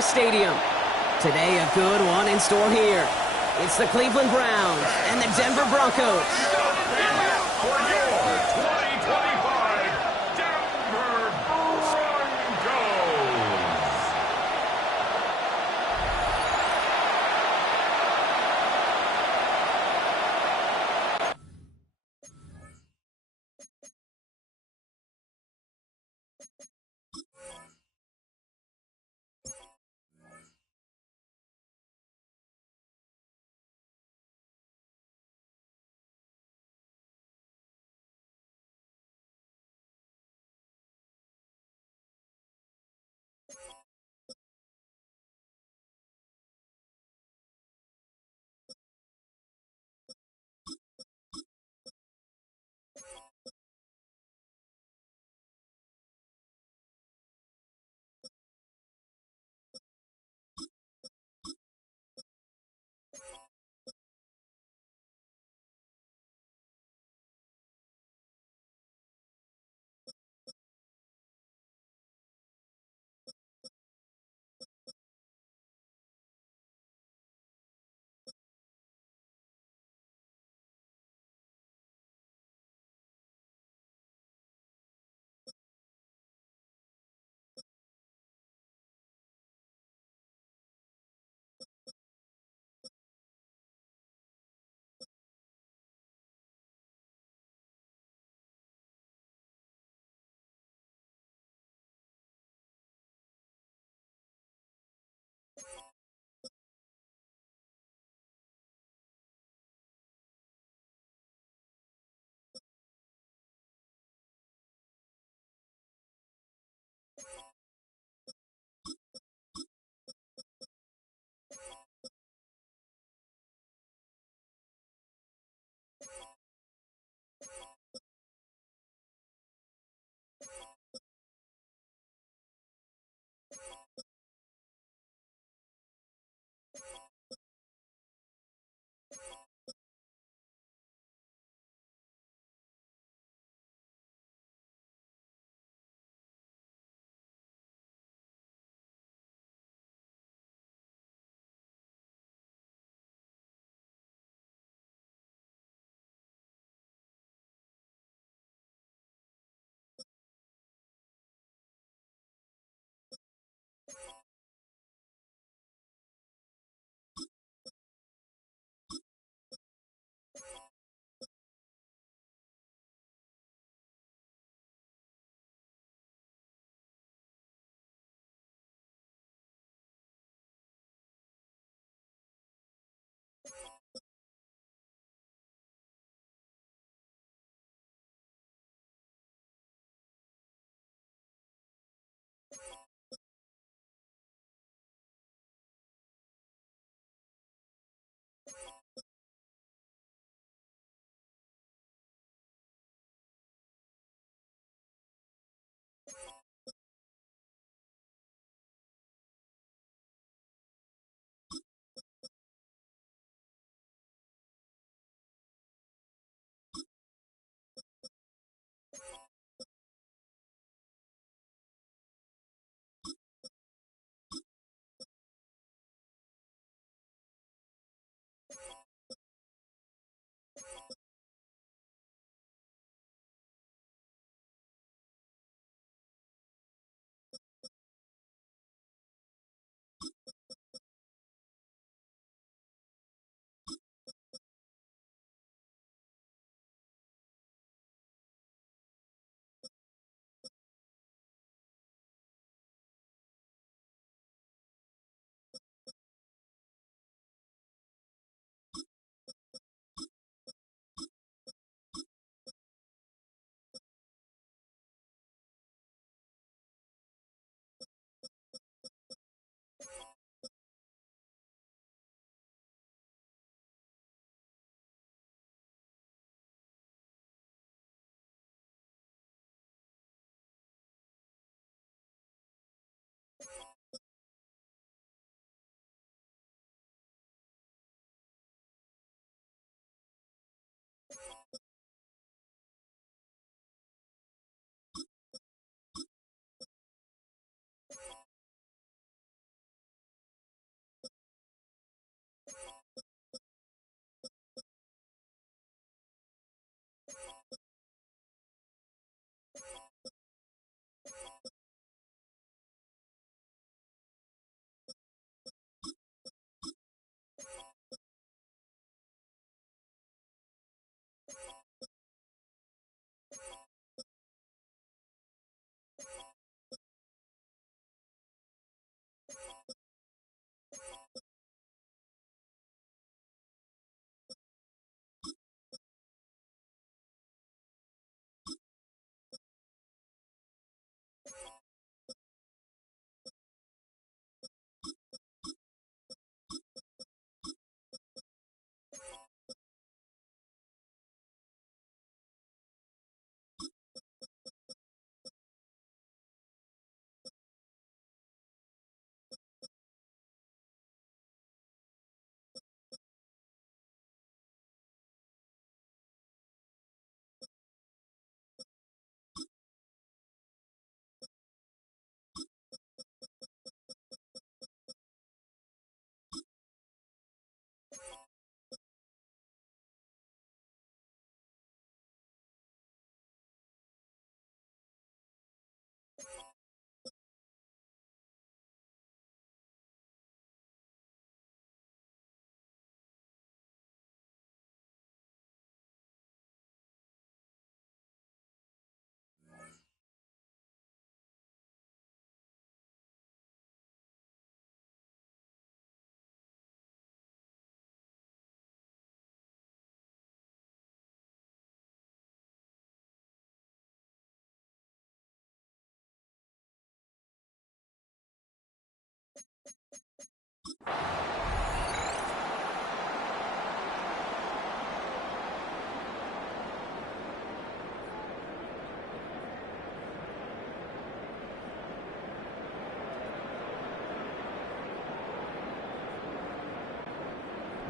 SoFi Stadium. Today, a good one in store here. It's the Cleveland Browns and the Denver Broncos.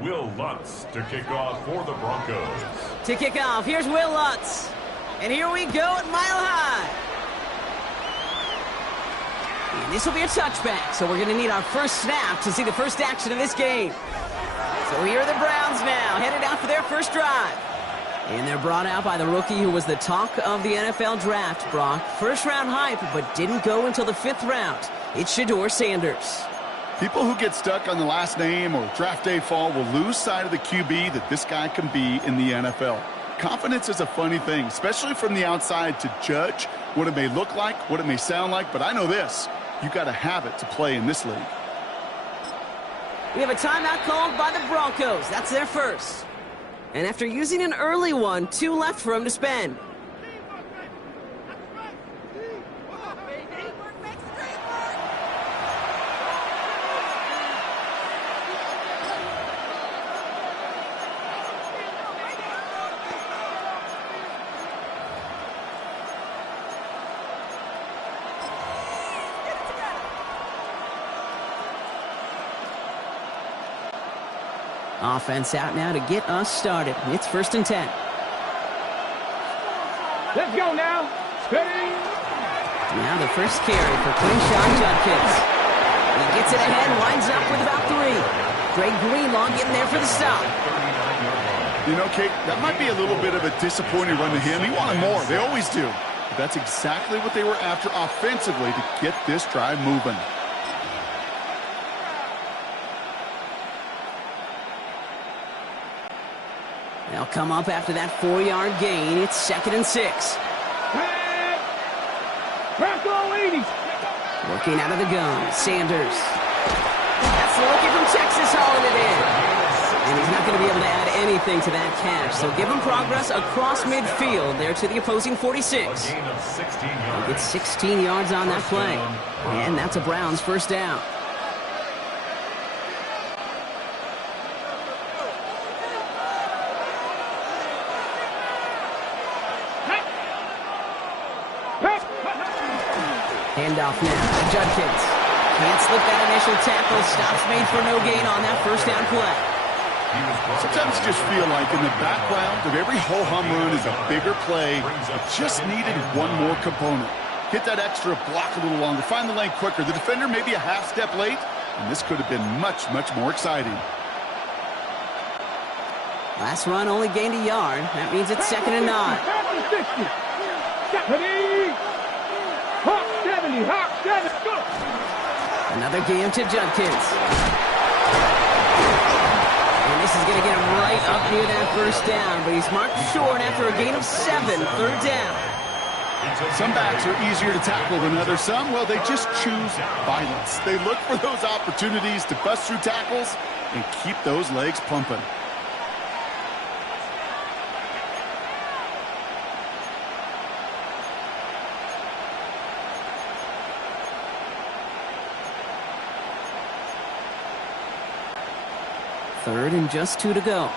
Will Lutz to kick off for the Broncos. To kick off, here's Will Lutz. And here we go at Mile High. And this will be a touchback, so we're going to need our first snap to see the first action of this game. So here are the Browns now, headed out for their first drive. And they're brought out by the rookie who was the talk of the NFL draft, Brock. First-round hype, but didn't go until the 5th round. It's Shedeur Sanders. People who get stuck on the last name or draft day fall will lose sight of the QB that this guy can be in the NFL. Confidence is a funny thing, especially from the outside, to judge what it may look like, what it may sound like, but I know this. You got to have it to play in this league. We have a timeout called by the Broncos. That's their first. And after using an early one, 2 left for him to spend. Offense out now to get us started. It's 1st and 10. Let's go now. Steady. Now the first carry for Quinshon Judkins. He gets it ahead, winds up with about 3. Greg Greenlaw getting there for the stop. You know, Kate, that might be a little bit of a disappointing run to him. He wanted more. They always do. But that's exactly what they were after offensively to get this drive moving. They'll come up after that 4-yard gain. It's 2nd and 6. Working out of the gun, Sanders. That's the rookie from Texas hauling it in. And he's not going to be able to add anything to that catch. So give him progress across midfield there to the opposing 46. He gets 16 yards on that play. And that's a Browns first down. Handoff now to Judkins. Can't slip that initial tackle. Stops made for no gain on that first down play. Sometimes you just feel like in the background of every ho-hum run is a bigger play. It just needed one more component. Hit that extra block a little longer. Find the lane quicker. The defender may be a half step late, and this could have been much, much more exciting. Last run only gained a yard. That means it's 2nd and 9. Another game to Judkins. And this is going to get him right up near that first down, but he's marked short after a gain of 7, 3rd down. Some backs are easier to tackle than others. Some, well, they just choose violence. They look for those opportunities to bust through tackles and keep those legs pumping. Third and just 2 to go.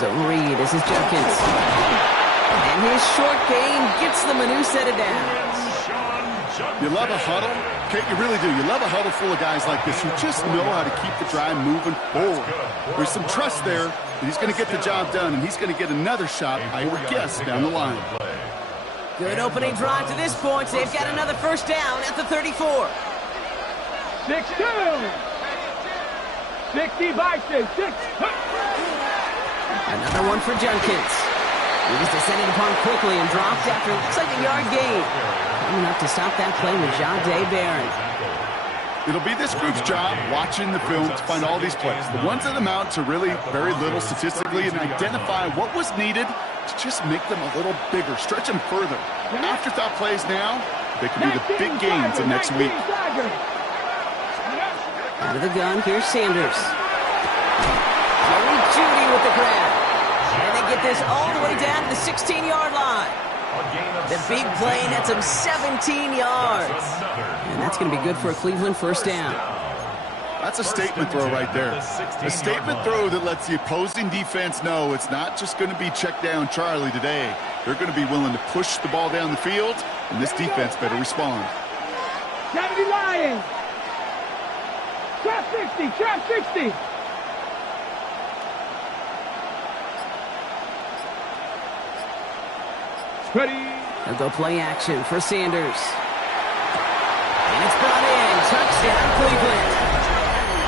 So Reed, this is Judkins. And his short gain gets them a new set of downs. You love a huddle? Kate, you really do. You love a huddle full of guys like this who just know how to keep the drive moving forward. There's some trust there that he's going to get the job done, and he's going to get another shot, I would guess, down the line. Good opening drive to this point. They've got another first down at the 34. 6-2. 60 by 6. Another one for Judkins. He was descended upon quickly and dropped after looks like a yard gain. Coming up to stop that play with Jahdae Barron. It'll be this group's job watching the film to find all these plays. The ones that amount to really very little statistically and identify what was needed to just make them a little bigger, stretch them further. Afterthought plays now, they can be the big gains of next week. Out of the gun, here's Sanders. Jerry Jeudy with the grab. And they get this all the way down to the 16-yard line. The big play nets him 17 yards. And that's going to be good for a Cleveland first down. That's a statement throw right there. A statement throw that lets the opposing defense know it's not just going to be check down Charlie today. They're going to be willing to push the ball down the field, and this defense better respond. 70 Lions. Trap 60, trap 60. Ready. They'll go play action for Sanders. And it's brought in. Touchdown, Cleveland.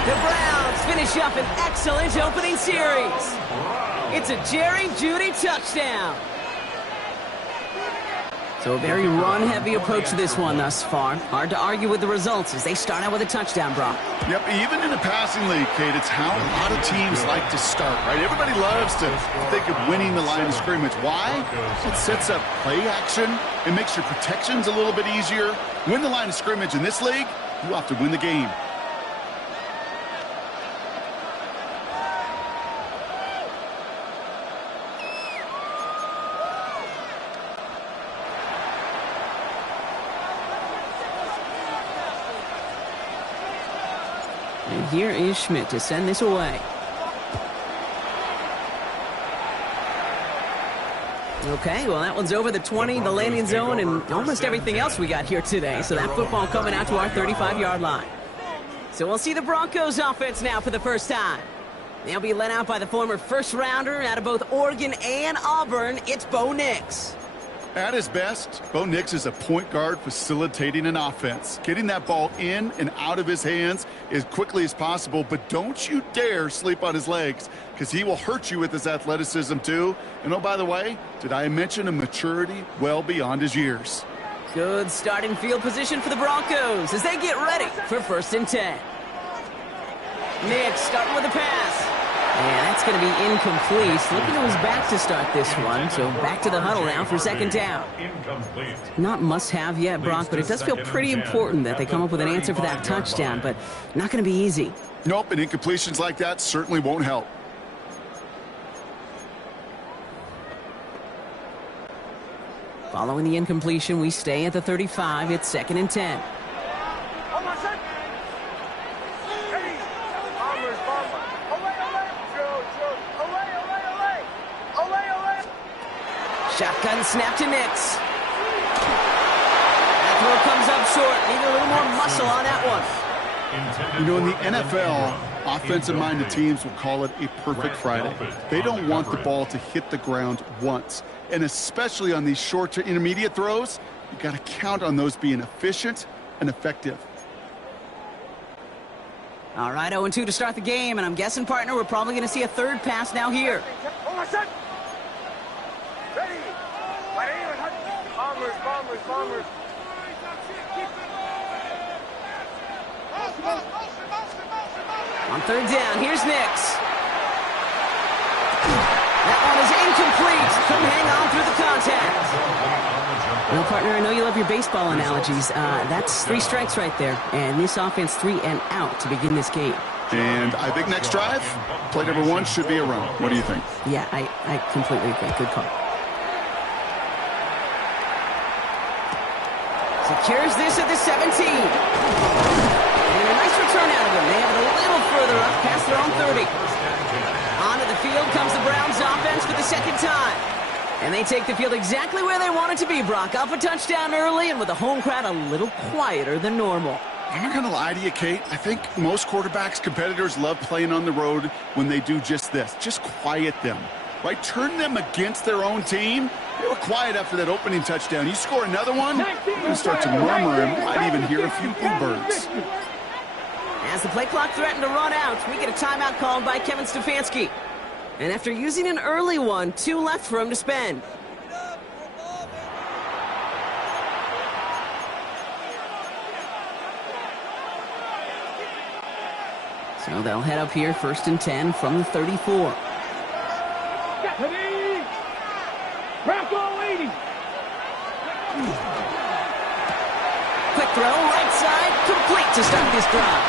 The Browns finish up an excellent opening series. It's a Jerry Jeudy touchdown. So a very run-heavy approach to this one thus far. Hard to argue with the results as they start out with a touchdown, Brock. Yep, even in a passing league, Kate, it's how a lot of teams like to start, right? Everybody loves to think of winning the line of scrimmage. Why? It sets up play action. It makes your protections a little bit easier. Win the line of scrimmage in this league, you have to win the game. And here is Schmidt to send this away. Okay, well, that one's over the 20, the landing zone, and almost everything else we got here today. So that football coming out to our 35-yard line. So we'll see the Broncos offense now for the first time. They'll be led out by the former first-rounder out of both Oregon and Auburn. It's Bo Nix. At his best, Bo Nix is a point guard facilitating an offense, getting that ball in and out of his hands as quickly as possible, but don't you dare sleep on his legs because he will hurt you with his athleticism too. And oh, by the way, did I mention a maturity well beyond his years? Good starting field position for the Broncos as they get ready for 1st and 10. Nix starting with the pass. And that's going to be incomplete. Looking to his back to start this one. So back to the huddle now for 2nd down. Incomplete. Not must-have yet, Brock, but it does feel pretty important that they come up with an answer for that touchdown, but not going to be easy. Nope, and incompletions like that certainly won't help. Following the incompletion, we stay at the 35. It's 2nd and 10. Shotgun snap to Nix. That throw comes up short. Need a little more muscle on that one. You know, in the NFL, offensive-minded teams will call it a perfect Friday. They don't want the ball to hit the ground once. And especially on these short to intermediate throws, you got to count on those being efficient and effective. All right, 0-2 to start the game, and I'm guessing, partner, we're probably going to see a third pass now here. Bombers. On 3rd down, here's Nix. That one is incomplete. Couldn't hang on through the contact. Well, partner, I know you love your baseball analogies. That's 3 strikes right there. And this offense 3 and out to begin this game. And I think next drive, play number 1 should be a run. What do you think? Yeah, I completely agree. Good call. Secures this at the 17. And a nice return out of them. They have it a little further up past their own 30. Onto the field comes the Browns offense for the 2nd time. And they take the field exactly where they want it to be, Brock. Up a touchdown early and with the home crowd a little quieter than normal. I'm not going to lie to you, Kate. I think most quarterbacks, competitors love playing on the road when they do just this. Just quiet them. Right? Turn them against their own team. They were quiet after that opening touchdown. You score another one, you're going to start to murmur and might even hear a few bluebirds. As the play clock threatened to run out, we get a timeout called by Kevin Stefanski. And after using an early one, 2 left for him to spend. So they'll head up here 1st and 10 from the 34. Bronco 80. Quick throw, right side, complete to start this drive.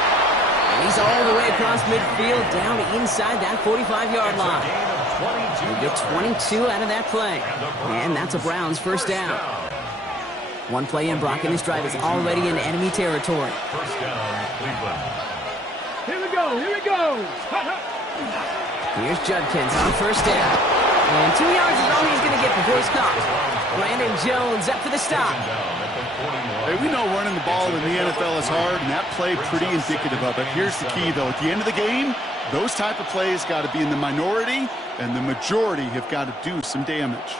And he's all the way across midfield, down inside that 45-yard line. They get 22 out of that play. And that's a Browns 1st down. 1 play in, Brock, and this drive is already in enemy territory. 1st down, Cleveland. Here we go. Here's Judkins on 1st down. And 2 yards is all he's going to get before he's caught. Brandon Jones up for the stop. Hey, we know running the ball in the NFL is hard, and that play pretty indicative of it. Here's the key, though. At the end of the game, those type of plays got to be in the minority, and the majority have got to do some damage.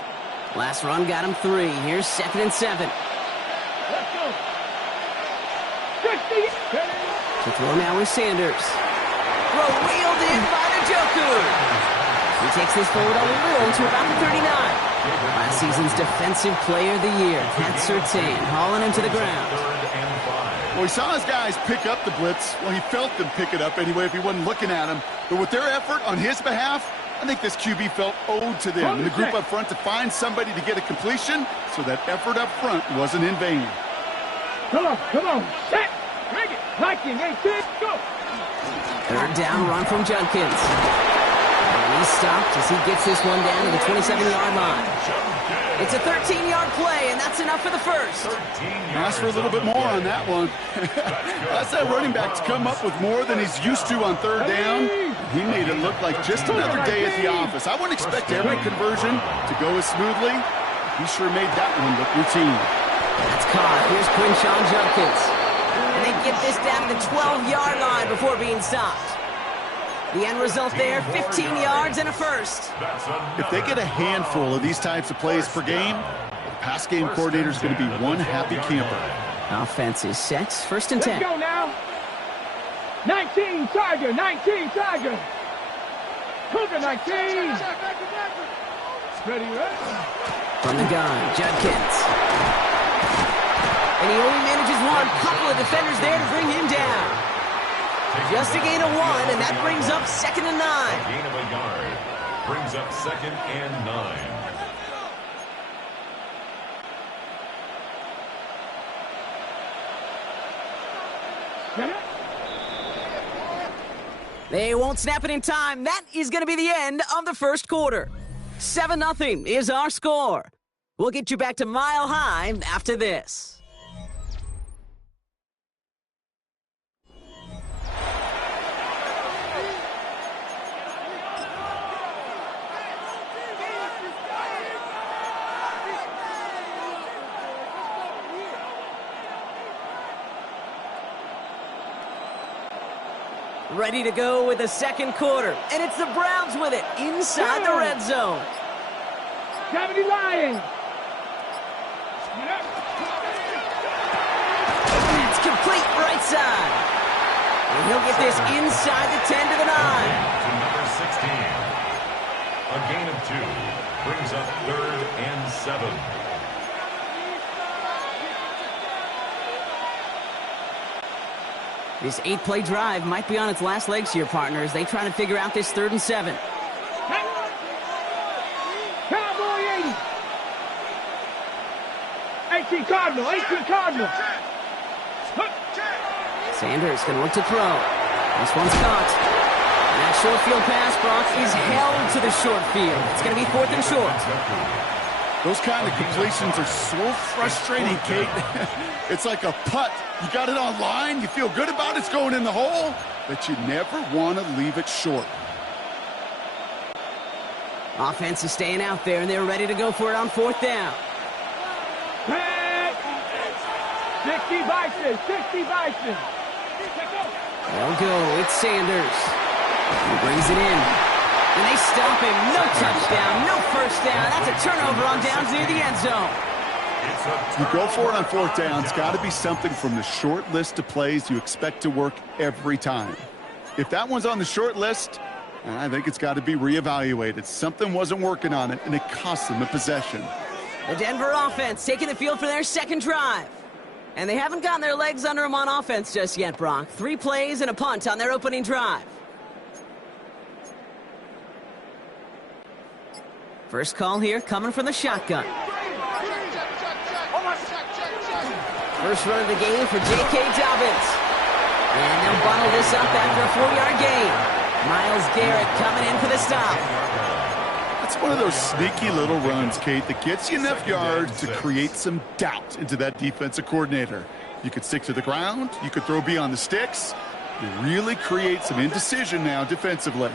Last run got him 3. Here's 2nd and 7. Let's go. 60. To throw now is Sanders. Throw wheeled in by the Joku. He takes this forward on the roll to about the 39. Last season's Defensive Player of the Year. That's Surtain, hauling him to the ground. Well, he saw his guys pick up the blitz. Well, he felt them pick it up anyway if he wasn't looking at him. But with their effort on his behalf, I think this QB felt owed to them and the group up front to find somebody to get a completion, so that effort up front wasn't in vain. Come on. Set. Bring it. Viking, 18, go. 3rd down run from Judkins. And he's stopped as he gets this one down to the 27-yard line. It's a 13-yard play, and that's enough for the first. Ask for a little bit more on that one. That's that running back to come up with more than he's used to on 3rd down. He made it look like just another day at the office. I wouldn't expect every conversion to go as smoothly. He sure made that one look routine. That's caught. Here's Quinshawn Judkins. And they get this down to the 12-yard line before being stopped. The end result there, 15 yards and a first. If they get a handful of these types of plays per game, the pass game coordinator is going to be one happy camper. Offense is set. 1st and 10. Let's go now. 19, Tiger. 19, Tiger. Cougar, 19. Ready, right? From the gun, Judkins. And he only manages one. Couple of defenders there to bring him down. Just a gain of 1, and that brings up 2nd and 9. Gain of a yard. Brings up 2nd and 9. They won't snap it in time. That is going to be the end of the first quarter. 7-0 is our score. We'll get you back to Mile High after this. Ready to go with the second quarter. And it's the Browns with it inside the red zone. 70 Lions. It's complete right side. And he'll get this inside the 10 to the 9. To number 16. A gain of 2. Brings up 3rd and 7. This 8-play drive might be on its last legs here, partners. They try to figure out this 3rd and 7. Cowboy 80. 18 Cardinal. 18 Cardinal. Sanders going to look to throw. This one's caught. And that short field pass, Brock, is held to the short field. It's going to be 4th and short. Those kind of completions are so frustrating, Kate. It's like a putt. You got it on line, you feel good about it's going in the hole, but you never want to leave it short. Offense is staying out there, and they're ready to go for it on 4th down. 60 Bison. 60 Bison. They'll go. It's Sanders. He brings it in. And they stop him. No touchdown, no first down. That's a turnover on downs near the end zone. You go for it on 4th down. It's got to be something from the short list of plays you expect to work every time. If that one's on the short list, I think it's got to be reevaluated. Something wasn't working on it, and it cost them a possession. The Denver offense taking the field for their second drive. And they haven't gotten their legs under them on offense just yet, Brock. 3 plays and a punt on their opening drive. First call here coming from the shotgun. First run of the game for J.K. Dobbins. And they'll bottle this up after a 4-yard gain. Myles Garrett coming in for the stop. It's one of those sneaky little runs, Kate, that gets you enough yards to create some doubt into that defensive coordinator. You could stick to the ground. You could throw beyond the sticks. You really create some indecision now defensively.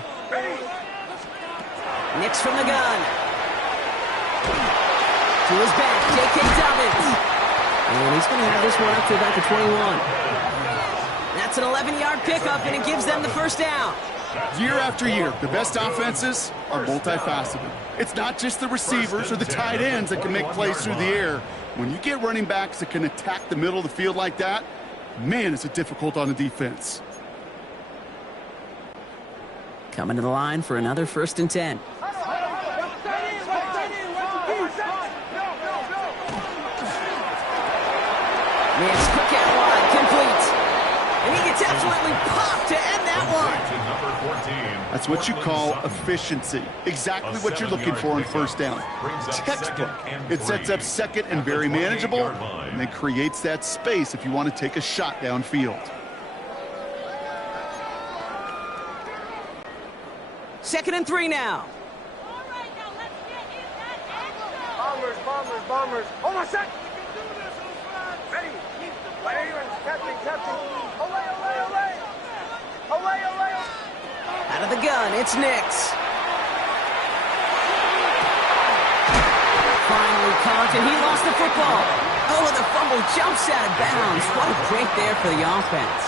Nix from the gun. To his back, J.K. Dobbins. And he's going to have this one up to about the 21. That's an 11-yard pickup, and it gives them the first down. Year after year, the best offenses are multifaceted. It's not just the receivers or the tight ends that can make plays through the air. When you get running backs that can attack the middle of the field like that, man, is it difficult on the defense. Coming to the line for another 1st and 10. It's quick out wide, complete. And he gets absolutely popped to end that one. That's what you call efficiency. Exactly what you're looking for on 1st down. Textbook. It sets up 2nd and very manageable, and then creates that space if you want to take a shot downfield. 2nd and 3 now. Bombers. Hold on a sec. Ready. Captain. Olay. Out of the gun, it's Nix. Finally caught, and he lost the football. Oh, and the fumble jumps out of bounds. What a break there for the offense.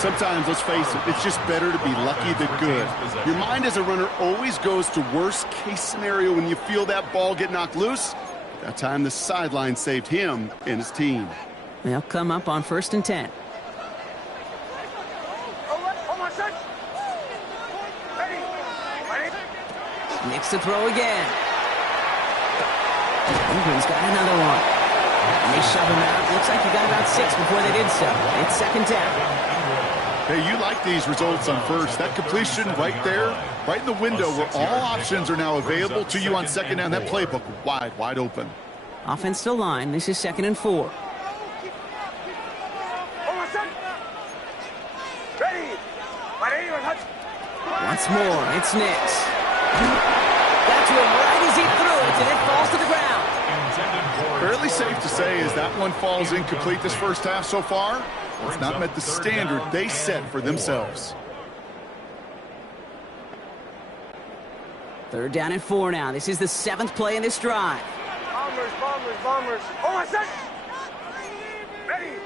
Sometimes, let's face it, it's just better to be lucky than good. Your mind as a runner always goes to worst-case scenario when you feel that ball get knocked loose. That time, the sideline saved him and his team. They'll come up on 1st and 10. Nix to throw again. England's got another one. And they shove him out. Looks like he got about 6 before they did so. It's 2nd down. Hey, you like these results on 1st. That completion right there, right in the window where all options are now available to you on 2nd down. That playbook wide open. Offense to line. This is 2nd and 4. Once more, it's Nix. Got to him right as he threw it, and it falls to the ground. Fairly safe to say as that one falls incomplete this 1st half so far. It's not met the standard they set for themselves. 3rd down and 4 now. This is the 7th play in this drive. Bombers. Hold on a sec. Ready.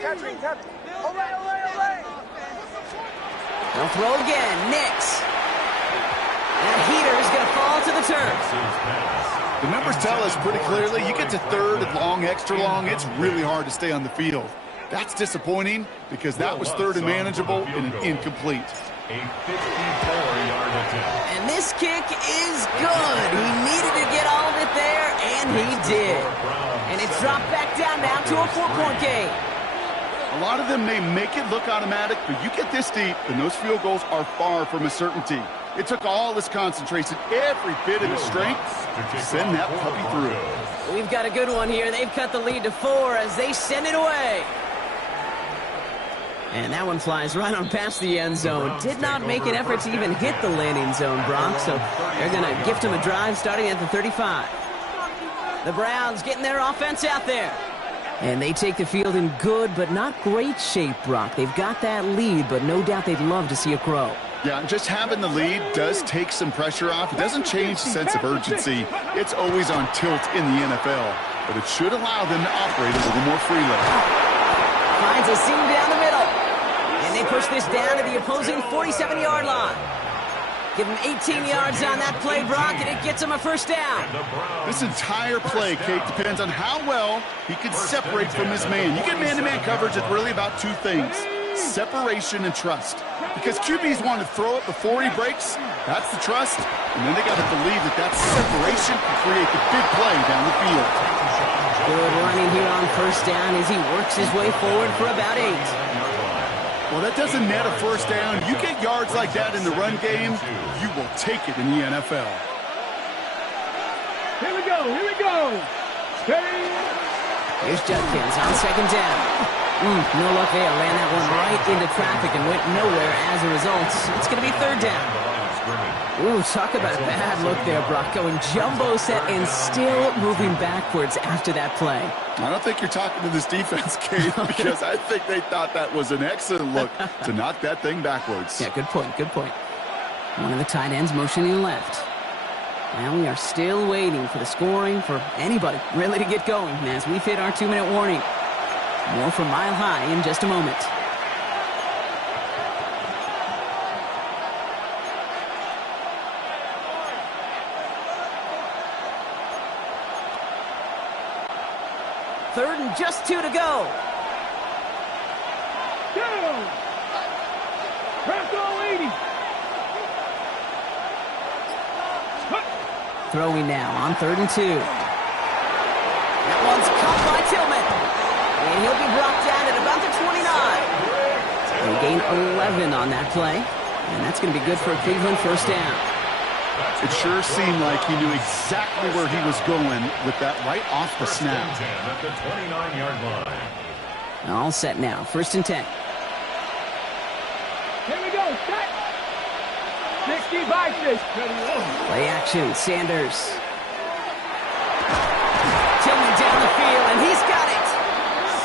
Captain. Olay. They'll throw again. Nix. And a heater is going to fall to the turf. The numbers tell us pretty clearly, you get to 3rd and long, extra long, it's really hard to stay on the field. That's disappointing because that was 3rd and manageable and an incomplete. A 54-yard attempt. And this kick is good. He needed to get all of it there, and he did. And it's dropped back down now to a 4-point game. A lot of them may make it look automatic, but you get this deep, and those field goals are far from a certainty. It took all his concentration, every bit of his strength, to send that puppy through. We've got a good one here. They've cut the lead to 4 as they send it away. And that one flies right on past the end zone. Did not make an effort to even hit the landing zone, Brock, so they're going to gift him a drive starting at the 35. The Browns getting their offense out there. And they take the field in good but not great shape, Brock. They've got that lead, but no doubt they'd love to see it grow. Yeah, just having the lead does take some pressure off. It doesn't change the sense of urgency. It's always on tilt in the NFL, but it should allow them to operate a little more freely. Finds a seam down the middle. And they push this down to the opposing 47-yard line. Give him 18 yards on that play, Brock, and it gets him a 1st down. This entire play, Kate, depends on how well he can separate from his man. You get man-to-man coverage, it's really about 2 things, separation and trust. Because QBs want to throw it before he breaks, that's the trust, and then they got to believe that that separation can create the big play down the field. Good running here on 1st down as he works his way forward for about 8. Well, that doesn't net a 1st down. You get yards like that in the run game, you will take it in the NFL. Here we go. Steady. Here's Judkins on 2nd down. No luck there. Ran that one right into traffic and went nowhere as a result. It's going to be 3rd down. Ooh, talk about a bad look there, Brock. Going jumbo set and still moving backwards after that play. I don't think you're talking to this defense, Kate, because I think they thought that was an excellent look to knock that thing backwards. Yeah, good point. One of the tight ends motioning left. Now we are still waiting for the scoring for anybody really to get going as we've hit our 2-minute warning. More from Mile High in just a moment. Third and just 2 to go. Down. Press all 80. Throwing now on 3rd and 2. That one's caught by Tillman. And he'll be brought down at about the 29. They gain 11 on that play. And that's going to be good for a Cleveland first down. It sure seemed like he knew exactly where he was going with that right off the snap. At the 29-yard line. All set now. 1st and 10. Here we go. Set. 60-6. Play action. Sanders. Tillman down the field, and he's got it.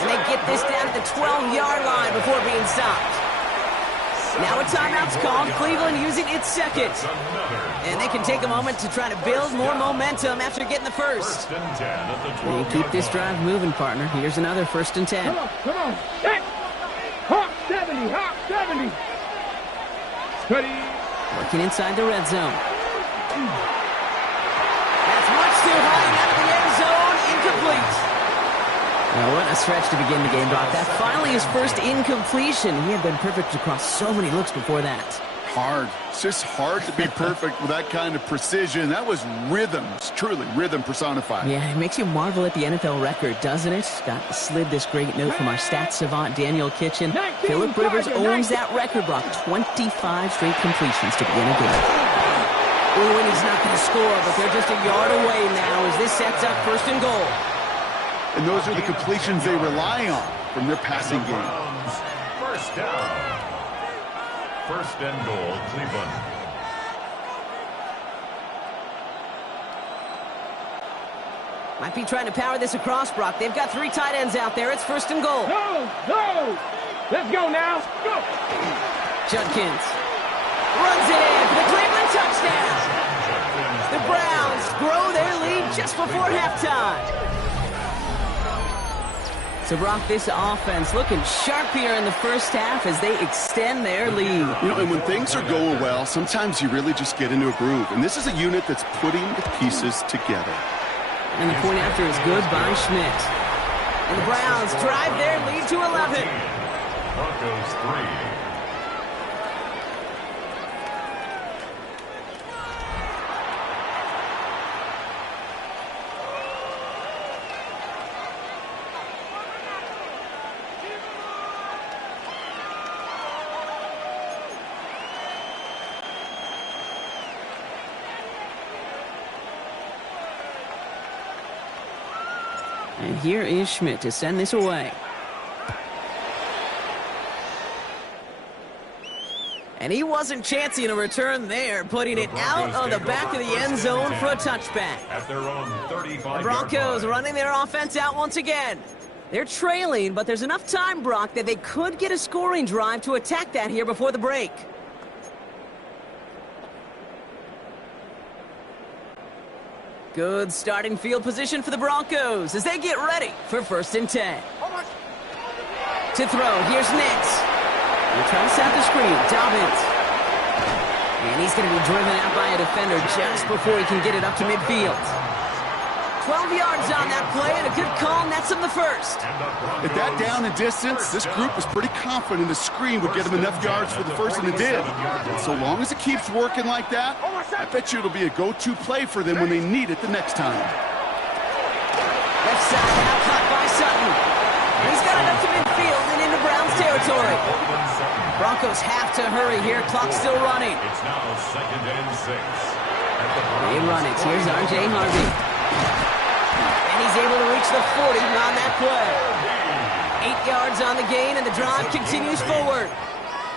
And they get this down at the 12-yard line before being stopped. Now a timeout's called. Cleveland using its second. And they can take a moment to try to build more momentum after getting the first. They keep this drive moving, partner. Here's another 1st and 10. Come on. Set. Hawk 70. Hawk 70. Steady. Working inside the red zone. That's much too high and out of the end zone. Incomplete. Now, what a stretch to begin the game, Brock. That finally his first incompletion. He had been perfect across so many looks before that. Hard. It's just hard to be perfect with that kind of precision. That was rhythm. It's truly rhythm personified. Yeah, it makes you marvel at the NFL record, doesn't it? Got slid this great note from our stats savant, Daniel Kitchen. Phillip Rivers owns that record, Brock. 25 straight completions to begin a game. Ooh, and he's not going to score, but they're just a yard away now as this sets up 1st and goal. And those are the completions they rely on from their passing game. First down. 1st and goal, Cleveland. Might be trying to power this across, Brock. They've got 3 tight ends out there. It's 1st and goal. Go. Let's go now. Go. Judkins runs it in for the Cleveland touchdown. The Browns grow their lead just before halftime. So, Brock, this offense looking sharp here in the first half as they extend their lead. You know, and when things are going well, sometimes you really just get into a groove. And this is a unit that's putting the pieces together. And the point after is good by Schmidt. And the Browns drive their lead to 11. Broncos 3. And here is Schmidt to send this away. And he wasn't chancing a return there, putting it out of the back of the end zone for a touchback. At their own 35. The Broncos running their offense out once again. They're trailing, but there's enough time, Brock, that they could get a scoring drive to attack that here before the break. Good starting field position for the Broncos as they get ready for 1st and 10. To throw, here's Nix. They're trying to set the screen. Dobbins. And he's going to be driven out by a defender just before he can get it up to midfield. 12 yards on that play, and a good call nets him the first. At that down and distance, this group was pretty confident the screen would get them enough yards for the first, and it did. And so long as it keeps working like that, I bet you it'll be a go-to play for them when they need it the next time. Left side now caught by Sutton. He's got it up to midfield and into Browns territory. Broncos have to hurry here. Clock's still running. It's now 2nd and 6. They run it. Here's R.J. Harvey. And he's able to reach the 40 on that play. 8 yards on the gain, and the drive continues forward.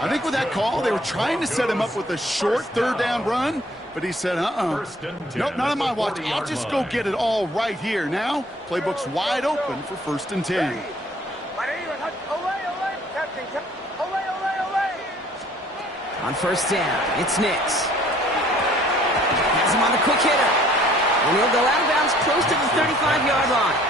I think with that call, they were trying to set him up with a short 3rd down run, but he said, nope, not on my watch. I'll just go get it all right here. Now, playbook's wide open for 1st and 10. On 1st down, it's Nix. Has him on the quick hitter. And he'll go out of bounds close to the 35-yard line.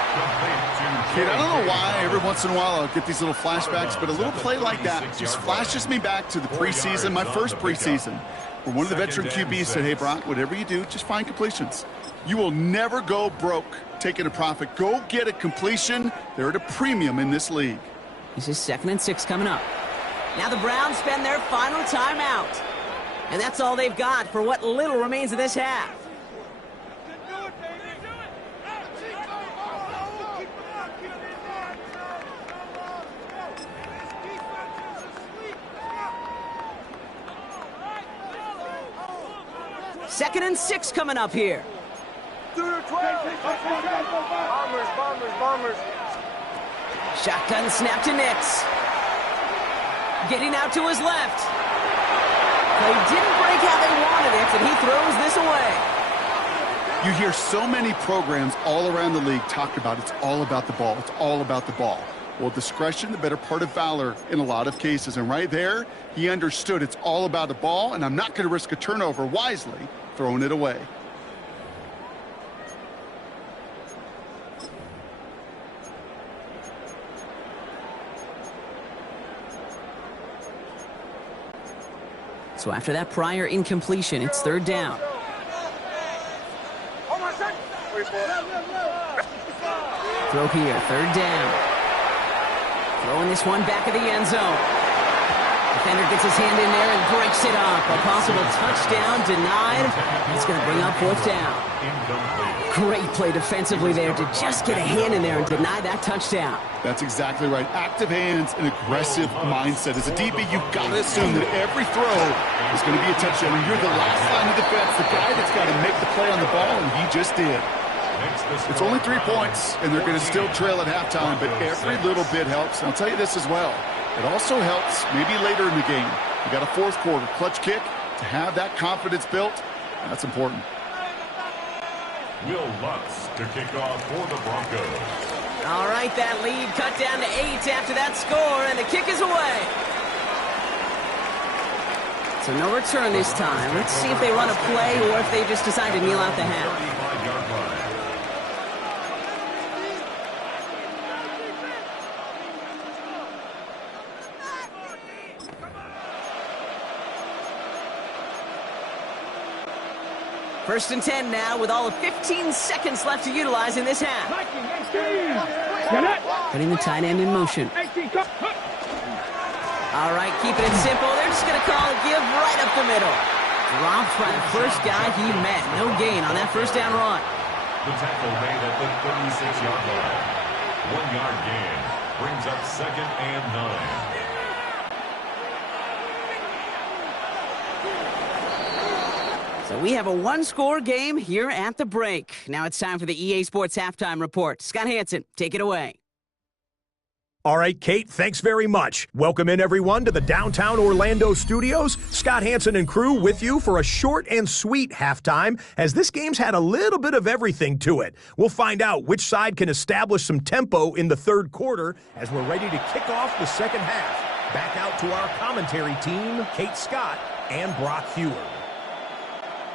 Kid, I don't know why every once in a while I'll get these little flashbacks, but a little play like that just flashes me back to the preseason, my first preseason, where one of the veteran QBs said, hey, Brock, whatever you do, just find completions. You will never go broke taking a profit. Go get a completion. They're at a premium in this league. This is 2nd and 6 coming up. Now the Browns spend their final timeout. And that's all they've got for what little remains of this half. Second and 6 coming up here. Bombers. Shotgun snap to Nix. Getting out to his left. They didn't break how they wanted it, and he throws this away. You hear so many programs all around the league talk about it's all about the ball. It's all about the ball. Well, discretion, the better part of valor in a lot of cases. And right there, he understood it's all about the ball, and I'm not going to risk a turnover, wisely throwing it away. So after that prior incompletion, it's 3rd down. Throw here, 3rd down. Throwing this one back of the end zone. Defender gets his hand in there and breaks it up. A possible touchdown denied. It's going to bring up 4th down. Great play defensively there to just get a hand in there and deny that touchdown. That's exactly right. Active hands and aggressive mindset. As a DB, you've got to assume that every throw is going to be a touchdown. And you're the last line of defense, the guy that's got to make the play on the ball, and he just did. It's only 3 points, and they're going to still trail at halftime, but every little bit helps. And I'll tell you this as well. It also helps maybe later in the game. You got a 4th quarter clutch kick to have that confidence built. That's important. Will Lutz to kick off for the Broncos. All right, that lead cut down to 8 after that score, and the kick is away. So no return this time. Let's see if they run a play or if they just decide to kneel out the half. 35-yard line. First and 10 now with all of 15 seconds left to utilize in this half. Putting the tight end in motion. All right, keeping it simple. They're just going to call a give right up the middle. Dropped by the first guy he met. No gain on that first down run. The tackle made at the 36-yard line. 1-yard gain brings up 2nd and 9. So we have a 1-score game here at the break. Now it's time for the EA Sports Halftime Report. Scott Hansen, take it away. All right, Kate, thanks very much. Welcome in, everyone, to the downtown Orlando studios. Scott Hansen and crew with you for a short and sweet halftime, as this game's had a little bit of everything to it. We'll find out which side can establish some tempo in the 3rd quarter as we're ready to kick off the 2nd half. Back out to our commentary team, Kate Scott and Brock Hewer.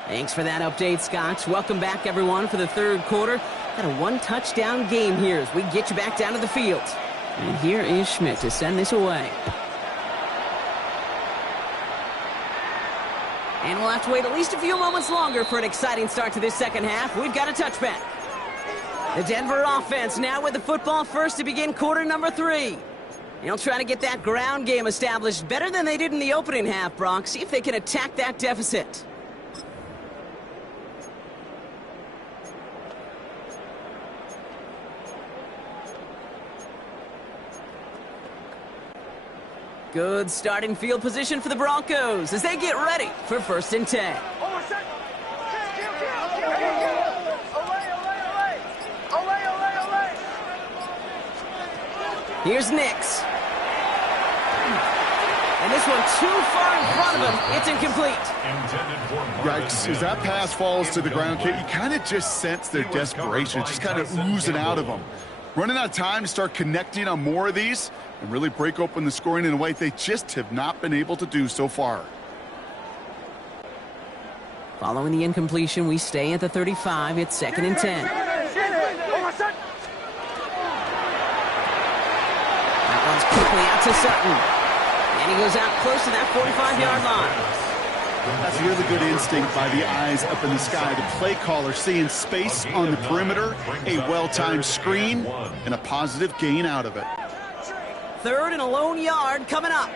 Thanks for that update, Scott. Welcome back, everyone, for the 3rd quarter. Got a 1-touchdown game here as we get you back down to the field. And here is Schmidt to send this away. And we'll have to wait at least a few moments longer for an exciting start to this 2nd half. We've got a touchback. The Denver offense now with the football first to begin quarter number 3. They'll try to get that ground game established better than they did in the opening half, Brock. See if they can attack that deficit. Good starting field position for the Broncos as they get ready for 1st and 10. Here's Nix. And this one too far in front of him. It's incomplete. Yikes. As that pass falls to the ground, Kate, you kind of just sense their desperation, just kind of oozing out of them. Running out of time to start connecting on more of these and really break open the scoring in a way they just have not been able to do so far. Following the incompletion, we stay at the 35. It's 2nd and 10. That one's quickly out to Sutton. And he goes out close to that 45-yard line. That's really good instinct by the eyes up in the sky. The play caller seeing space on the perimeter, a well-timed screen, and a positive gain out of it. 3rd and a lone yard coming up.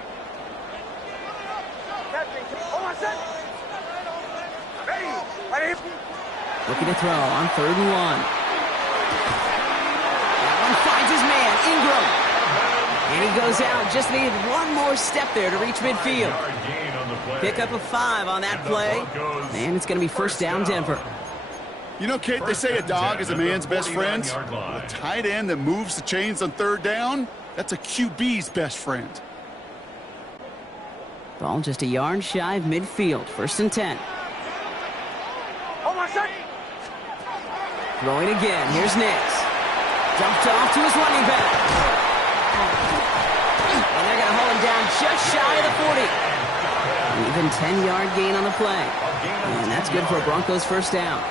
Looking to throw on 3rd and 1. That one finds his man, Ingram. And he goes out. Just needed one more step there to reach midfield. Pick up a 5 on that play. And it's going to be 1st down Denver. You know, Kate, they say a dog is a man's best friend. A tight end that moves the chains on 3rd down, that's a QB's best friend. Ball just a yard shy of midfield. 1st and 10. Throwing again. Here's Nix. Dumped off to his running back. And they're going to hold him down just shy of the 40. An even 10-yard gain on the play. And that's good for a Broncos 1st down.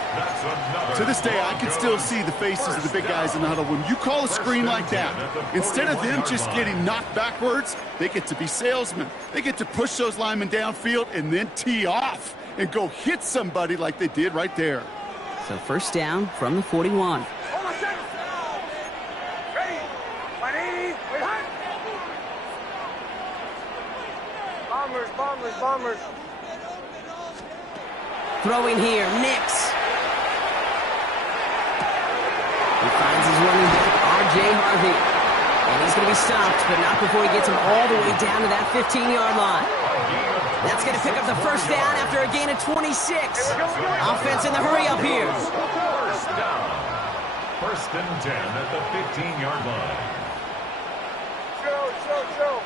To this day, I can still see the faces of the big guys in the huddle. When you call a screen like that, instead of them just getting knocked backwards, they get to be salesmen. They get to push those linemen downfield and then tee off and go hit somebody like they did right there. So 1st down from the 41. Bombers. Throwing here, Nix. He finds his running back, R.J. Harvey. And he's going to be stopped, but not before he gets him all the way down to that 15-yard line. That's going to pick up the 1st down after a gain of 26. Offense in the hurry up here. 1st down. 1st and 10 at the 15-yard line. Show.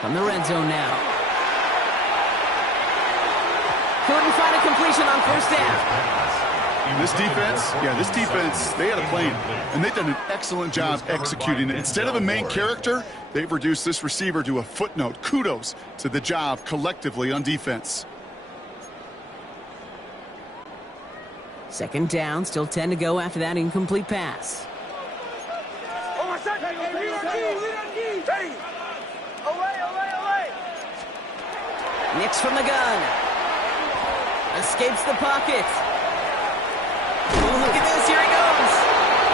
From the red zone now. Couldn't find a completion on 1st down. This defense, they had a plan, and they've done an excellent job executing it. Instead of a main character, they've reduced this receiver to a footnote. Kudos to the job collectively on defense. 2nd down, still 10 to go after that incomplete pass. Nix from the gun. Escapes the pocket. Oh, look at this. Here he goes.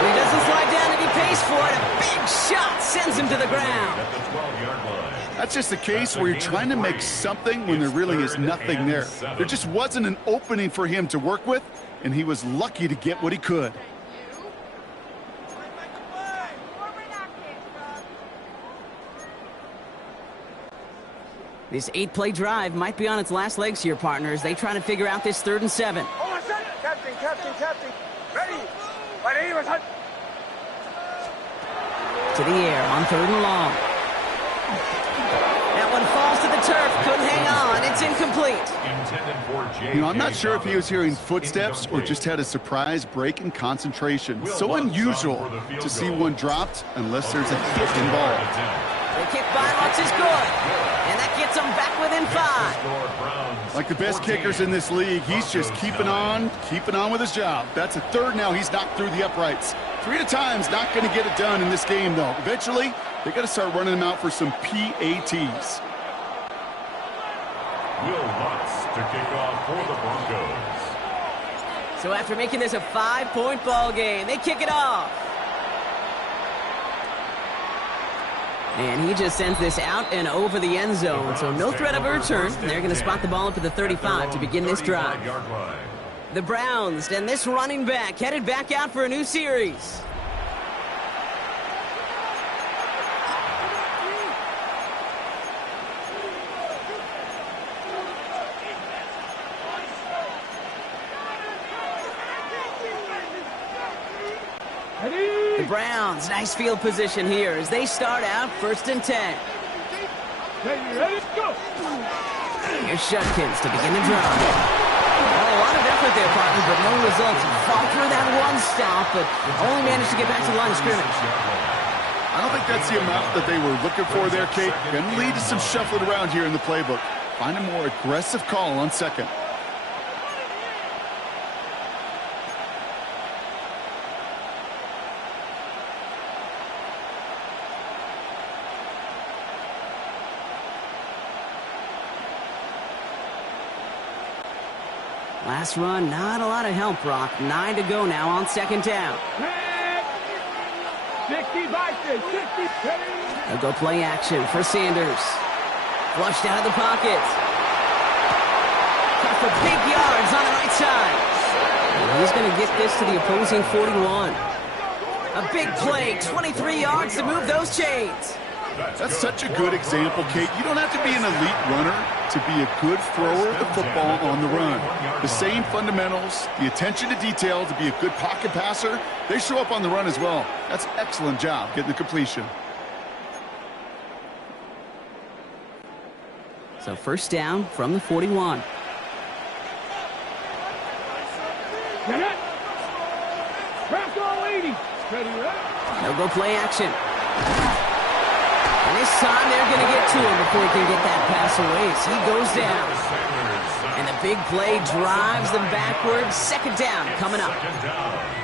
He doesn't slide down and he pays for it. A big shot sends him to the ground. That's just a case where you're trying to make something when there really is nothing there. There just wasn't an opening for him to work with, and he was lucky to get what he could. This 8-play drive might be on its last legs here, partners. They try to figure out this 3rd and 7. Captain. Ready. To the air on 3rd and long. That one falls to the turf. Couldn't hang on. It's incomplete. You know, I'm not sure if he was hearing footsteps or just had a surprise break in concentration. So unusual to see one dropped unless there's a hit involved. The kick by Lux is good. And that gets them back within 5. Like the best kickers in this league, he's just keeping on with his job. That's a 3rd now. He's knocked through the uprights. 3 at a time's not going to get it done in this game, though. Eventually, they got to start running them out for some PATs. Will Lutz to kick off for the Broncos. So after making this a 5-point ball game, they kick it off. And he just sends this out and over the end zone. So no threat of a return. They're going to spot the ball up at the 35 to begin this drive. The Browns and this running back headed back out for a new series. The Browns, nice field position here as they start out 1st and 10. Ready, go. Here's Shutkins to begin the drive. Well, a lot of effort there, partner, but no results. Fought through that one stop, but only managed to get back to the line of scrimmage. I don't think that's the amount that they were looking for there, Kate. Going to lead to some shuffling around here in the playbook. Find a more aggressive call on second. Last run, not a lot of help, Brock. 9 to go now on second down. 60 by 60. They'll go play action for Sanders. Flushed out of the pocket. Got for big yards on the right side. And he's going to get this to the opposing 41. A big play, 23 yards to move those chains. That's such a good example, Kate. You don't have to be an elite runner to be a good thrower of the football on the run. The same fundamentals, the attention to detail to be a good pocket passer, they show up on the run as well. That's an excellent job getting the completion. So first down from the 41. Crack all 80. They'll go play action. And this time they're going to get to him before he can get that pass away. So he goes down. And the big play drives them backwards. Second down coming up.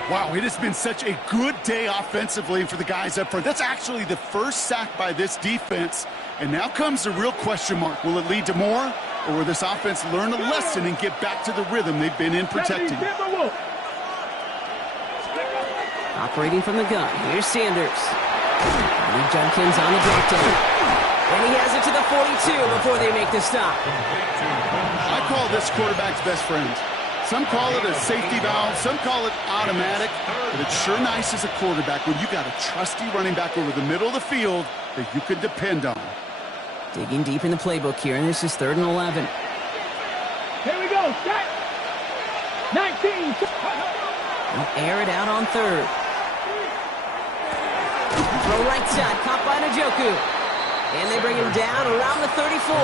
Wow, it has been such a good day offensively for the guys up front. That's actually the first sack by this defense. And now comes the real question mark. Will it lead to more? Or will this offense learn a lesson and get back to the rhythm they've been in protecting? Operating from the gun. Here's Sanders. Lee Junkins on the drop down. And he has it to the 42 before they make the stop. I call this quarterback's best friend. Some call it a safety valve, some call it automatic, but it's sure nice as a quarterback when you got a trusty running back over the middle of the field that you can depend on. Digging deep in the playbook here, and this is 3rd and 11. Here we go, set. 19. They'll air it out on 3rd. Throw right side, caught by Njoku. And they bring him down around the 34.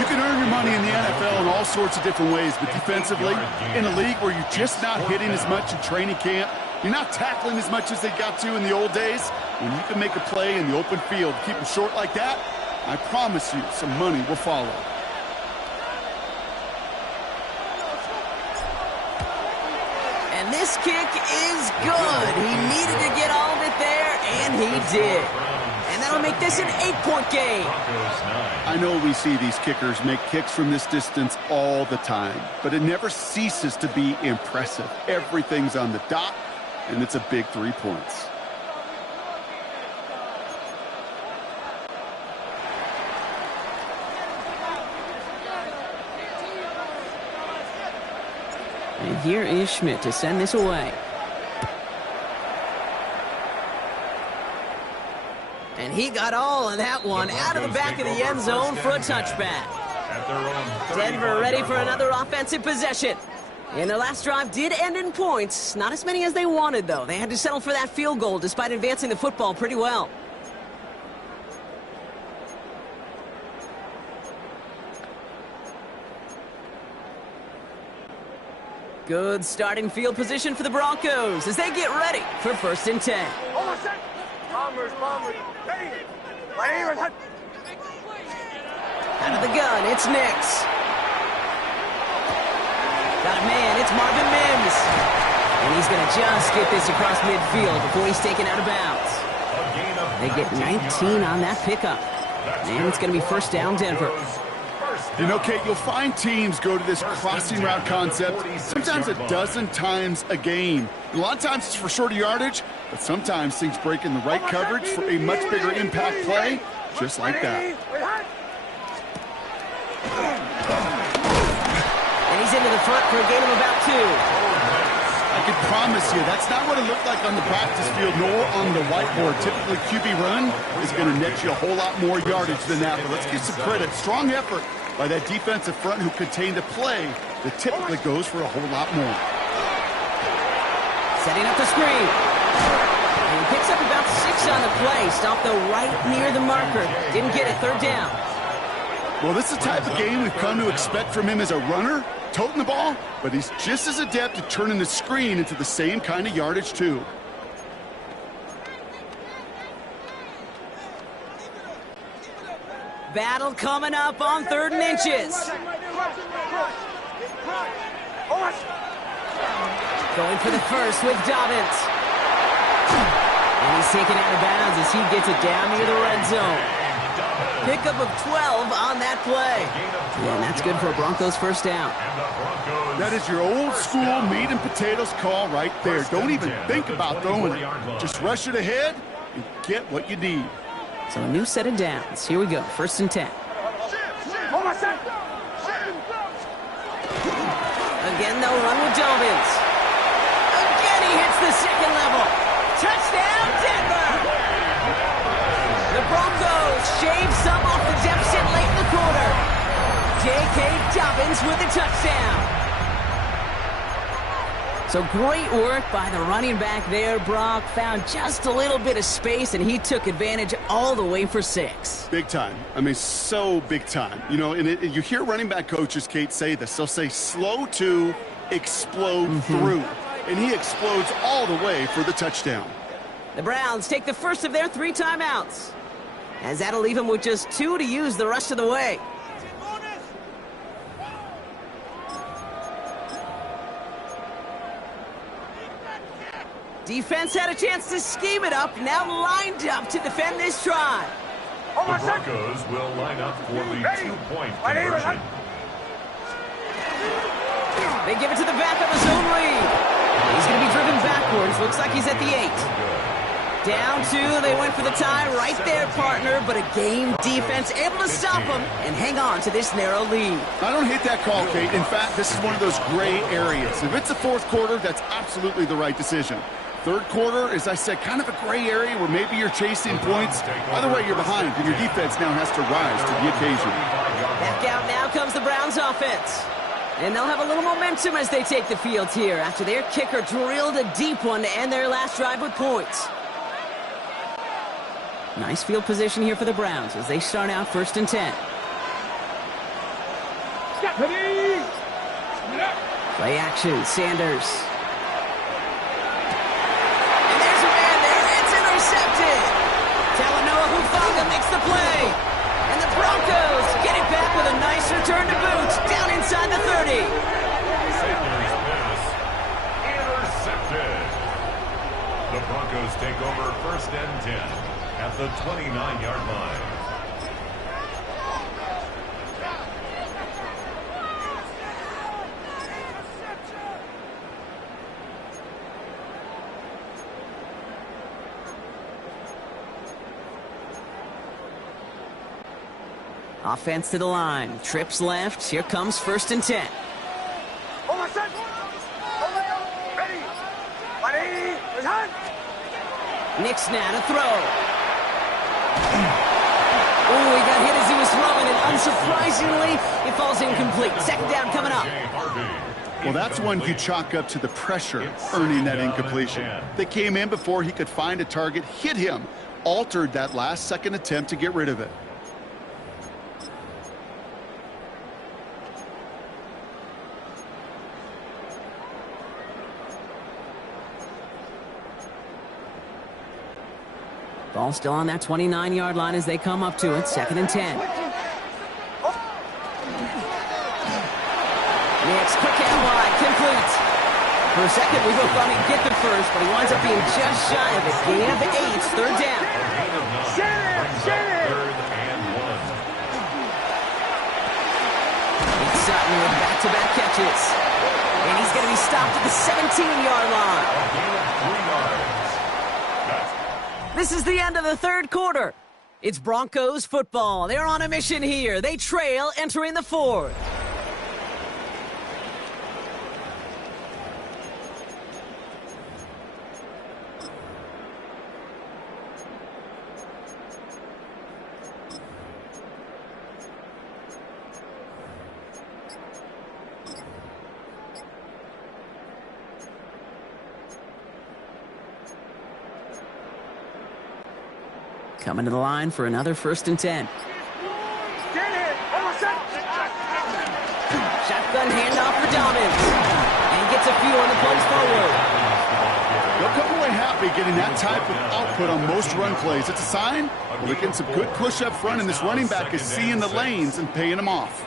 You can earn your money in the NFL in all sorts of different ways, but defensively, in a league where you're just not hitting as much in training camp, you're not tackling as much as they got to in the old days, when you can make a play in the open field, keep them short like that, I promise you some money will follow. And this kick is good. He needed to get all of it there, and he did. And that'll make this an 8-point game. I know we see these kickers make kicks from this distance all the time, but it never ceases to be impressive. Everything's on the dot, and it's a big 3 points. And here is Schmidt to send this away. And he got all of that one out of the back of the end zone for a touchback. Denver ready for another offensive possession. And their last drive did end in points. Not as many as they wanted, though. They had to settle for that field goal despite advancing the football pretty well. Good starting field position for the Broncos as they get ready for 1st and 10. Out of the gun, it's Nix. Got a man, it's Marvin Mims. And he's going to just get this across midfield before he's taken out of bounds. They get 19 on that pickup. And it's going to be 1st down, Denver. You know, Kate, you'll find teams go to this crossing route concept sometimes a dozen times a game. A lot of times it's for shorter yardage, but sometimes things break in the right coverage for a much bigger impact play, just like that. And he's into the front for a gain of about 2. I can promise you that's not what it looked like on the practice field nor on the whiteboard. Typically, QB run is going to net you a whole lot more yardage than that, but let's give some credit. Strong effort by that defensive front who contained a play that typically goes for a whole lot more. Setting up the screen. And he picks up about 6 on the play. Stopped though right near the marker. Didn't get it. 3rd down. Well, this is the type of game we've come to expect from him as a runner, toting the ball, but he's just as adept at turning the screen into the same kind of yardage, too. Battle coming up on 3rd and inches. Going for the first with Dobbins. And he's taken out of bounds as he gets it down near the red zone. Pickup of 12 on that play. Yeah, and that's good for a Broncos first down. That is your old school meat and potatoes call right there. Don't even think about throwing it. Just rush it ahead and get what you need. So a new set of downs. Here we go, 1st and 10. Again, they'll run with Dobbins. Again, he hits the second level. Touchdown, Denver! The Broncos shave some off the deficit late in the quarter. J.K. Dobbins with the touchdown. So great work by the running back there. Brock found just a little bit of space, and he took advantage all the way for 6. Big time. I mean, so big time. You know, and you hear running back coaches, Kate, say this. They'll say slow to explode through. And he explodes all the way for the touchdown. The Browns take the first of their 3 timeouts, as that'll leave them with just 2 to use the rest of the way. Defense had a chance to scheme it up, now lined up to defend this drive. The Broncos will line up for the 2-point conversion. They give it to the back of his own lead. He's going to be driven backwards. Looks like he's at the 8. Down 2, they went for the tie right there, partner, but a game defense able to stop him and hang on to this narrow lead. I don't hate that call, Kate. In fact, this is one of those gray areas. If it's the 4th quarter, that's absolutely the right decision. 3rd quarter, as I said, kind of a gray area where maybe you're chasing points. Either way, you're behind, and your defense now has to rise to the occasion. Back out now comes the Browns offense. And they'll have a little momentum as they take the field here after their kicker drilled a deep one to end their last drive with points. Nice field position here for the Browns as they start out 1st and 10. Play action, Sanders. And there's a man there. It's intercepted. Talanoa Hufanga makes the play. And the Broncos get it back with a nice return to boot down inside the 30. Sanders' pass intercepted. The Broncos take over 1st and 10 at the 29-yard line. Offense to the line. Trips left. Here comes 1st and 10. Nick's now to throw. Oh, he got hit as he was throwing, and unsurprisingly, it falls incomplete. 2nd down coming up. Well, that's one you chalk up to the pressure earning that incompletion. They came in before he could find a target, hit him, altered that last-second attempt to get rid of it. Ball still on that 29-yard line as they come up to it. 2nd and 10. Nick's quick and wide, complete. For a second, we both thought he'd get the first, but he winds up being just shy of it. Gain of 8, 3rd down. It's Sutton with back-to-back catches. And he's going to be stopped at the 17-yard line. This is the end of the 3rd quarter. It's Broncos football. They're on a mission here. They trail entering the 4th. Coming to the line for another 1st and 10. Shotgun handoff for Dobbins. And gets a few on the plays forward. They'll come away happy be getting that type of output on most run plays. It's a sign, well, they're getting some good push up front, and this running back is seeing the lanes and paying them off.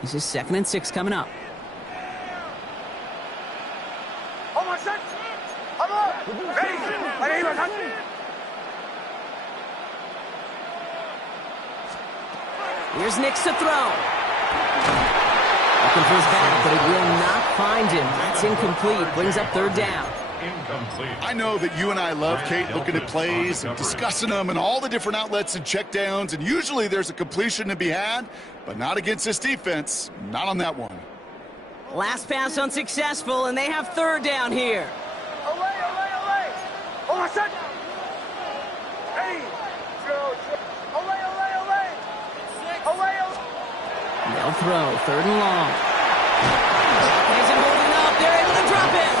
This is 2nd and 6 coming up. Here's Nix to throw. Looking for his back, but it will not find him. That's incomplete. Brings up 3rd down. Incomplete. I know that you and I love, Kate, looking at plays and discussing them and all the different outlets and checkdowns, and usually there's a completion to be had, but not against this defense. Not on that one. Last pass unsuccessful, and they have 3rd down here. They'll throw 3rd and long. Isn't holding up. They're able to drop it.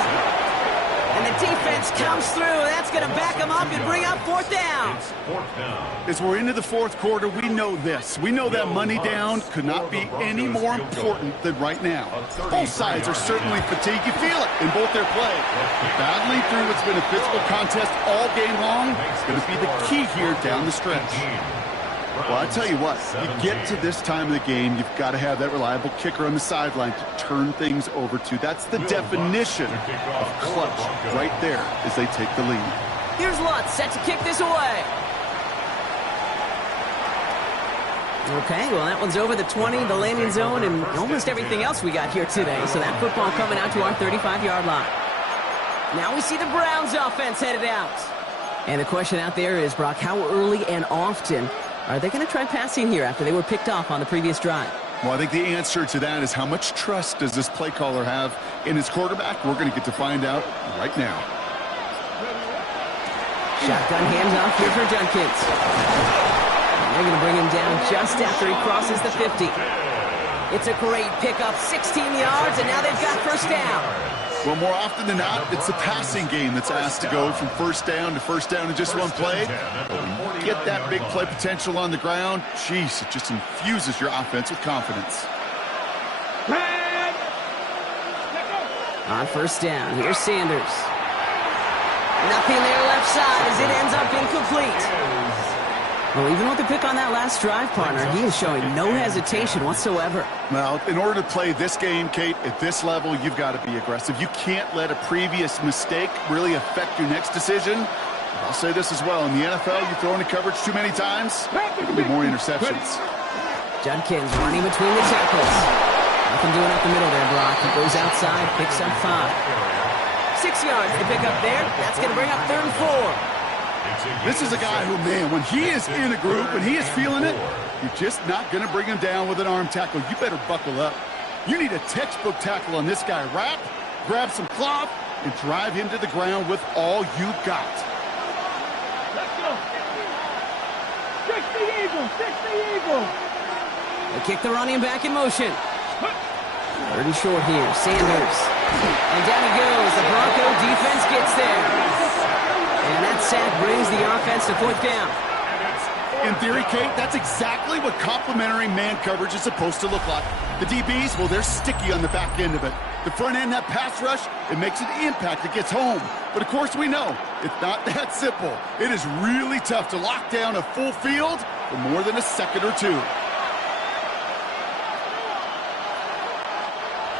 And the defense comes through. That's going to back them up and bring up 4th down. It's 4th down. As we're into the 4th quarter, we know this. We know that money down could not be any more important than right now. Both sides are certainly fatigued. You feel it in both their play. Battling through what's been a physical contest all game long is going to be the key here down the stretch. Well, I tell you what, you get to this time of the game, you've got to have that reliable kicker on the sideline to turn things over to. That's the definition of clutch right there as they take the lead. Here's Lutz set to kick this away. Okay, well, that one's over the 20, the landing zone, and almost everything else we got here today. So that football coming out to our 35-yard line. Now we see the Browns offense headed out. And the question out there is, Brock, how early and often are they going to try passing here after they were picked off on the previous drive? Well, I think the answer to that is how much trust does this play caller have in his quarterback? We're going to get to find out right now. Shotgun handoff here for Junkins. And they're going to bring him down just after he crosses the 50. It's a great pickup, 16 yards, and now they've got 1st down. Well, more often than not, it's the passing game that's asked to go from 1st down to 1st down in just one play. But when you get that big play potential on the ground, geez, it just infuses your offense with confidence. On 1st down, here's Sanders. Nothing there left side as it ends up incomplete. Well, even with the pick on that last drive, partner, he is showing no hesitation whatsoever. Well, in order to play this game, Kate, at this level, you've got to be aggressive. You can't let a previous mistake really affect your next decision. I'll say this as well. In the NFL, you throw into coverage too many times, there'll be more interceptions. Judkins running between the tackles. Nothing doing up the middle there, Brock. He goes outside, picks up 5. 6 yards to pick up there. That's going to bring up 3rd and 4. This is a guy who, man, when he is in a group, when he is feeling it, you're just not going to bring him down with an arm tackle. You better buckle up. You need a textbook tackle on this guy. Wrap, grab some cloth, and drive him to the ground with all you got. Let's go. 60 Eagles, 60 Eagles. They kick the running back in motion. 3rd and short here, Sanders. And down he goes. The Bronco defense gets there. And that sack brings the offense to 4th down. In theory, Kate, that's exactly what complementary man coverage is supposed to look like. The DBs, well, they're sticky on the back end of it. The front end, that pass rush, it makes an impact. It gets home. But, of course, we know it's not that simple. It is really tough to lock down a full field for more than a second or two.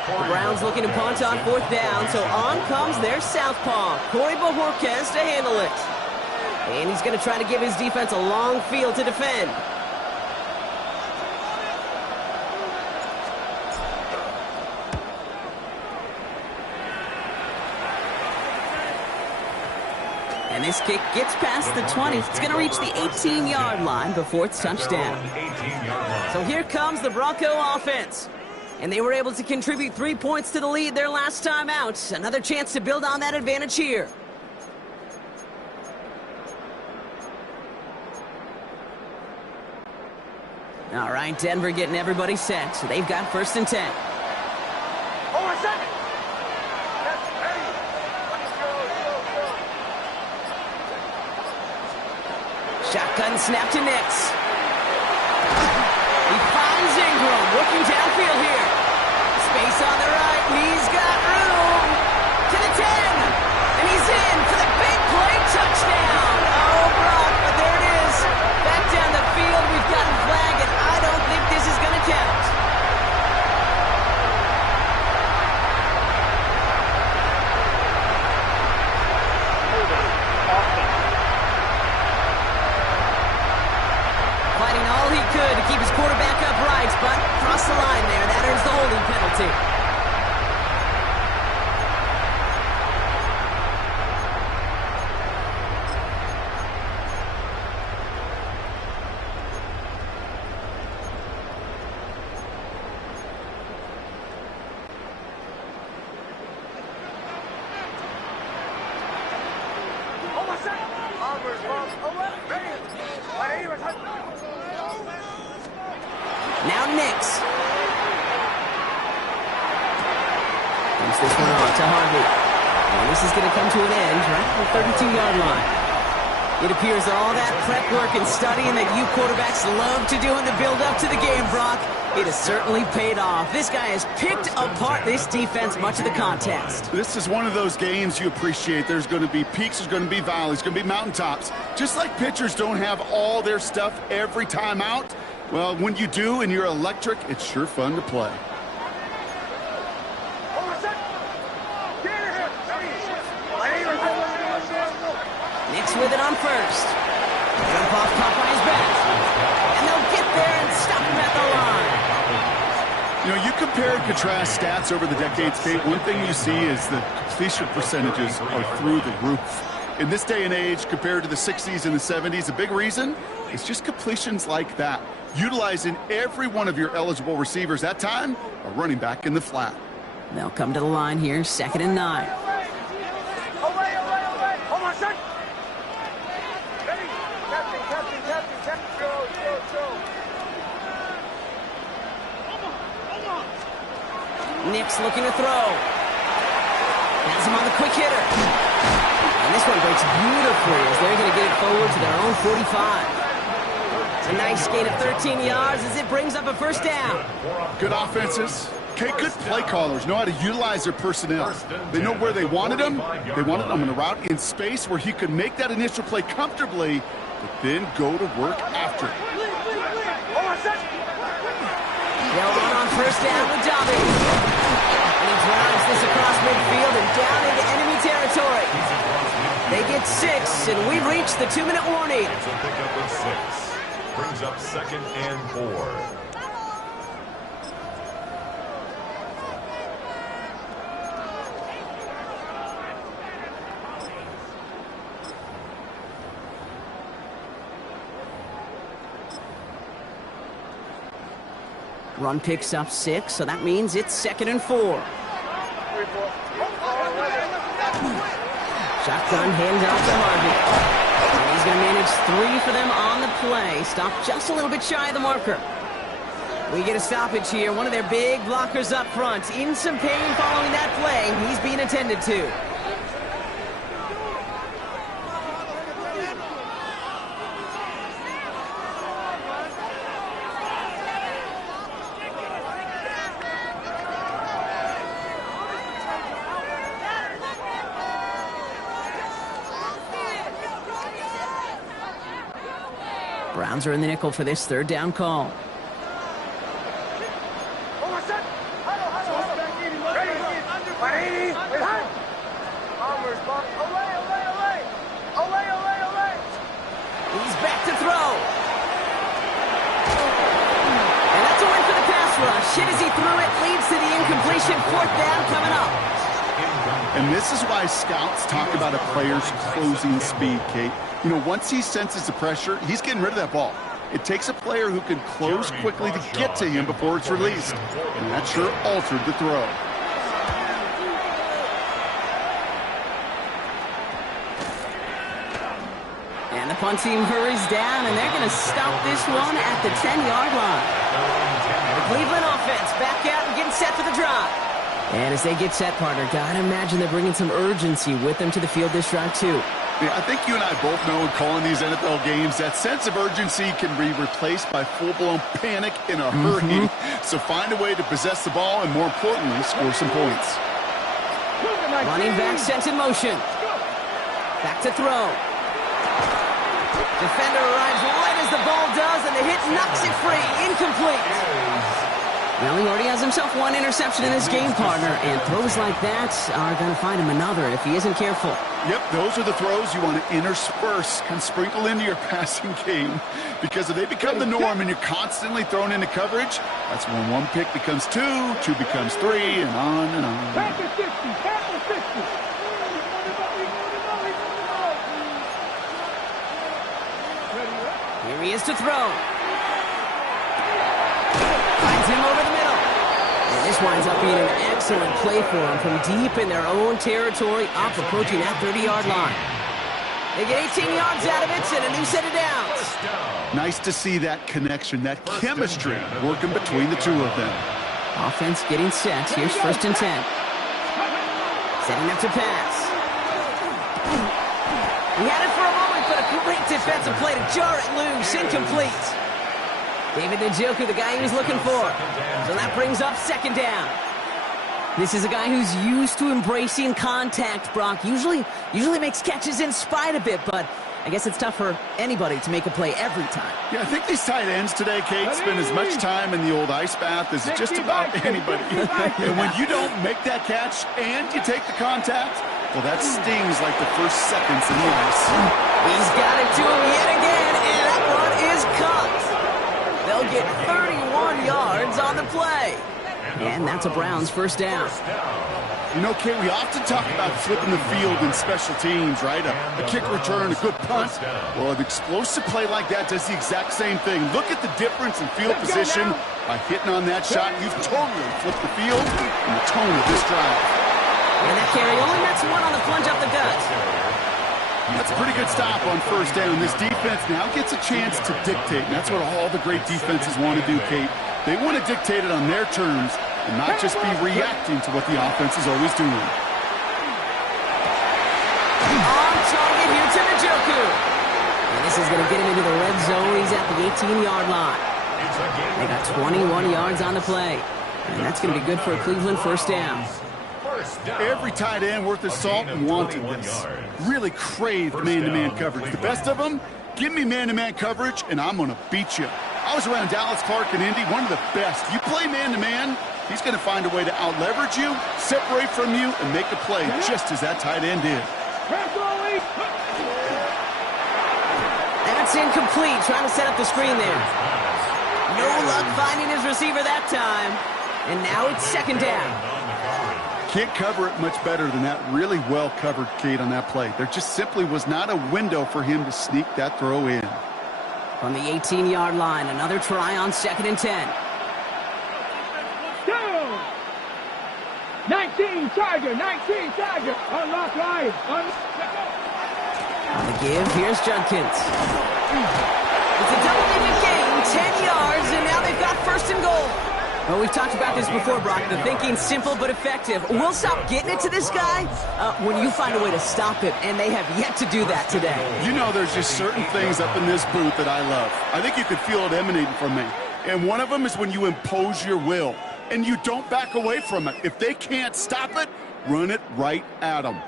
The Browns looking to punt on 4th down, so on comes their southpaw, Corey Bojorquez, to handle it. And he's going to try to give his defense a long field to defend. And this kick gets past the 20. It's going to reach the 18-yard line before it's touchdown. So here comes the Bronco offense. And they were able to contribute 3 points to the lead their last time out. Another chance to build on that advantage here. All right, Denver getting everybody set. So they've got 1st and 10. Shotgun snap to Nix. He finds Ingram, looking downfield here. Space on the right, he's got room. Now Nix. Brings this one on to Harvey. And this is going to come to an end right at the 32-yard line. It appears that all that prep work and studying that you quarterbacks love to do in the build-up to the game, Brock, it has certainly paid off. This guy has picked apart this defense much of the contest. This is one of those games you appreciate. There's going to be peaks, there's going to be valleys, going to be mountaintops. Just like pitchers don't have all their stuff every time out, well, when you do and you're electric, it's sure fun to play. Nix with it on first. Jump off top on his back. And they'll get there and stop him at the line. You know, you compare and contrast stats over the decades, Kate. One thing you see is the completion percentages are through the roof. In this day and age, compared to the 60s and the 70s, a big reason is just completions like that. Utilizing every one of your eligible receivers at time, a running back in the flat. They'll come to the line here, 2nd and 9. Nix looking to throw. Has him on the quick hitter. And this one breaks beautifully as they're going to get it forward to their own 45. It's a nice gain of 13 yards as it brings up a first down. Good offenses. Okay, good play callers know how to utilize their personnel. They know where they wanted them. They wanted them in a route in space where he could make that initial play comfortably, but then go to work after it. They'll run on first down with Dobby. And he drives this across midfield and down into enemy territory. They get 6, and we've reached the 2-minute warning. It's a pickup of 6. Brings up 2nd and 4. Run picks up 6, so that means it's 2nd and 4. Shotgun handoff to Harvey. And he's going to manage 3 for them on the play. Stop just a little bit shy of the marker. We get a stoppage here. One of their big blockers up front. In some pain following that play. He's being attended to. Browns are in the nickel for this 3rd down call. He's back to throw. And that's a win for the pass rush. Hit as he threw it, leads to the incompletion. 4th down coming up. And this is why scouts talk about a player's closing speed, Kate. You know, once he senses the pressure, he's getting rid of that ball. It takes a player who can close quickly to get to him before it's released. And that sure altered the throw. And the punt team hurries down, and they're going to stop this one at the 10-yard line. The Cleveland offense back out and getting set for the drive. And as they get set, partner, gotta imagine they're bringing some urgency with them to the field this drive, too. Yeah, I think you and I both know in calling these NFL games that sense of urgency can be replaced by full-blown panic in a hurry. So find a way to possess the ball and, more importantly, score some points. Running back sent in motion. Back to throw. Defender arrives right as the ball does, and the hit knocks it free. Incomplete. Well, he already has himself 1 interception in this game, partner, and throws like that are going to find him another if he isn't careful. Yep, those are the throws you want to intersperse and sprinkle into your passing game, because if they become the norm and you're constantly thrown into coverage, that's when 1 pick becomes 2, 2 becomes 3, and on and on. Back to 60, back to 60. Here he is to throw. Finds him over the middle. And this winds up being an excellent play for him from deep in their own territory, up approaching that 30-yard line. They get 18 yards out of it and a new set of downs. Nice to see that connection, that chemistry working between the two of them. Offense getting set. Here's 1st and 10. Setting up to pass. He had it for a moment, but a great defensive play to jar it loose. Incomplete. David Njoku, the guy he was looking for. So that brings up 2nd down. This is a guy who's used to embracing contact, Brock. Usually makes catches in spite of it, but I guess it's tough for anybody to make a play every time. Yeah, I think these tight ends today, Kate, spend as much time in the old ice bath as just about anybody. And when you don't make that catch and you take the contact, well, that stings like the first seconds in the ice. He's got it to him yet again, and that one is caught. They'll get 31 yards on the play. And that's a Browns 1st down. You know, Kate, we often talk about flipping the field in special teams, right? A kick return, a good punt. Well, an explosive play like that does the exact same thing. Look at the difference in field position. By hitting on that shot, you've totally flipped the field and the tone of this drive. And that carry only nets one on the plunge up the gut. That's a pretty good stop on 1st down. This defense now gets a chance to dictate, and that's what all the great defenses want to do, Kate. They want to dictate it on their terms and not just be reacting to what the offense is always doing. On target here to Njoku. And this is going to get him into the red zone. He's at the 18-yard line. They got 21 yards on the play. And that's going to be good for a Cleveland 1st down. Every tight end worth his salt wanted this. Really craved man-to-man coverage. The best of them, give me man-to-man coverage, and I'm going to beat you. I was around Dallas Clark and Indy, one of the best. You play man-to-man, he's going to find a way to out-leverage you, separate from you, and make the play just as that tight end did. That's incomplete, trying to set up the screen there. No luck finding his receiver that time. And now it's 2nd down. Can't cover it much better than that really well-covered Kate on that play. There just simply was not a window for him to sneak that throw in. From the 18-yard line, another try on 2nd and 10. 19 Charger. Unlock line. On the give, here's Judkins. It's a double-digit gain, 10 yards, and now they've got 1st and goal. Well, we've talked about this before, Brock. The thinking's simple but effective. We'll stop getting it to this guy when you find a way to stop it, and they have yet to do that today. You know, there's just certain things up in this booth that I love. I think you could feel it emanating from me. And one of them is when you impose your will, and you don't back away from it. If they can't stop it, run it right at them.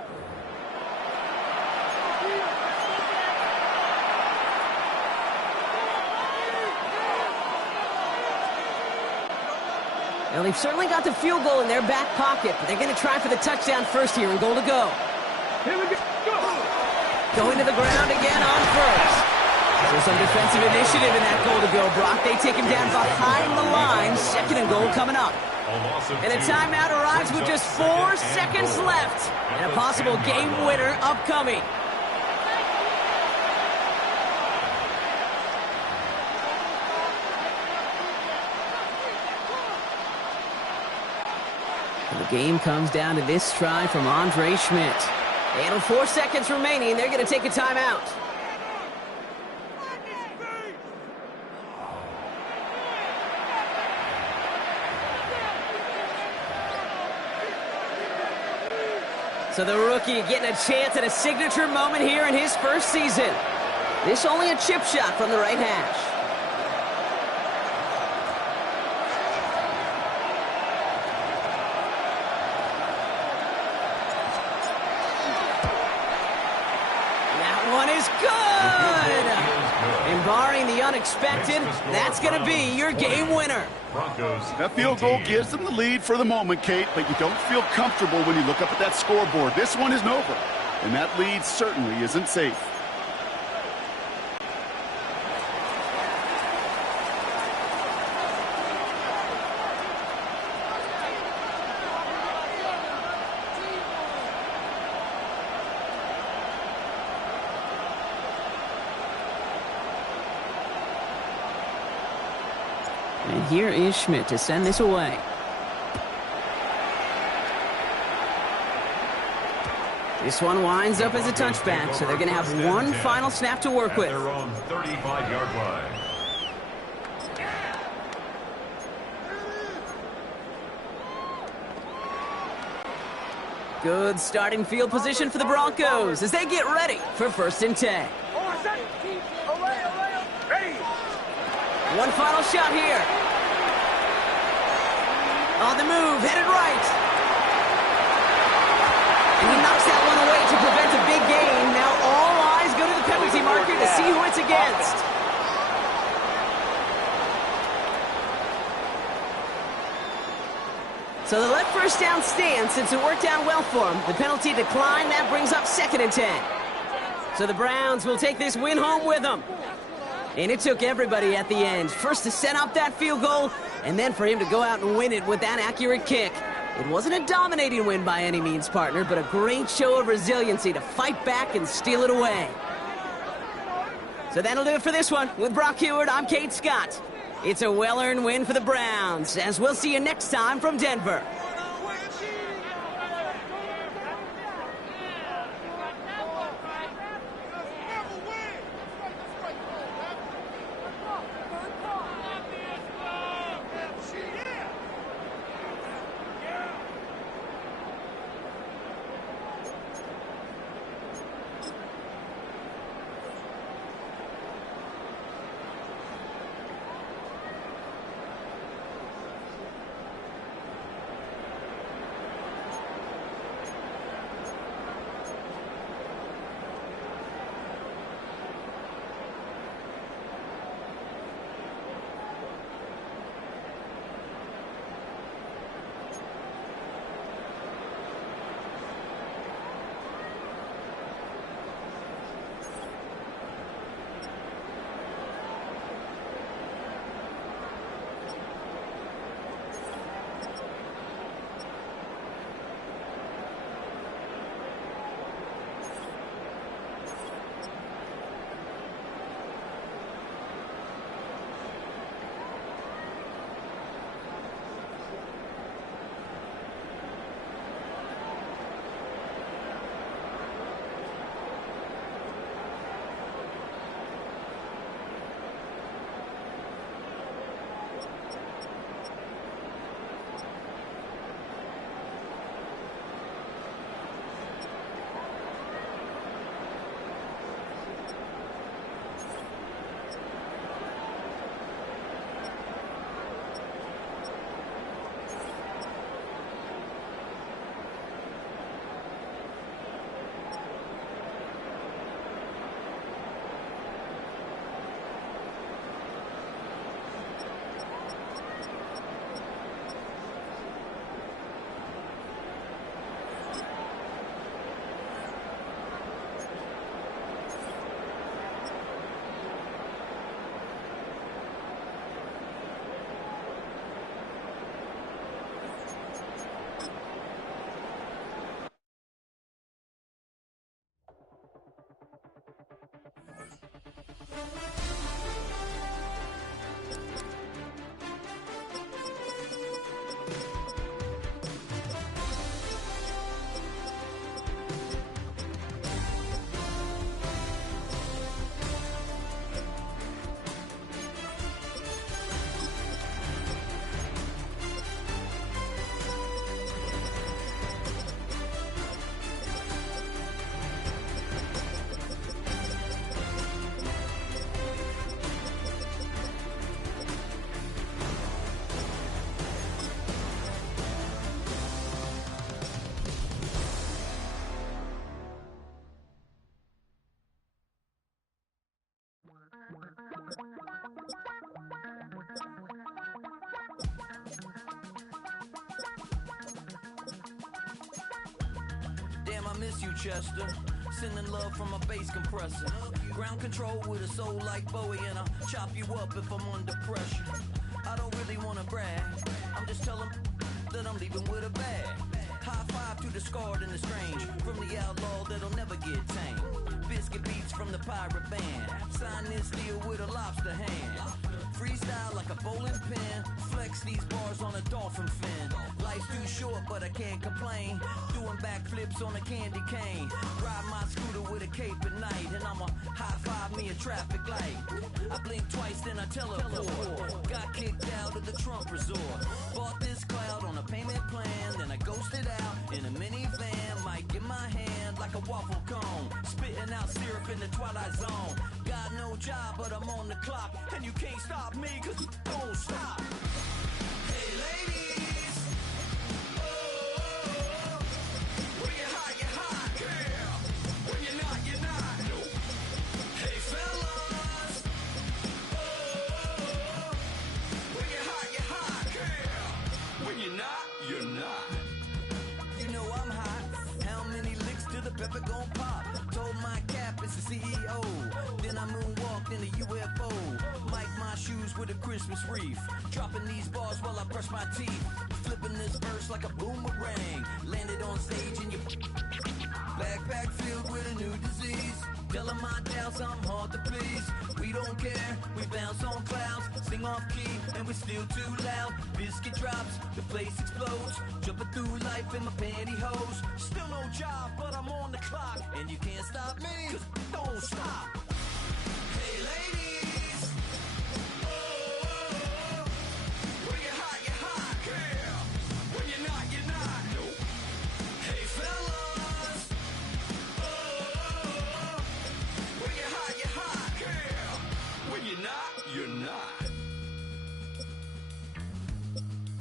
Well, they've certainly got the field goal in their back pocket, but they're going to try for the touchdown first here and goal to go. Here we go. Going to the ground again on 1st. So some defensive initiative in that goal to go, Brock. They take him down behind the line. 2nd and goal coming up. And the timeout arrives with just 4 seconds left. And a possible game winner upcoming. The game comes down to this try from Andre Schmidt. And 4 seconds remaining, they're going to take a timeout. So the rookie getting a chance at a signature moment here in his 1st season. This only a chip shot from the right hash. Barring the unexpected, that's going to be your game winner. That field goal gives them the lead for the moment, Kate, but you don't feel comfortable when you look up at that scoreboard. This one isn't over, and that lead certainly isn't safe. And here is Schmidt to send this away. This one winds up as a touchback, so they're going to have one final snap to work with. At their own 35-yard line. Good starting field position for the Broncos as they get ready for 1st and 10. One final shot here. On the move, headed right. And he knocks that one away to prevent a big gain. Now all eyes go to the penalty marker to see who it's against. So they let 1st down stand since it worked out well for them. The penalty declined. That brings up 2nd and 10. So the Browns will take this win home with them. And it took everybody at the end. First to set up that field goal, and then for him to go out and win it with that accurate kick. It wasn't a dominating win by any means, partner, but a great show of resiliency to fight back and steal it away. So that'll do it for this one. With Brock Heward, I'm Kate Scott. It's a well-earned win for the Browns, as we'll see you next time from Denver. Damn, I miss you, Chester. Sending love from a bass compressor. Ground control with a soul like Bowie, and I'll chop you up if I'm under pressure. I don't really want to brag. I'm just telling that I'm leaving with a bag. High five to the scarred and the strange. From the outlaw that'll never get tamed. Biscuit beats from the pirate band. Sign this deal with a lobster hand. Freestyle like a bowling pin. Flex these bars on a dolphin fin. Life's too short, but I can't complain. Doing backflips on a candy cane. Ride my scooter with a cape at night. And I'ma high five me a traffic light. I blink twice, then I teleport. Got kicked out of the Trump resort. Bought this cloud on a payment plan. Then I ghosted out in a minivan. Mic in my hand like a waffle cone. Spitting out syrup in the twilight zone. Got no job, but I'm on the clock. And you can't stop me, cause it don't stop. Hey ladies, oh, when you're hot, yeah. When you're not, Hey fellas, oh, when you're hot, yeah. When you're not. You know I'm hot. How many licks till the pepper gon' pop? Told my cap it's the CEO. Then I moonwalked in a UFO. Mic my shoes with a Christmas wreath. Dropping these bars while I brush my teeth. Flipping this verse like a boomerang. Landed on stage in your backpack filled with a new disease. Telling my doubts I'm hard to please. We don't care, we bounce on clouds. Sing off key and we're still too loud. Biscuit drops, the place explodes. Jumping through life in my pantyhose. Still no job, but I'm on the clock. And you can't stop me, cause don't stop. Hey ladies, oh, when you're hot, yeah. When you're not, Hey fellas, oh, when you're hot, yeah. When you're not.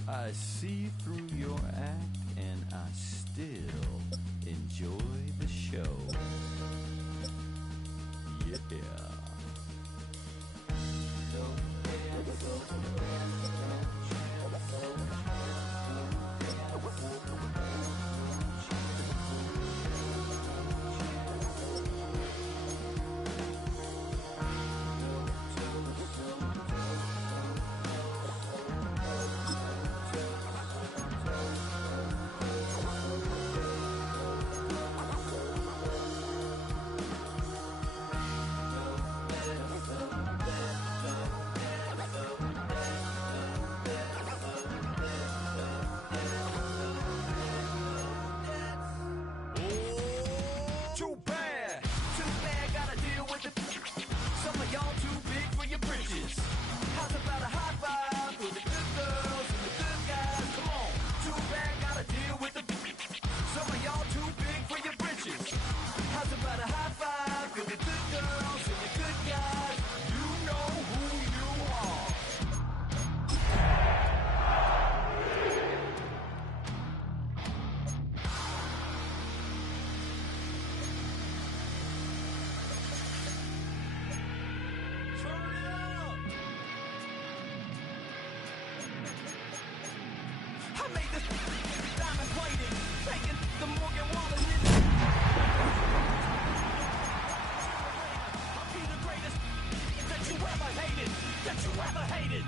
I see through your act and I still enjoy the show. Too bad, gotta deal with it. Some of y'all too big for your britches. How's about a high five for the good girls and the good guys? Come on, too bad, gotta deal with it. Some of y'all too big for your britches. How's about a high five for the good girls and the good guys? You know who you are. I made this diamond plated, taking the Morgan Wallen in. I'll be the greatest that you ever hated.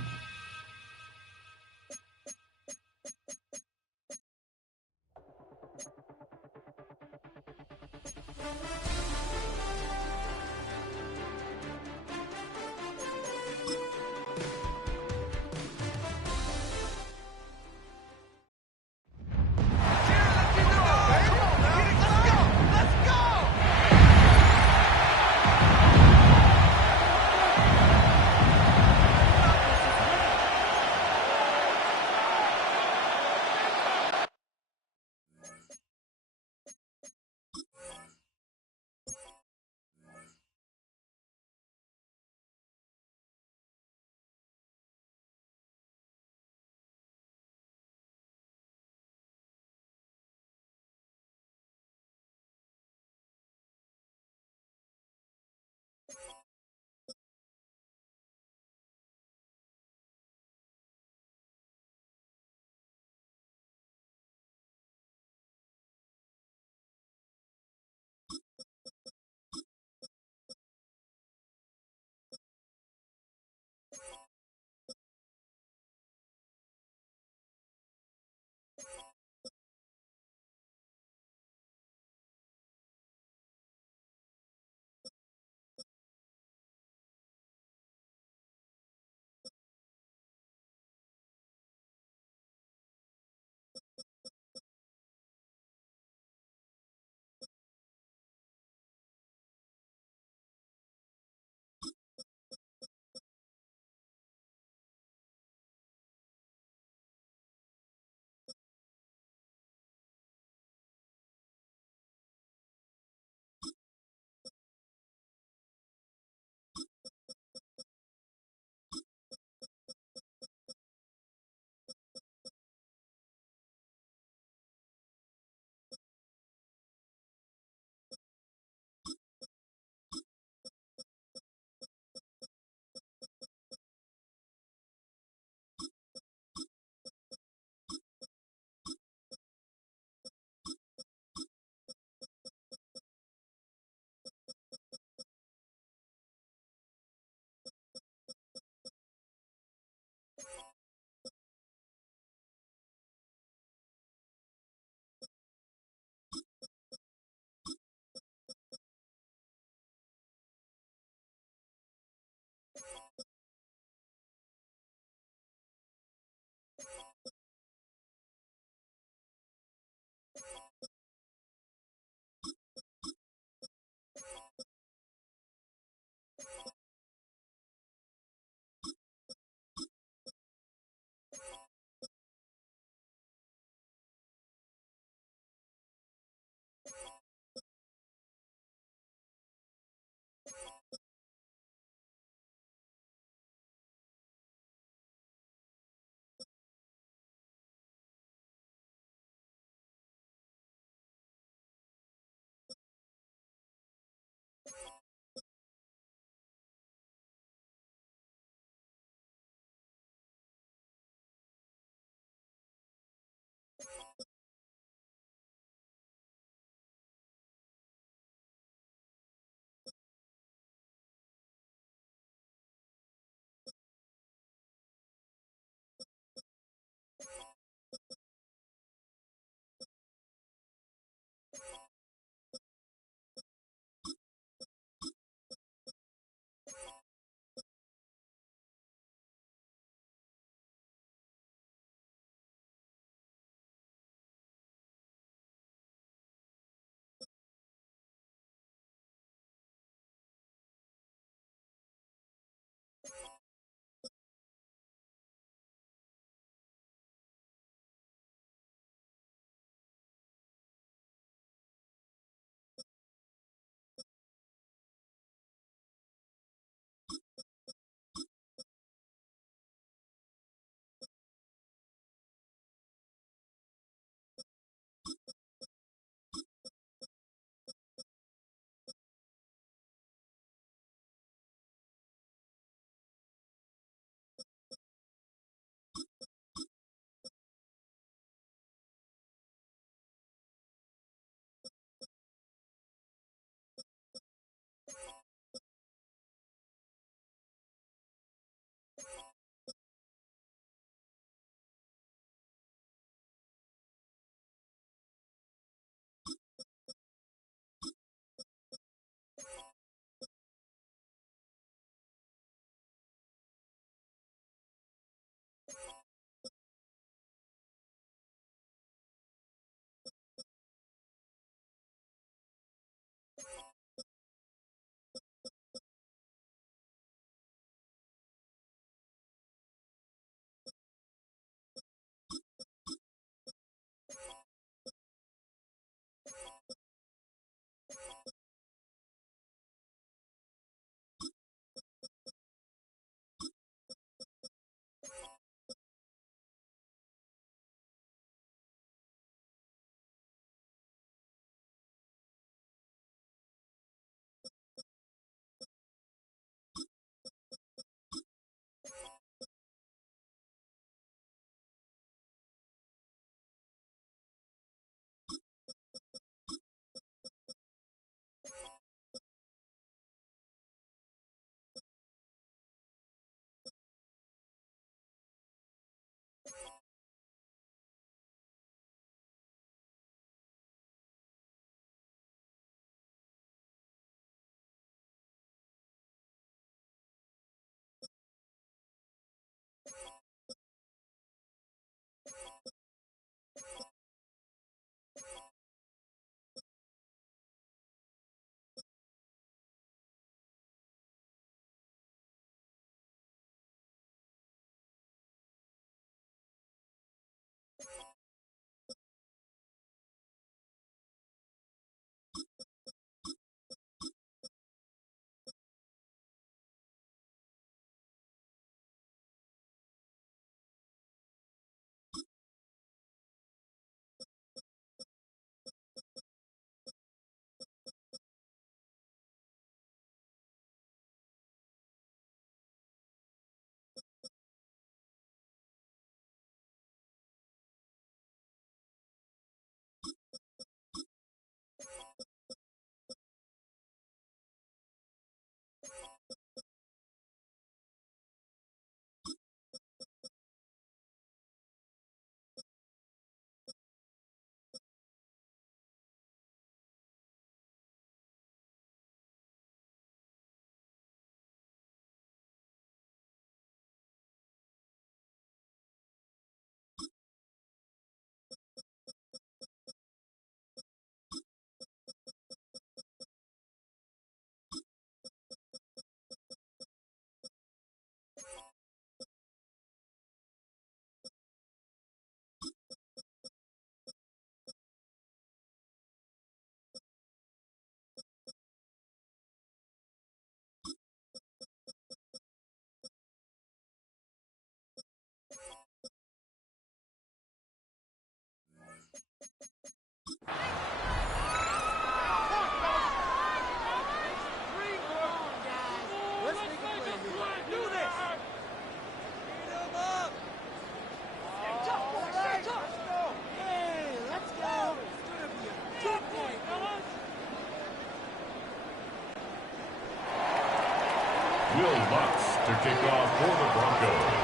Will Lutz to kick off for the Broncos.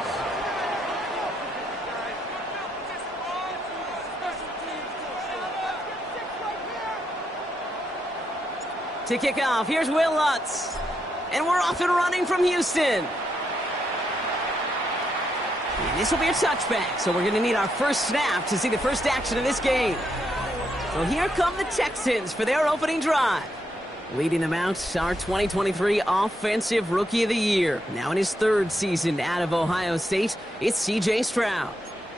To kick off, here's Will Lutz. And we're off and running from Houston. And this will be a touchback, so we're going to need our first snap to see the first action of this game. So here come the Texans for their opening drive. Leading them out, our 2023 Offensive Rookie of the Year. Now in his third season out of Ohio State, it's C.J. Stroud.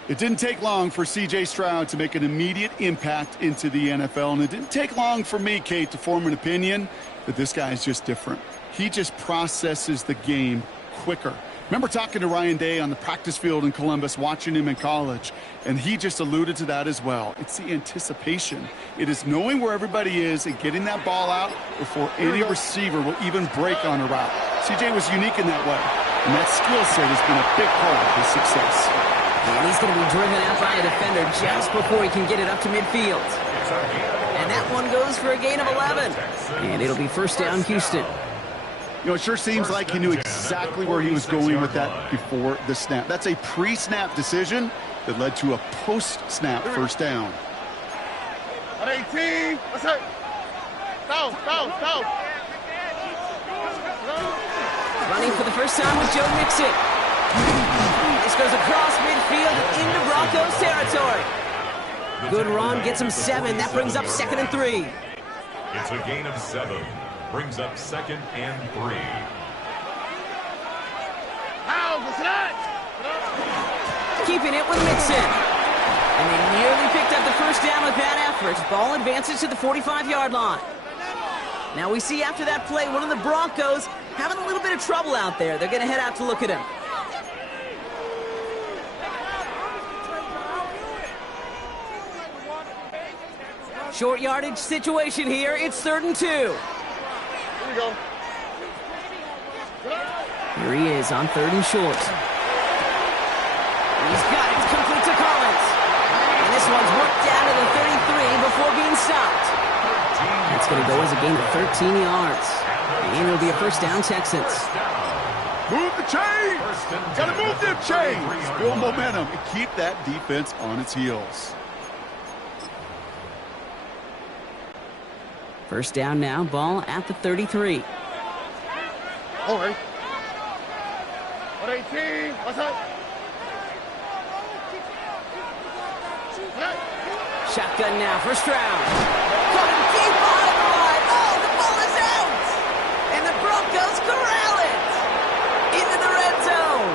It didn't take long for C.J. Stroud to make an immediate impact into the NFL, and it didn't take long for me, Kate, to form an opinion that this guy is just different. He just processes the game quicker. Remember talking to Ryan Day on the practice field in Columbus, watching him in college, and he just alluded to that as well. It's the anticipation. It is knowing where everybody is and getting that ball out before any receiver will even break on a route. CJ was unique in that way, and that skill set has been a big part of his success. And he's going to be driven out by a defender just before he can get it up to midfield. And that one goes for a gain of 11. And it'll be first down, Houston. You know, it sure seems like he knew exactly where he was going with that before the snap. That's a pre-snap decision that led to a post-snap first down. 18, what's up? Go. Running for the first time with Joe Mixon. This goes across midfield and into Broncos territory. Good run, gets him 7. That brings up 2nd and 3. It's a gain of 7. Brings up 2nd and 3. Keeping it with Mixon. And they nearly picked up the first down with that effort. Ball advances to the 45-yard line. Now we see after that play, one of the Broncos having a little bit of trouble out there. They're going to head out to look at him. Short yardage situation here. It's 3rd and 2. Here we go. Here he is on 3rd and short. He's got it. It's complete to Collins. And this one's worked down to the 33 before being stopped. It's going to go as a gain of 13 yards. And it'll be a first down, Texans. Move the chain! Got to move them chains! Build momentum and keep that defense on its heels. First down now, ball at the 33. All right. 18, what's up? Shotgun now for Stroud. Coming deep on the line. Oh, the ball is out! And the Broncos corral it into the red zone.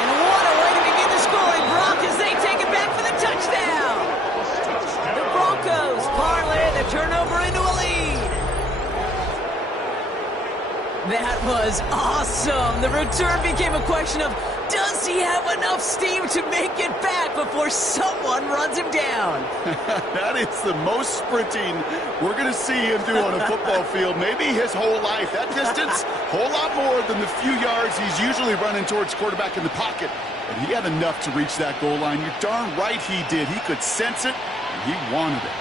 And what a way to begin the scoring, Brock, as they take it back for the touchdown. The Broncos parlay the turnover into a lead. That was awesome. The return became a question of, does he have enough steam to make it back before someone runs him down? That is the most sprinting we're going to see him do on a football field, maybe his whole life. That distance, whole lot more than the few yards he's usually running towards quarterback in the pocket. And he had enough to reach that goal line. You're darn right he did. He could sense it, and he wanted it.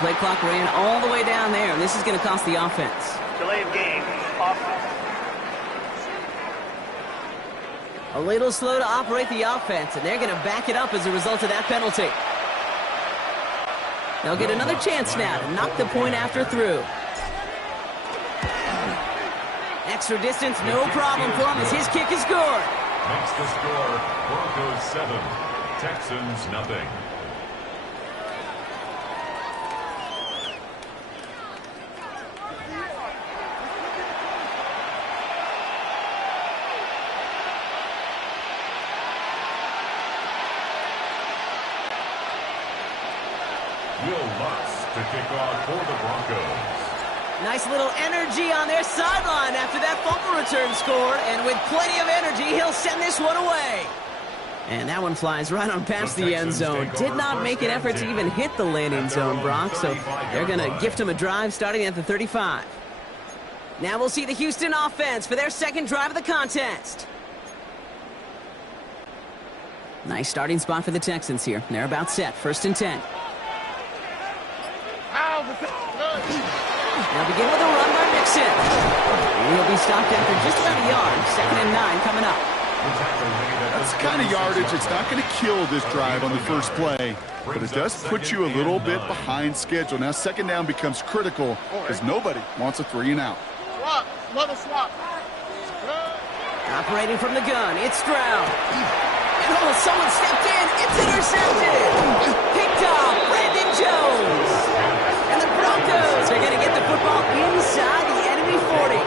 Play clock ran all the way down there, and this is going to cost the offense. Delay of game. Offense. A little slow to operate the offense, and they're going to back it up as a result of that penalty. They'll get another chance now to knock the point after through. Extra distance, no problem for him as his kick is good. Makes the score Broncos 7, Texans nothing. Will Lutz to kick off for the Broncos. Nice little energy on their sideline after that fumble return score, and with plenty of energy, he'll send this one away. And that one flies right on past the end zone. Did not make an effort to even hit the landing zone, Brock, so they're going to gift him a drive starting at the 35. Now we'll see the Houston offense for their second drive of the contest. Nice starting spot for the Texans here. They're about set. 1st and 10. They'll begin with a run by Mixon. He'll be stopped after just about a yard. 2nd and 9 coming up. That's the kind of yardage. It's not going to kill this drive on the first play, but it does put you a little bit behind schedule. Now 2nd down becomes critical because nobody wants a 3 and out. Swap. Another swap. Operating from the gun, it's Stroud. And oh, someone stepped in. It's intercepted. Picked off Brandon Jones. And the Broncos are going to get the football inside the enemy 40.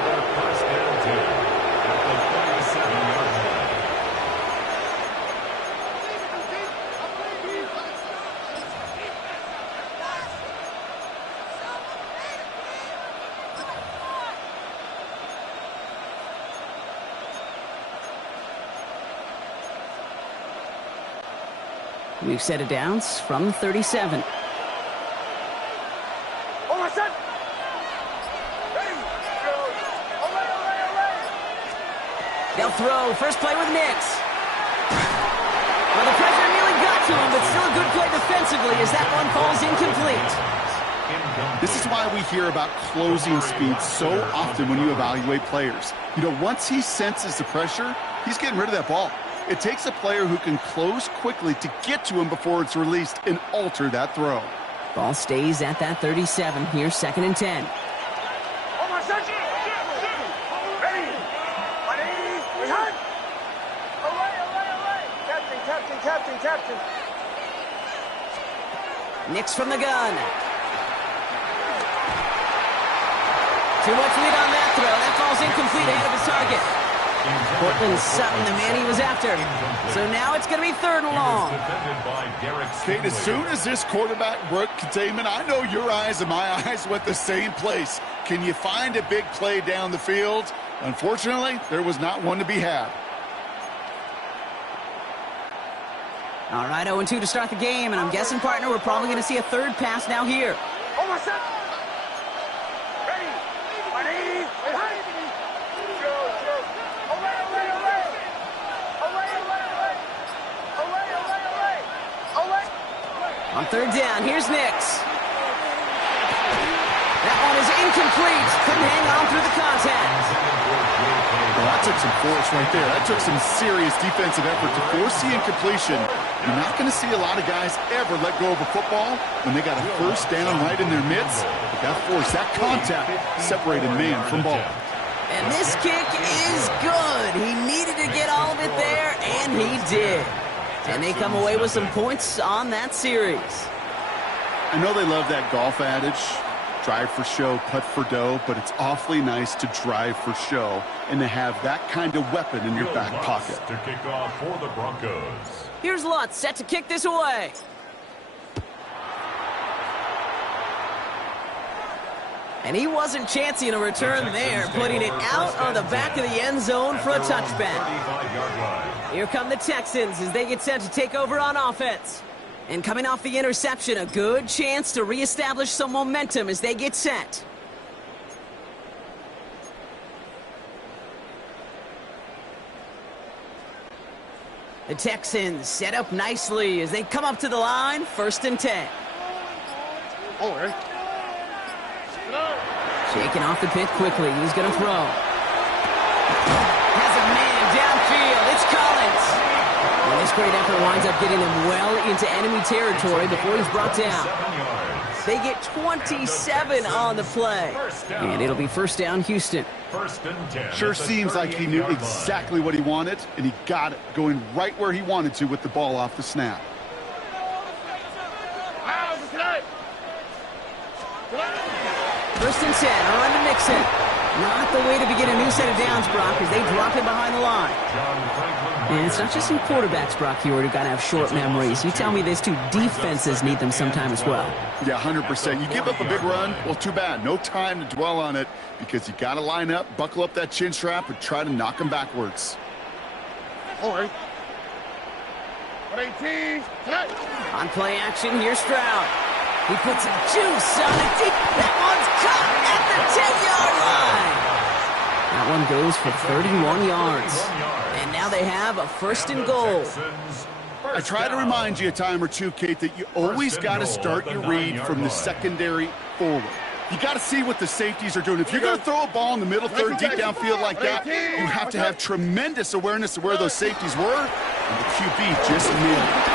We've set it downs from 37. They'll throw. First play with Nix. Well, the pressure nearly got to him, but still a good play defensively as that one falls incomplete. This is why we hear about closing speed so often when you evaluate players. You know, once he senses the pressure, he's getting rid of that ball. It takes a player who can close quickly to get to him before it's released and alter that throw. Ball stays at that 37. Here's 2nd and 10. Captain. Nix from the gun. Too much lead on that throw. That falls incomplete ahead of his target. Portland Sutton, the man he was after. So now it's going to be 3rd and long. Kate, as soon as this quarterback broke containment, I know your eyes and my eyes went the same place. Can you find a big play down the field? Unfortunately, there was not one to be had. All right, 0-2 to start the game, and I'm guessing, partner, we're probably going to see a 3rd pass now here. On 3rd down, here's Nix. That one is incomplete. Couldn't hang on through the contact. Well, that took some force right there. That took some serious defensive effort to force the incompletion. You're not going to see a lot of guys ever let go of a football when they got a 1st down right in their midst. But that force, that contact, separated man from ball. And this kick is good. He needed to get all of it there, and he did. And they come away with some points on that series. I know they love that golf adage, drive for show, putt for dough, but it's awfully nice to drive for show and to have that kind of weapon in your back pocket. To kick off for the Broncos. Here's Lutz set to kick this away. And he wasn't chancing a return there, putting it out on the back of the end zone for a touchback. Here come the Texans as they get set to take over on offense. And coming off the interception, a good chance to reestablish some momentum as they get set. The Texans set up nicely as they come up to the line, 1st and 10. Shaking off the pit quickly. He's going to throw. Has a man downfield. It's Collins. And this great effort winds up getting him well into enemy territory before he's brought down. They get 27 on the play. And it'll be 1st down, Houston. 1st and 10. Sure seems like he knew exactly what he wanted, and he got it, going right where he wanted to with the ball off the snap. 1st and 10, a run to Mixon. Not the way to begin a new set of downs, Brock, as they drop it behind the line. And it's not just some quarterbacks, Brock, here who got to have short memories. You tell me this too, defenses need them sometime as well. Yeah, 100%. You give up a big run, well, too bad. No time to dwell on it because you got to line up, buckle up that chin strap, and try to knock them backwards. All right. On play action, here's Stroud. He puts some juice on it deep. That one's caught at the 10-yard line. That one goes for 31 yards. And now they have a 1st and goal. I try to remind you a time or two, Kate, that you always got to start your read from the secondary forward. You got to see what the safeties are doing. If you're going to throw a ball in the middle third, deep downfield like that, you have to have tremendous awareness of where those safeties were, and the QB just nailed it.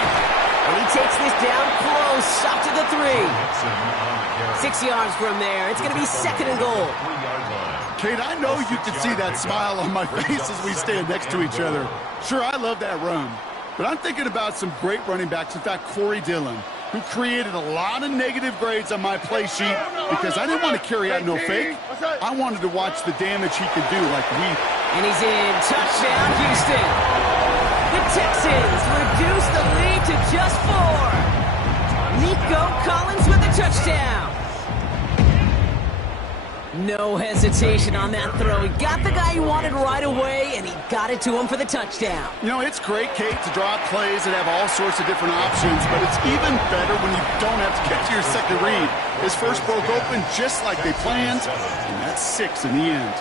And he takes this down close, up to the 3. 6 yards from there. It's going to be 2nd and goal. Kate, I know you can see that smile on my face as we stand next to each other. Sure, I love that run. But I'm thinking about some great running backs. In fact, Corey Dillon, who created a lot of negative grades on my play sheet because I didn't want to carry out no fake. I wanted to watch the damage he could do like we. And he's in. Touchdown, Houston. The Texans reduce the lead to just 4. Nico Collins with the touchdown. No hesitation on that throw. He got the guy he wanted right away, and he got it to him for the touchdown. You know, it's great, Kate, to draw up plays and have all sorts of different options, but it's even better when you don't have to get to your second read. His first broke open just like they planned, and that's 6 in the end.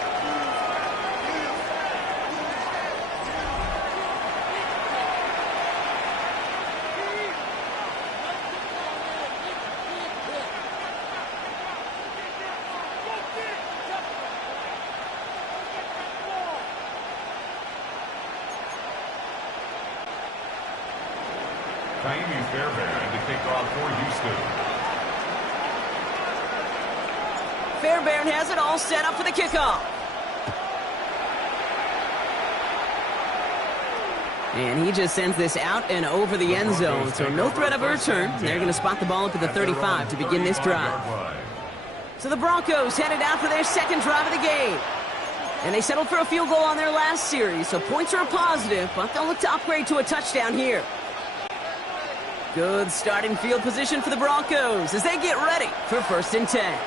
Fairbairn has it all set up for the kickoff. And he just sends this out and over the end zone, so no threat of a return. They're going to spot the ball up at the 35 to begin this drive. So the Broncos headed out for their 2nd drive of the game. And they settled for a field goal on their last series, so points are a positive, but they'll look to upgrade to a touchdown here. Good starting field position for the Broncos as they get ready for 1st and 10.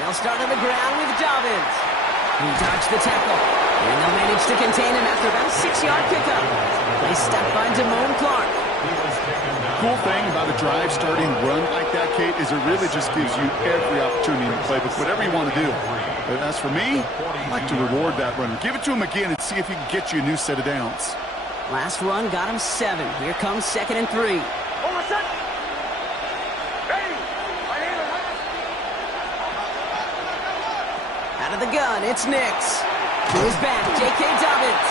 They'll start on the ground with Dobbins. He dodged the tackle, and they'll manage to contain him after about a 6-yard pickup. They stop by Damone Clark. Cool thing about a drive starting run like that, Kate, is it really just gives you every opportunity to play with whatever you want to do. But as for me, I'd like to reward that runner. Give it to him again and see if he can get you a new set of downs. Last run got him 7. Here comes 2nd and 3. Out of the gun, it's Nix. To his back, J.K. Dobbins.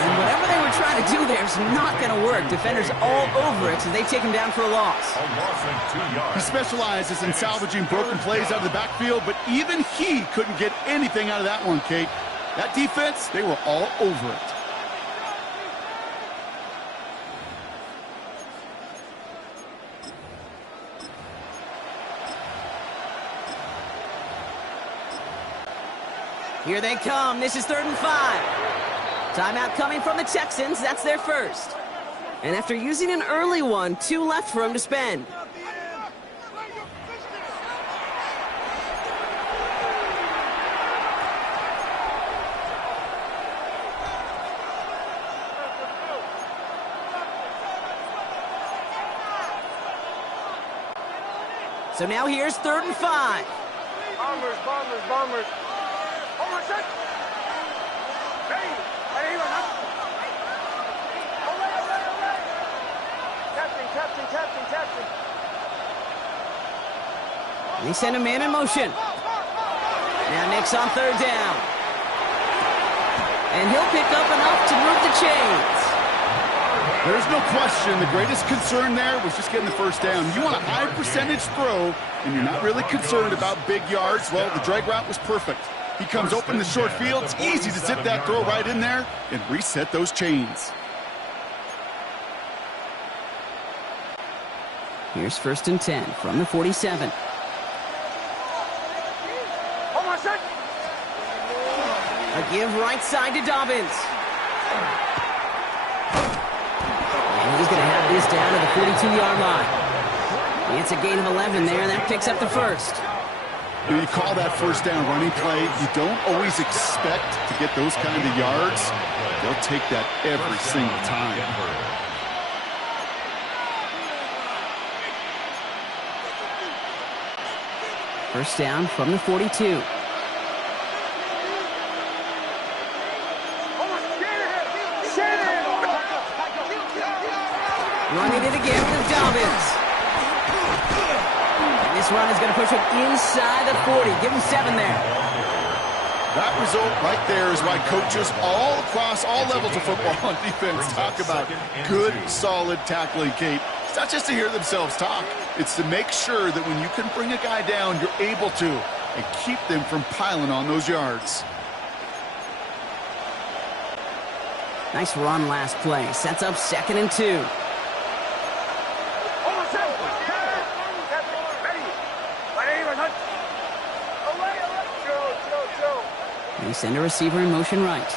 And whatever they were trying to do there is not going to work. Defenders all over it, so they take him down for a loss. He specializes in salvaging broken plays out of the backfield, but even he couldn't get anything out of that one, Kate. That defense, they were all over it. Here they come. This is 3rd and 5. Timeout coming from the Texans. That's their first. And after using an early one, 2 left for him to spend. So now here's 3rd and 5. Bombers. Captain. They send a man in motion. Now Nick's on 3rd down. And he'll pick up enough to move the chains. There's no question the greatest concern there was just getting the 1st down. You want a high percentage throw, and you're not really concerned about big yards. Well, the drag route was perfect. He comes open in the short field. It's easy to zip that throw right in there and reset those chains. Here's 1st and 10 from the 47. A give right side to Dobbins. And he's going to have this down to the 42-yard line. It's a gain of 11 there, and that picks up the 1st. You call that first down running play. You don't always expect to get those kind of yards. They'll take that every single time. First down from the 42. Running it again with Dobbins. And this run is going to push him inside the 40. Give him 7 there. That result right there is why coaches all across all levels of football on defense talk about good, solid tackling, Kate. It's not just to hear themselves talk. It's to make sure that when you can bring a guy down, you're able to, and keep them from piling on those yards. Nice run last play. Sets up 2nd and 2. They send a receiver in motion right.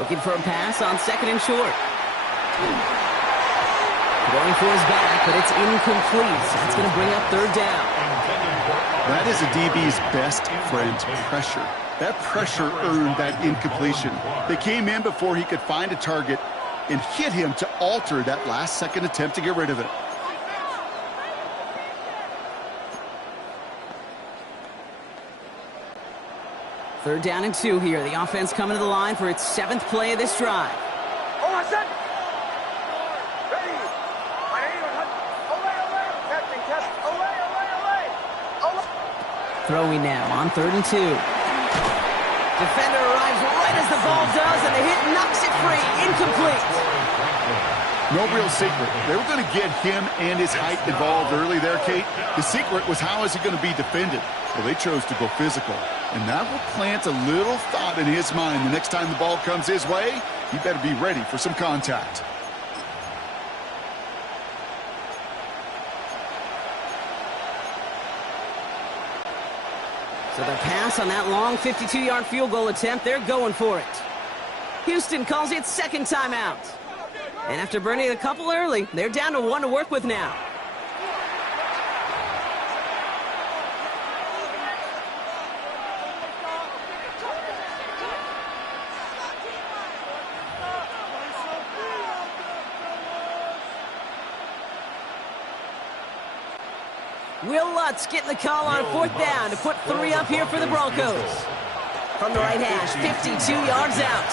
Looking for a pass on 2nd and short. Going for his back, but it's incomplete. So that's going to bring up 3rd down. That is a DB's best friend, pressure. That pressure earned that incompletion. They came in before he could find a target and hit him to alter that last-second attempt to get rid of it. Third down and 2 here. The offense coming to the line for its 7th play of this drive. Throwing now on 3rd and 2. Defender arrives right as the ball does, and the hit knocks it free. Incomplete. No real secret. They were going to get him and his height involved early there, Kate. The secret was, how is he going to be defended? Well, they chose to go physical. And that will plant a little thought in his mind. The next time the ball comes his way, he better be ready for some contact. So the pass on that long 52-yard field goal attempt, they're going for it. Houston calls it 2nd timeout. And after burning a couple early, they're down to 1 to work with now. Will Lutz getting the call on 4th down to put 3 up here for the Broncos. From the right hash, 52 yards out.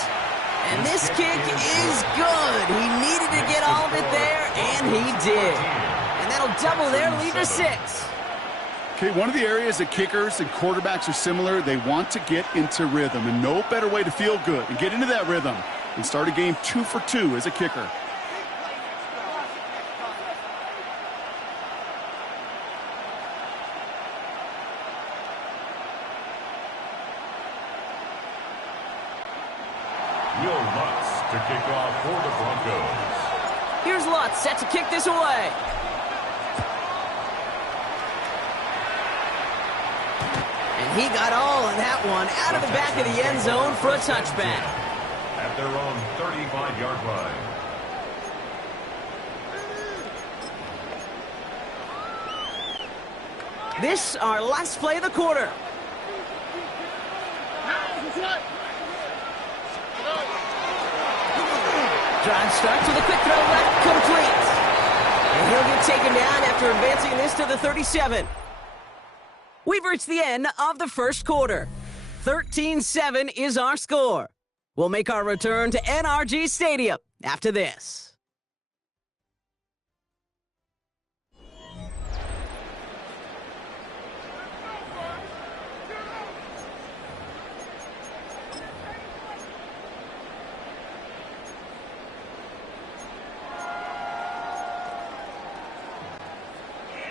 And this kick is good. He needed to get all of it there, and he did. And that'll double their lead to 6. Okay, one of the areas that kickers and quarterbacks are similar, they want to get into rhythm. And no better way to feel good and get into that rhythm than start a game 2 for 2 as a kicker. To kick off for the Broncos. Here's Lutz set to kick this away. And he got all of that one out of the back of the end zone for a touchback. At their own 35-yard line. This our last play of the quarter. Drive starts with a quick throw left, complete. And he'll get taken down after advancing this to the 37. We've reached the end of the first quarter. 13-7 is our score. We'll make our return to NRG Stadium after this.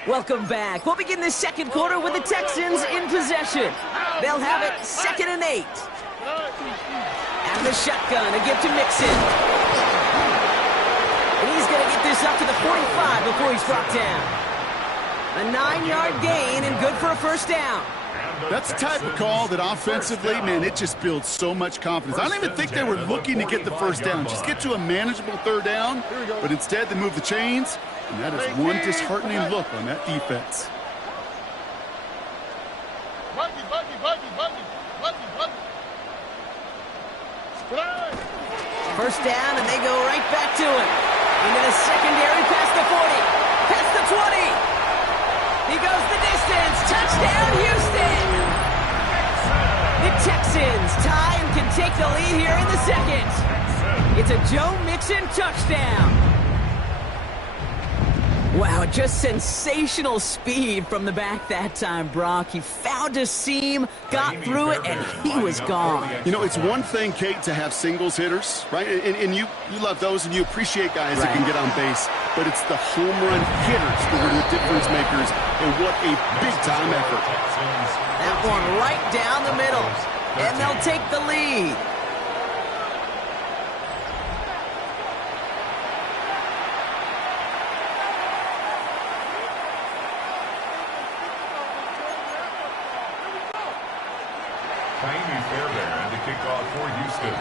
Welcome back. We'll begin the second quarter with the Texans in possession. They'll have it 2nd and 8. And the shotgun, a gift to Mixon. And he's going to get this up to the 45 before he's brought down. A 9-yard gain and good for a first down. That's the type of call that offensively, man, it just builds so much confidence. I don't even think they were looking to get the first down. Just get to a manageable 3rd down, but instead they move the chains, and that is one disheartening look on that defense. First down, and they go right back to it. Into the secondary, past the 40, past the 20. He goes the distance. Touchdown, Houston! The Texans tie and can take the lead here in the second. It's a Joe Mixon touchdown. Wow, just sensational speed from the back that time, Brock. He found a seam, got through it, and he was gone. You know, it's one thing, Kate, to have singles hitters, right? And you love those, and you appreciate guys that can get on base. But it's the home run hitters that are the difference makers, and what a big-time effort. That one right down the middle, and they'll take the lead. Fairbairn to kick off for Houston.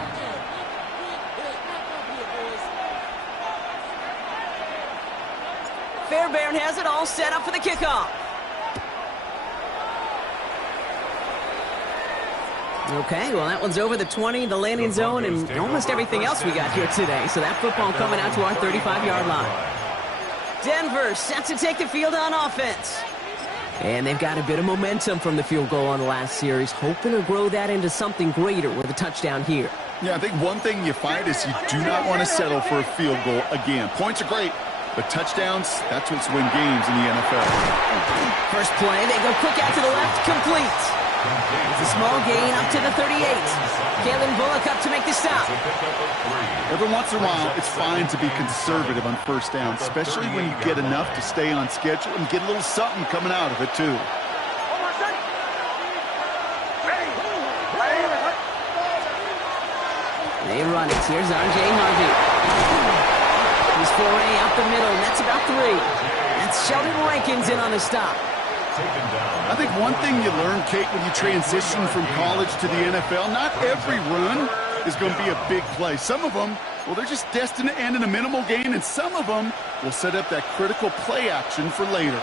Fairbairn has it all set up for the kickoff. Okay, well, that one's over the 20, the landing zone, and almost everything else we got here today. So that football coming out to our 35-yard line. Denver set to take the field on offense. And they've got a bit of momentum from the field goal on the last series, hoping to grow that into something greater with a touchdown here. Yeah, I think one thing you find is you do not want to settle for a field goal again. Points are great, but touchdowns, that's what's win games in the NFL. First play, they go quick out to the left, complete. It's a small gain up to the 38. Kalen Bullock up to make the stop. Every once in a while, it's fine to be conservative on first down, especially when you get enough to stay on schedule and get a little something coming out of it, too. They run it. Here's R.J. Harvey. He's 4A up the middle, and that's about 3. That's Sheldon Rankins in on the stop. I think one thing you learn, Kate, when you transition from college to the NFL, not every run is going to be a big play. Some of them, well, they're just destined to end in a minimal gain, and some of them will set up that critical play action for later.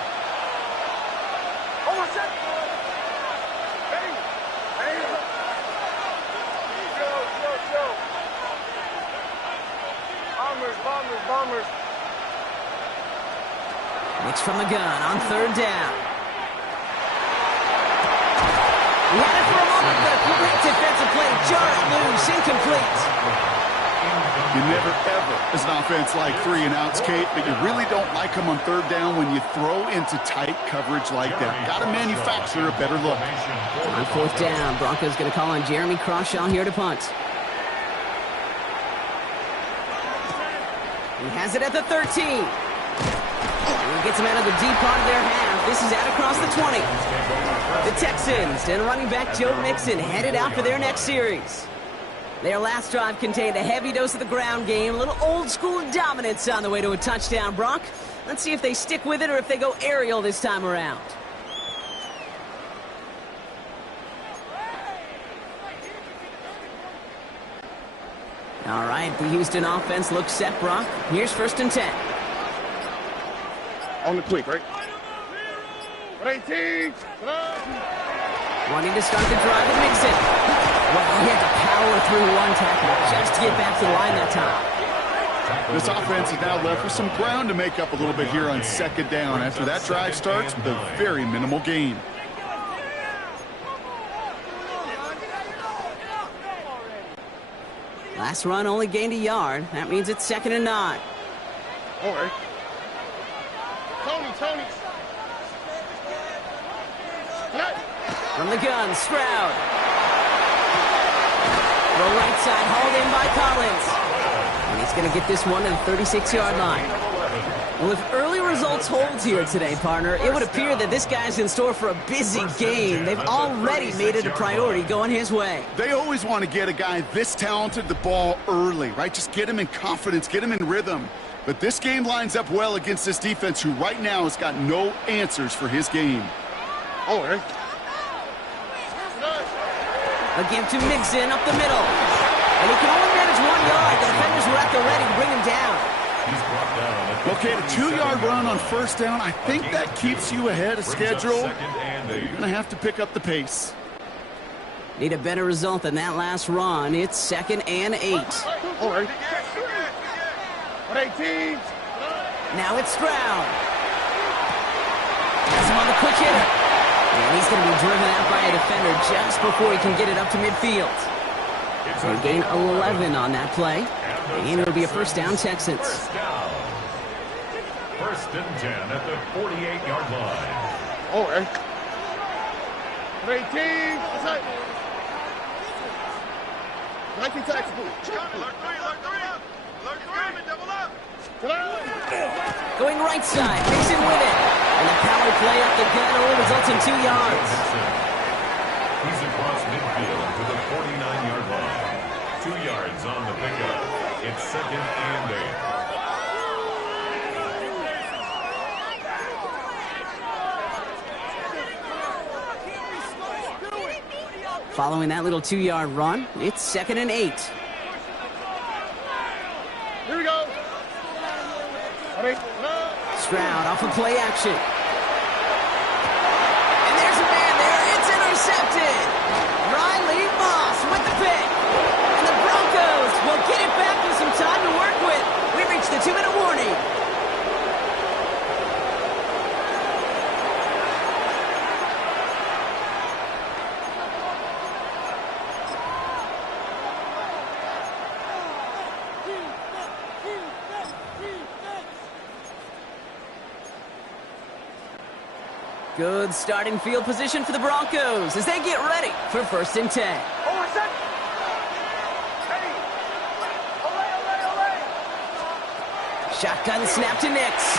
Bombers. Mix from the gun on third down. He had it for a moment, but a great defensive play. Jarred loose, incomplete. You never, ever, as an offense, like 3 and outs, Kate, but you really don't like them on third down when you throw into tight coverage like that. Got to manufacture a better look. On fourth down, Broncos going to call on Jeremy Crawshaw here to punt. He has it at the 13. He gets him out of the deep part of their half. This is out across the 20. The Texans and running back Joe Mixon headed out for their next series. Their last drive contained a heavy dose of the ground game, a little old-school dominance on the way to a touchdown, Brock. Let's see if they stick with it or if they go aerial this time around. All right, the Houston offense looks set, Brock. Here's 1st and 10. On the quick, right? 18. Wanting to start the drive with Mixon. Well, he had to power through one tackle just to get back to the line that time. This offense is now left with some ground to make up a little bit here on 2nd down after that drive starts with a very minimal gain. Last run only gained a yard. That means it's 2nd and 9. All right. Tony. From the gun, Stroud. The right side hauled in by Collins. And he's going to get this one to the 36-yard line. Well, if early results hold here today, partner, it would appear that this guy's in store for a busy game. They've already made it a priority going his way. They always want to get a guy this talented the ball early, right? Just get him in confidence, get him in rhythm. But this game lines up well against this defense who right now has got no answers for his game. All right. A give to Mixon up the middle. And he can only manage 1 yard. The defenders were at the ready to bring him down. He's brought down. Okay, the 2-yard run on first down, I think that keeps you ahead of schedule. You're going to have to pick up the pace. Need a better result than that last run. It's 2nd and 8. All right. 18. Now it's Stroud. Has him on the quick hitter. And he's going to be driven out by a defender just before he can get it up to midfield. So gain 11 on that play. And it'll be a first down, Texans. First down. 1st and 10 at the 48-yard line. All right. 18. Going right side, mixing with it. And the power play up the gut only results in 2 yards. He's across midfield to the 49-yard line. 2 yards on the pickup. It's 2nd and 8. Following that little 2-yard run, it's 2nd and 8. Here we go. Stroud off of play action. And there's a man there. It's intercepted. Riley Moss with the pick. And the Broncos will get it back with some time to work with. We reached the 2-minute warning. Good starting field position for the Broncos as they get ready for 1st and 10. Shotgun snap to Nix.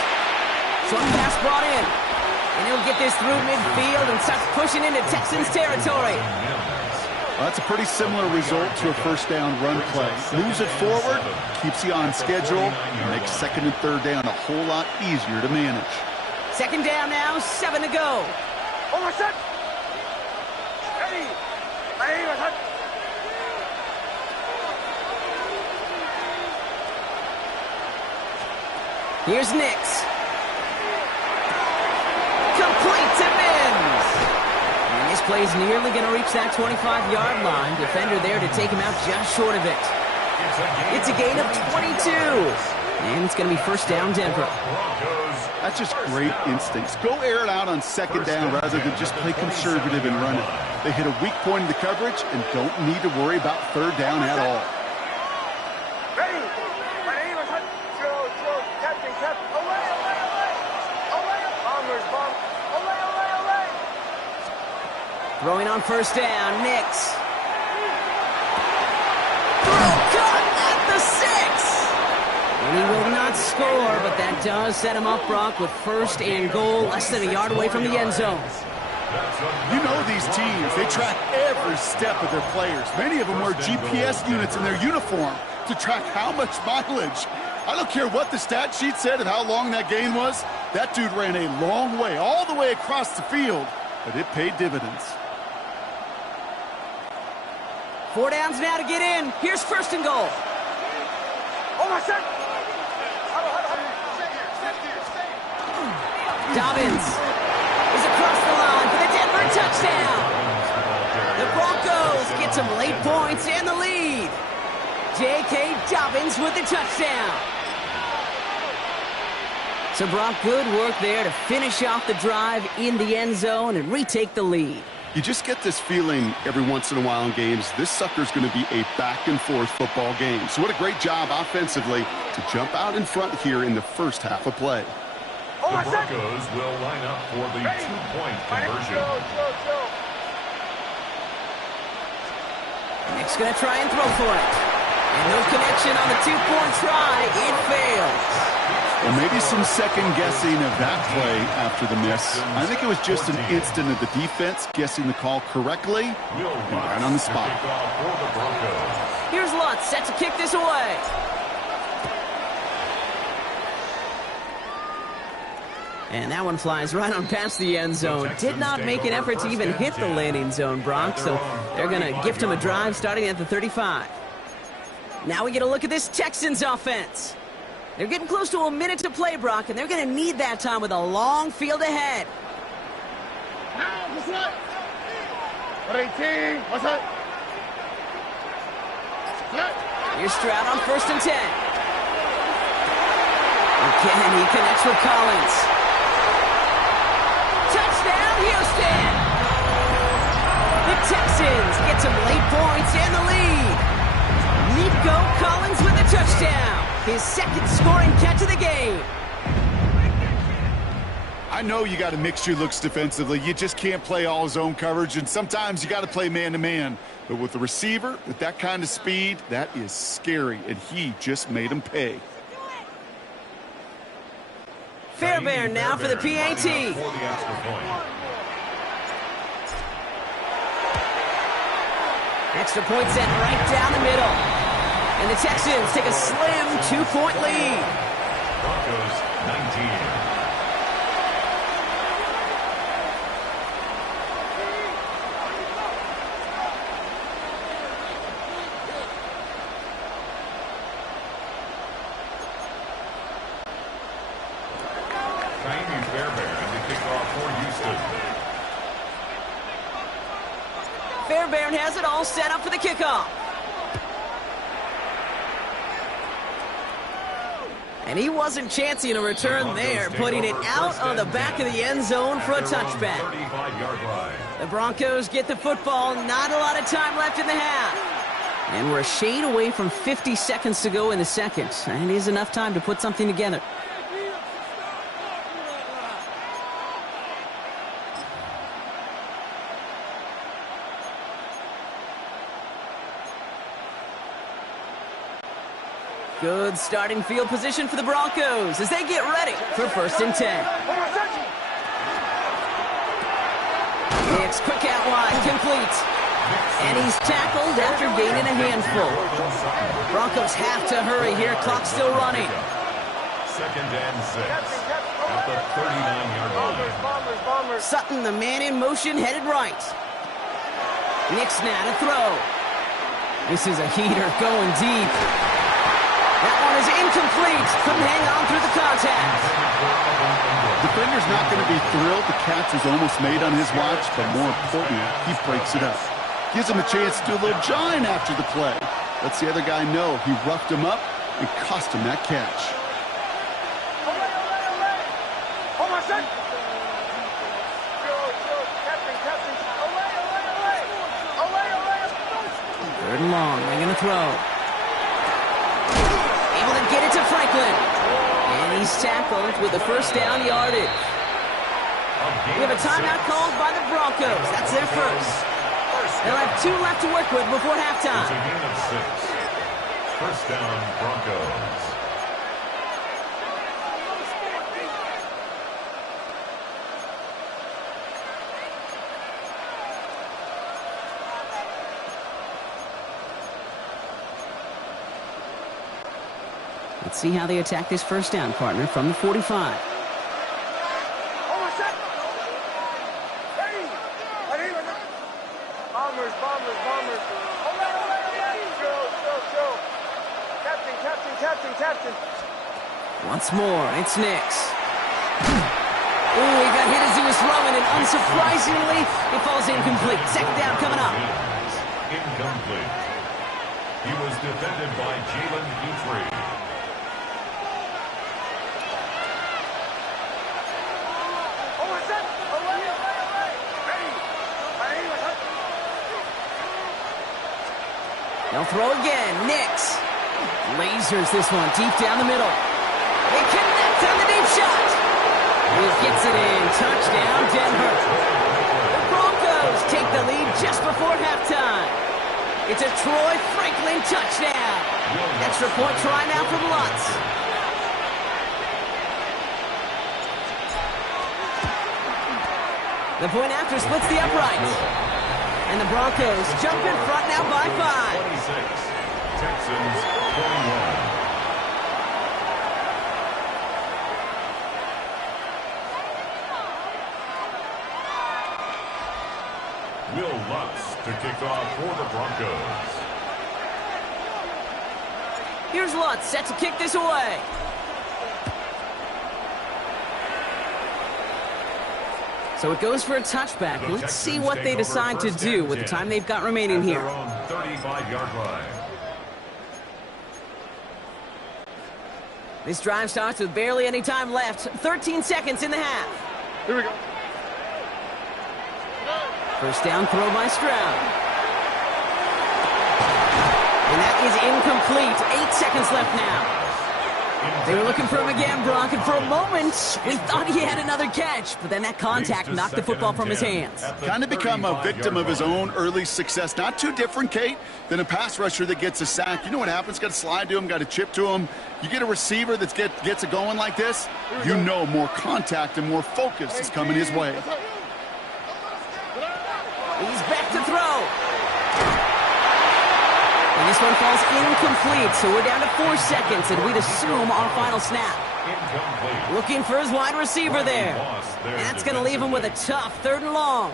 Short pass brought in. And he'll get this through midfield and starts pushing into Texans territory. That's a pretty similar result to a first down run play. Moves it forward, keeps you on schedule, and makes 2nd and 3rd down a whole lot easier to manage. 2nd down now, 7 to go. Here's Nix. Complete to Mims. And this play's nearly going to reach that 25-yard line. Defender there to take him out just short of it. It's a gain of 22. And it's going to be 1st down, Denver. That's just great instincts. Go air it out on 2nd down rather than just play conservative and run it. They hit a weak point in the coverage and don't need to worry about 3rd down at all. Throwing on 1st down, Nix. Throw cut at the 6. And he will not score, but that does set him up, Brock, with 1st and goal, less than a yard away from the end zone. You know these teams, they track every step of their players. Many of them wear GPS units in their uniform to track how much mileage. I don't care what the stat sheet said and how long that gain was. That dude ran a long way, all the way across the field, but it paid dividends. 4 downs now to get in. Here's 1st and goal. Dobbins is across the line for the Denver touchdown. The Broncos get some late points and the lead. J.K. Dobbins with the touchdown. So Brock, good work there to finish off the drive in the end zone and retake the lead. You just get this feeling every once in a while in games, this sucker's going to be a back-and-forth football game. So what a great job offensively to jump out in front here in the first half of play. The Broncos will line up for the 2-point conversion. Nick's going to try and throw for it. And no connection on the 2-point try. It fails. Well, maybe some second-guessing of that play after the miss. I think it was just an instant of the defense guessing the call correctly and right on the spot. Here's Lutz set to kick this away. And that one flies right on past the end zone. Did not make an effort to even hit the landing zone, Brock, so they're going to gift him a drive starting at the 35. Now we get a look at this Texans offense. They're getting close to a minute to play, Brock, and they're going to need that time with a long field ahead. Here's Stroud on 1st and 10. Again, he connects with Collins. Touchdown, Houston! The Texans get some late points and the lead. Nico Collins with a touchdown. His 2nd scoring catch of the game. I know you got to mix your looks defensively. You just can't play all zone coverage, and sometimes you got to play man-to-man. But with the receiver, with that kind of speed, that is scary, and he just made him pay. Fairbairn now for the PAT. Extra point sent right down the middle. And the Texans take a slim 2-point lead. Broncos 19. Fairbairn has it all set up for the kickoff. And he wasn't chancing a return there, putting it out on the back of the end zone for a touchback. The Broncos get the football, not a lot of time left in the half. And we're a shade away from 50 seconds to go in the second. And it is enough time to put something together. Good starting field position for the Broncos as they get ready for 1st and 10. Hicks quick out wide, complete. And he's tackled after gaining a handful. Broncos have to hurry here, clock still running. 2nd and 6 at the 39-yard line. Sutton, the man in motion, headed right. Nix now to throw. This is a heater going deep. That one is incomplete. Couldn't hang on through the contact. Defender's not going to be thrilled the catch was almost made on his watch, but more importantly, he breaks it up. Gives him a chance to do a little jawing after the play. Lets the other guy know he roughed him up and cost him that catch. Third and long. They're going to throw. Able to get it to Franklin. And he's tackled with the 1st down yardage. We have a timeout called by the Broncos. That's their first. They'll have 2 left to work with before halftime. It's a gain of 6. 1st down, Broncos. Let's see how they attack this 1st down, partner, from the 45. Once more, it's Nix. Oh, he got hit as he was throwing, and unsurprisingly, it falls incomplete. 2nd down coming up. Incomplete. He was defended by Jalen Guthrie. They'll throw again. Nix lasers this one deep down the middle. They connect on the deep shot. He gets it in. Touchdown, Denver. The Broncos take the lead just before halftime. It's a Troy Franklin touchdown. Extra point try now from Lutz. The point after splits the upright. And the Broncos jump in front now by 5. 26. Texans 21. Will Lutz to kick off for the Broncos. Here's Lutz set to kick this away. So it goes for a touchback. Let's see what they decide to do with the time they've got remaining here. 35-yard line. This drive starts with barely any time left. 13 seconds in the half. Here we go. First down throw by Stroud. And that is incomplete. 8 seconds left now. They were looking for him again, Brock, and for a moment, we thought he had another catch, but then that contact knocked the football from his hands. Kind of become a victim of his own early success. Not too different, Kate, than a pass rusher that gets a sack. You know what happens? Got to slide to him, got to chip to him. You get a receiver that gets it going like this, you know more contact and more focus is coming his way. He's back to throw. And this one falls incomplete, so we're down to 4 seconds, and we'd assume our final snap. Incomplete. Looking for his wide receiver there. And that's going to leave him with a tough 3rd and long.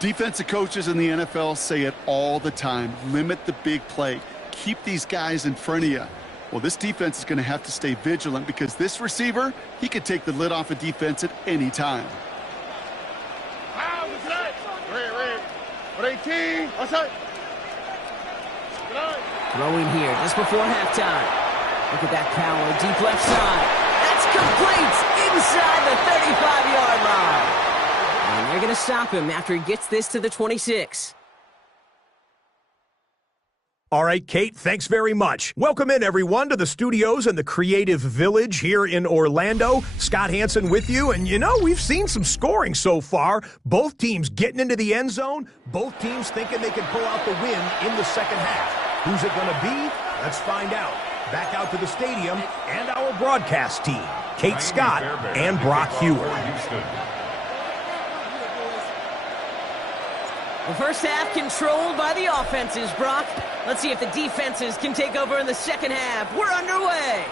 Defensive coaches in the NFL say it all the time. Limit the big play. Keep these guys in front of you. Well, this defense is going to have to stay vigilant because this receiver, he could take the lid off a defense at any time. Red 18. Outside. Throwing here just before halftime. Look at that power, deep left side. That's complete inside the 35-yard line. And they're going to stop him after he gets this to the 26. All right, Kate, thanks very much. Welcome in, everyone, to the studios in the Creative Village here in Orlando. Scott Hansen with you, and you know, we've seen some scoring so far. Both teams getting into the end zone, both teams thinking they can pull out the win in the second half. Who's it going to be? Let's find out. Back out to the stadium and our broadcast team, Kate Scott and Brock Hewer. The first half controlled by the offenses, Brock. Let's see if the defenses can take over in the second half. We're underway.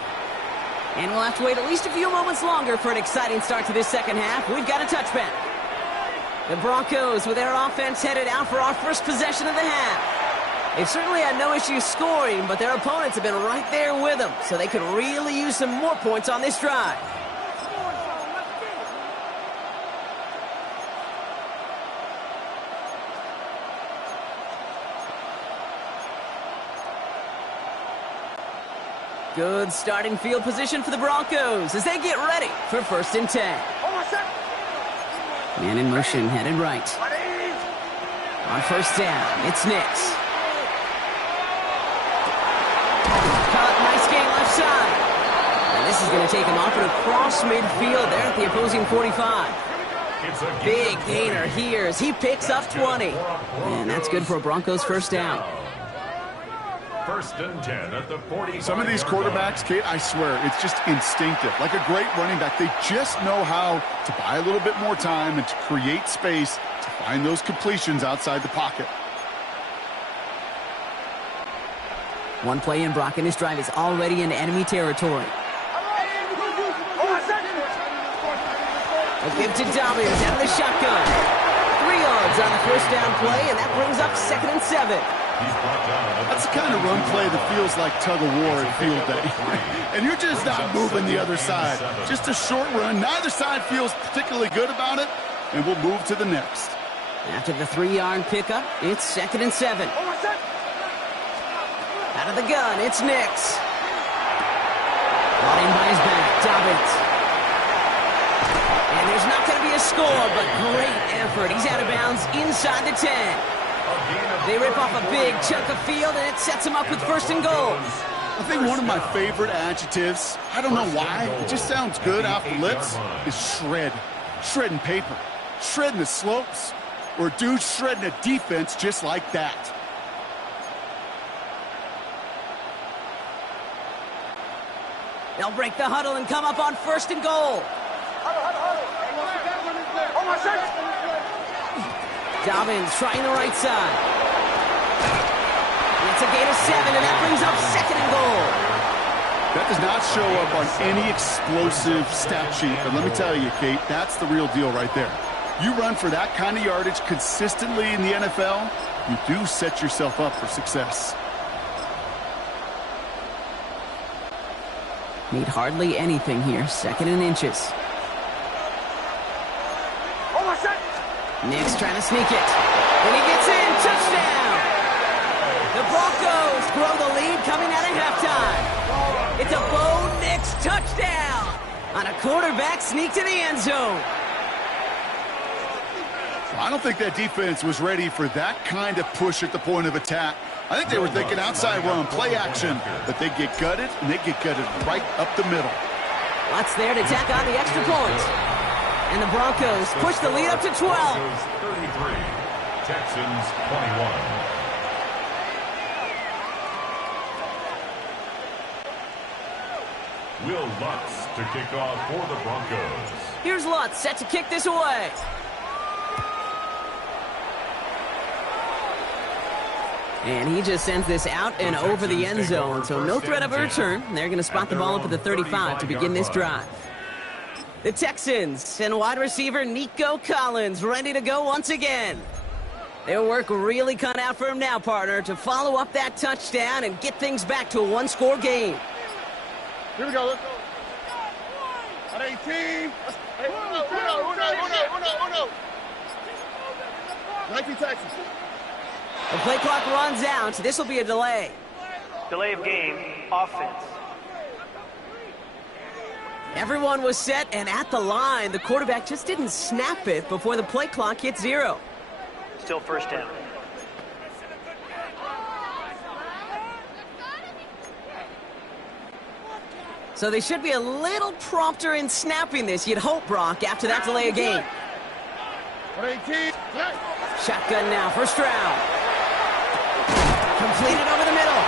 And we'll have to wait at least a few moments longer for an exciting start to this second half. We've got a touchback. The Broncos with their offense headed out for our first possession of the half. They've certainly had no issues scoring, but their opponents have been right there with them, so they could really use some more points on this drive. Good starting field position for the Broncos as they get ready for 1st and 10. Man in motion, headed right. On 1st down, it's Nix. Nice gain left side. And this is going to take him off and across midfield there at the opposing 45. Big gainer here as he picks up 20. And that's good for a Broncos 1st down. 1st and 10 at the 40. Some of these quarterbacks, Kate, I swear, it's just instinctive. Like a great running back, they just know how to buy a little bit more time and to create space to find those completions outside the pocket. One play in, Brock, and this drive is already into enemy territory. A give to Dobbins out of the shotgun. 3 yards on the 1st down play, and that brings up 2nd and 7. That's the kind of run play that feels like tug-of-war at field day. And you're just not moving the other side. Just a short run. Neither side feels particularly good about it, and we'll move to the next. After the 3-yard pickup, it's 2nd and 7. Out of the gun, it's Nix. Brought in by his back, Dobbins. And there's not going to be a score, but great effort. He's out of bounds inside the 10. They rip off a big chunk of field, and it sets him up with 1st and goal. I think one of my favorite adjectives, I don't know why, it just sounds good off the lips, is shred. Shredding paper. Shredding the slopes. Or a dude shredding a defense just like that. They'll break the huddle and come up on 1st and goal. Dobbins trying the right side. It's a gain of 7, and that brings up 2nd and goal. That does not show up on any explosive stat sheet, but let me tell you, Kate, that's the real deal right there. You run for that kind of yardage consistently in the NFL, you do set yourself up for success. Need hardly anything here. 2nd and inches. Nick's trying to sneak it. And he gets in. Touchdown! The Broncos grow the lead coming out of halftime. It's a Bo Nix touchdown on a quarterback sneak to the end zone. I don't think that defense was ready for that kind of push at the point of attack. I think they were thinking outside run, play action, but they get gutted, and they get gutted right up the middle. Lutz there to tack on the extra point. And the Broncos push the lead up to 12. 33, Texans 21. Will Lutz to kick off for the Broncos. Here's Lutz set to kick this away. And he just sends this out and over the end zone, so no threat of a return. They're going to spot the ball up at the 35 to begin this drive. The Texans and wide receiver Nico Collins ready to go once again. Their work really cut out for him now, partner, to follow up that touchdown and get things back to a one-score game. Here we go, let's go. At 18. Uno. 19 Texas. The play clock runs out. This will be a delay. Delay of game, offense. Everyone was set and at the line. The quarterback just didn't snap it before the play clock hit 0. Still first down. So they should be a little prompter in snapping this, you'd hope, Brock, after that delay of game. 18. Shotgun now, first round. Completed over the middle.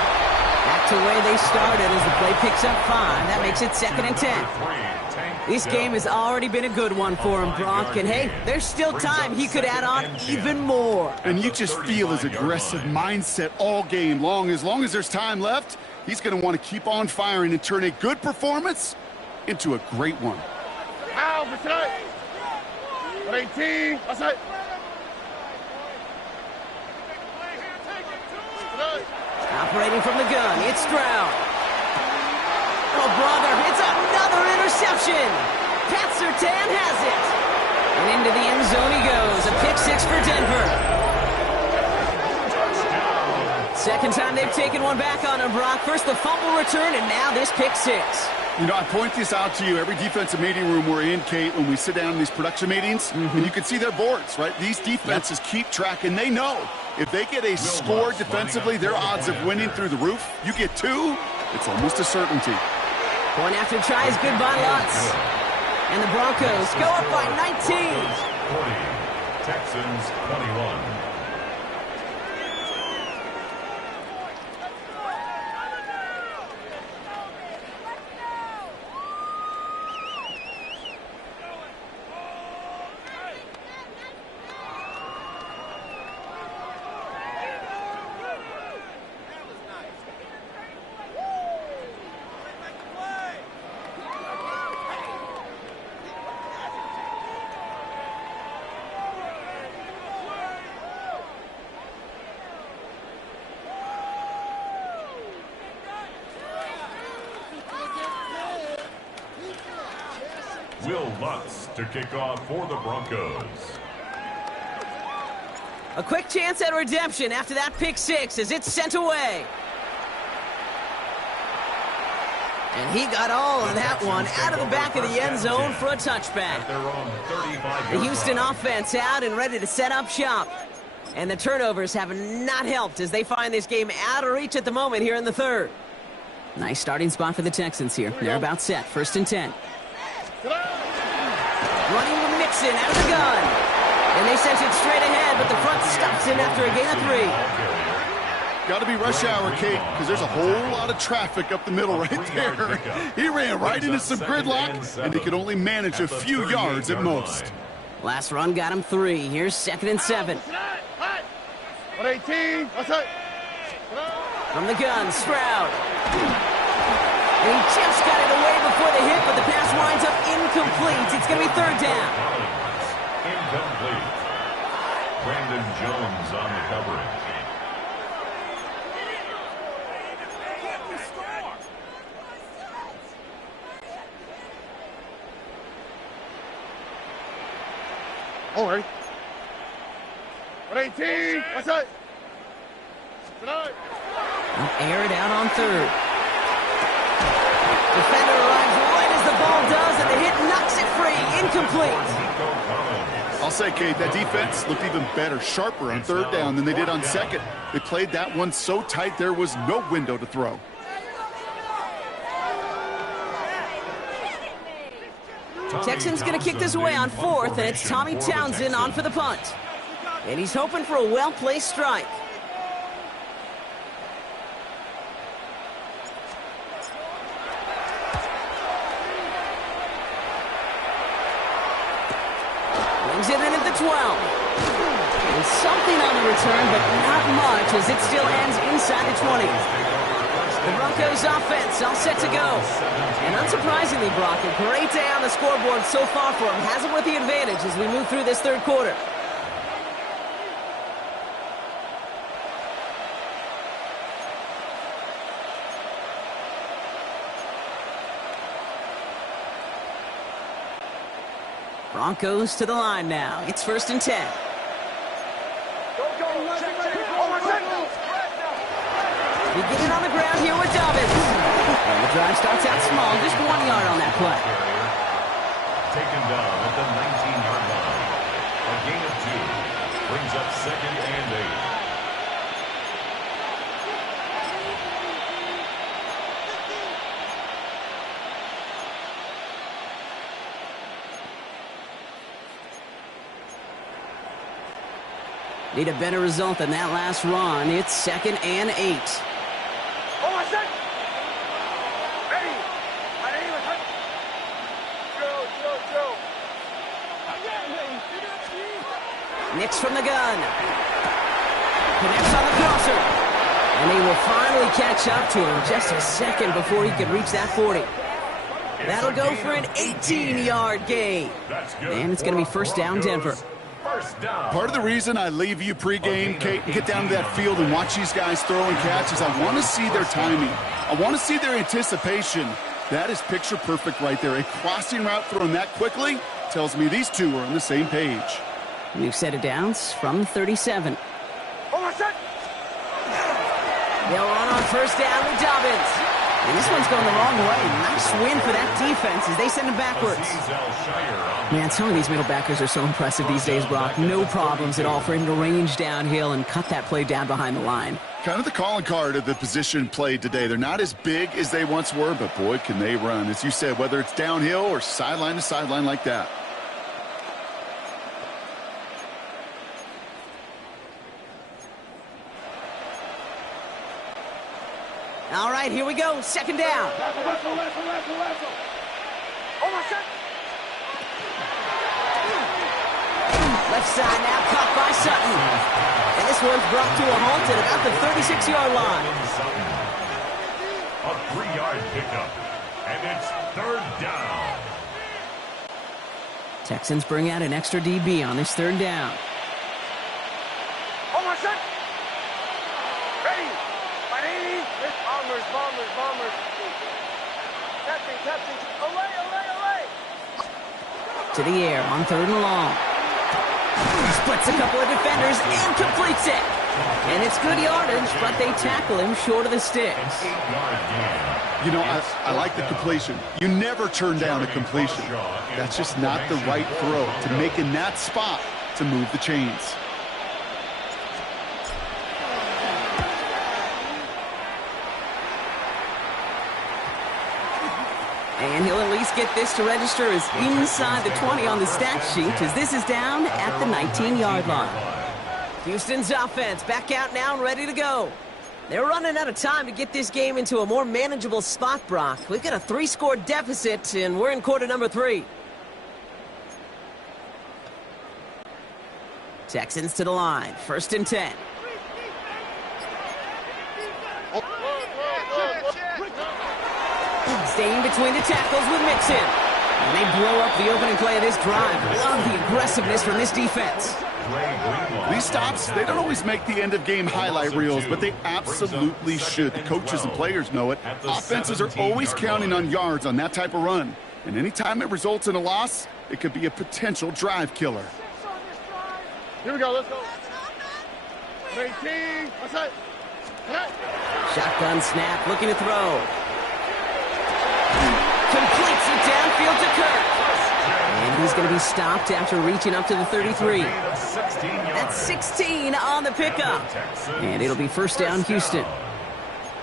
Back to where they started as the play picks up 5. That makes it 2nd and 10. This game has already been a good one for him, Brock. And hey, there's still time. He could add on even more. And you just feel his aggressive mindset all game long. As long as there's time left, he's going to want to keep on firing and turn a good performance into a great one. Out for tonight. 18. That's it. Operating from the gun, it's Stroud. Oh, brother, it's another interception. Pat Surtain has it. And into the end zone he goes. A pick 6 for Denver. Second time they've taken one back on him, Brock. First the fumble return, and now this pick 6. You know, I point this out to you every defensive meeting room we're in, Kate, when we sit down in these production meetings, and you can see their boards, right? These defenses keep track, and they know if they get a score defensively, their odds of winning through the roof. You get 2, it's almost a certainty. Point after try is good by Lutz. And the Broncos go up by 19. 40, Texans 21. Will Lutz to kick off for the Broncos. A quick chance at redemption after that pick 6 as it's sent away. And he got all of that one out of the back of the end zone for a touchback. The Houston offense out and ready to set up shop. And the turnovers have not helped as they find this game out of reach at the moment here in the 3rd. Nice starting spot for the Texans here. They're about set. 1st and 10. Running with Mixon out of the gun. And they sent it straight ahead, but the front stops him after a gain of 3. Got to be rush hour, Kate, because there's a whole lot of traffic up the middle right there. He ran right into some gridlock, and he could only manage a few yards at most. Last run got him 3. Here's 2nd and 7. 18. That's it. From the gun, Stroud. And he just got it away before the hit, but the pass winds up incomplete. It's going to be 3rd down. Incomplete. Brandon Jones on the coverage. All right. 18. What's that? Air it out on third. Defender arrives right as the ball does, and the hit knocks it free. Incomplete. I'll say, Kate, that defense looked even better, sharper on third down than they did on second. They played that one so tight there was no window to throw. Texans going to kick this away on fourth, and it's Tommy Townsend on for the punt. And he's hoping for a well-placed strike. Brings it in at the 12. And something on the return, but not much, as it still ends inside the 20. The Broncos offense all set to go. And unsurprisingly, Brock, a great day on the scoreboard so far for him. Has him with the advantage as we move through this third quarter. Broncos to the line now. It's 1st and 10. We get it on the ground here with Dobbins. And the drive starts out small, just 1 yard on that play. Taken down at the 19-yard line. A gain of 2 brings up 2nd and 8. Need a better result than that last run. It's 2nd and 8. Nix from the gun. Connects on the crosser. And he will finally catch up to him just a second before he could reach that 40. That'll go for an 18-yard gain. And it's going to be 1st down Denver. Part of the reason I leave you pregame, Kate, and get down to that field and watch these guys throw and catch is I want to see their timing. I want to see their anticipation. That is picture perfect right there. A crossing route thrown that quickly tells me these two are on the same page. New set of downs from 37. They'll run on 1st down with Dobbins. And this one's going the wrong way. Nice win for that defense as they send him backwards. Man, some of these middle backers are so impressive these days, Brock. No problems at all for him to range downhill and cut that play down behind the line. Kind of the calling card of the position played today. They're not as big as they once were, but boy, can they run. As you said, whether it's downhill or sideline to sideline like that. All right, here we go. 2nd down. Left side now, caught by Sutton. And this one's brought to a halt at about the 36-yard line. A 3-yard pickup. And it's 3rd down. Texans bring out an extra DB on this 3rd down. To the air on 3rd and long. Splits a couple of defenders and completes it. And it's good yardage, but they tackle him short of the sticks. You know, I like the completion. You never turn down a completion. That's just not the right throw to make in that spot to move the chains. And he'll at least get this to register as inside the 20 on the stat sheet, as this is down at the 19-yard line. Houston's offense back out now and ready to go. They're running out of time to get this game into a more manageable spot, Brock. We've got a 3-score deficit, and we're in quarter number 3. Texans to the line, 1st and 10. Staying between the tackles with Mixon. And they blow up the opening play of this drive. Love the aggressiveness from this defense. These stops, they don't always make the end-of-game highlight reels, but they absolutely should. The coaches and players know it. Offenses are always counting on yards on that type of run. And anytime it results in a loss, it could be a potential drive killer. Here we go, let's go. Shotgun snap, looking to throw. Completes it downfield to Kirk. And he's going to be stopped after reaching up to the 33. That's 16 on the pickup. And it'll be first down, Houston.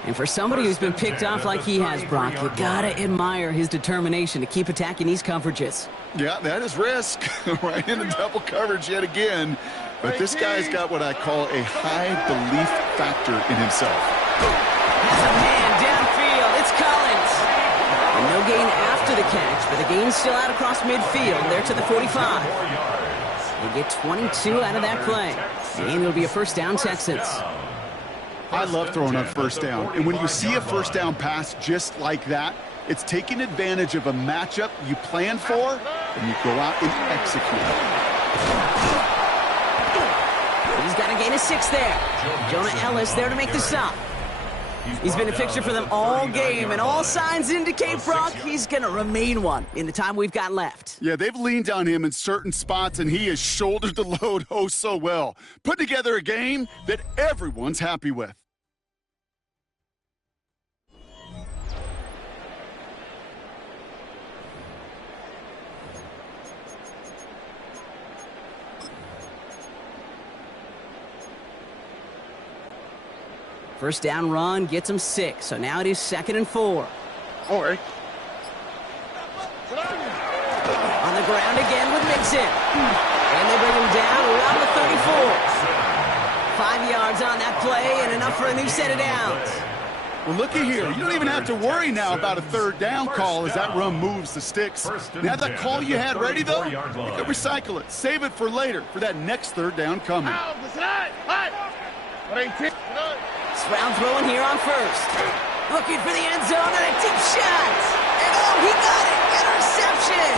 And for somebody who's been picked off like he has, Brock, you gotta admire his determination to keep attacking these coverages. Yeah, that is risk. Right into double coverage yet again. But this guy's got what I call a high belief factor in himself. Has a man downfield. It's Collins. And no gain after the catch, but the gain's still out across midfield. There to the 45. They get 22 out of that play. And it'll be a first down, Texans. I love throwing on first down. And when you see a first down pass just like that, it's taking advantage of a matchup you plan for, and you go out and execute it. He's got a gain of 6 there. Jonah Ellis there to make the stop. He's been a fixture for them all game, and all signs indicate, Brock, he's going to remain one in the time we've got left. Yeah, they've leaned on him in certain spots, and he has shouldered the load oh so well. Putting together a game that everyone's happy with. First down run gets him 6, so now it is 2nd and 4. All right. On the ground again with Mixon. And they bring him down around the 34. 5 yards on that play and enough for a new set of downs. Well, looky here. You don't even have to worry now about a third down call as that run moves the sticks. Now that call you had ready, though, you can recycle it. Save it for later for that next third down coming. Stroud throwing here on first. Looking for the end zone and a deep shot. And oh, he got it. Interception.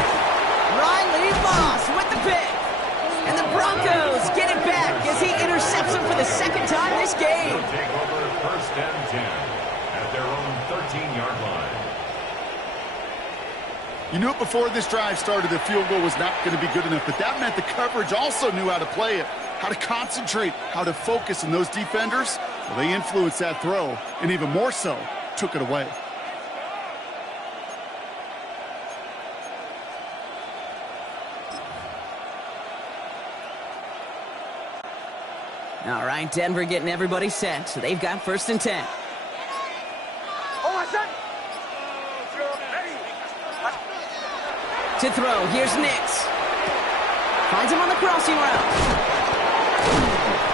Riley Moss with the pick. And the Broncos get it back as he intercepts him for the 2nd time this game. Take over first and 10 at their own 13-yard line. You knew it before this drive started, the field goal was not going to be good enough, but that meant the coverage also knew how to play it, how to concentrate, how to focus, and those defenders, well, they influenced that throw, and even more so, took it away. All right, Denver getting everybody set, so they've got first and 10. To throw, here's Nix. Finds him on the crossing route.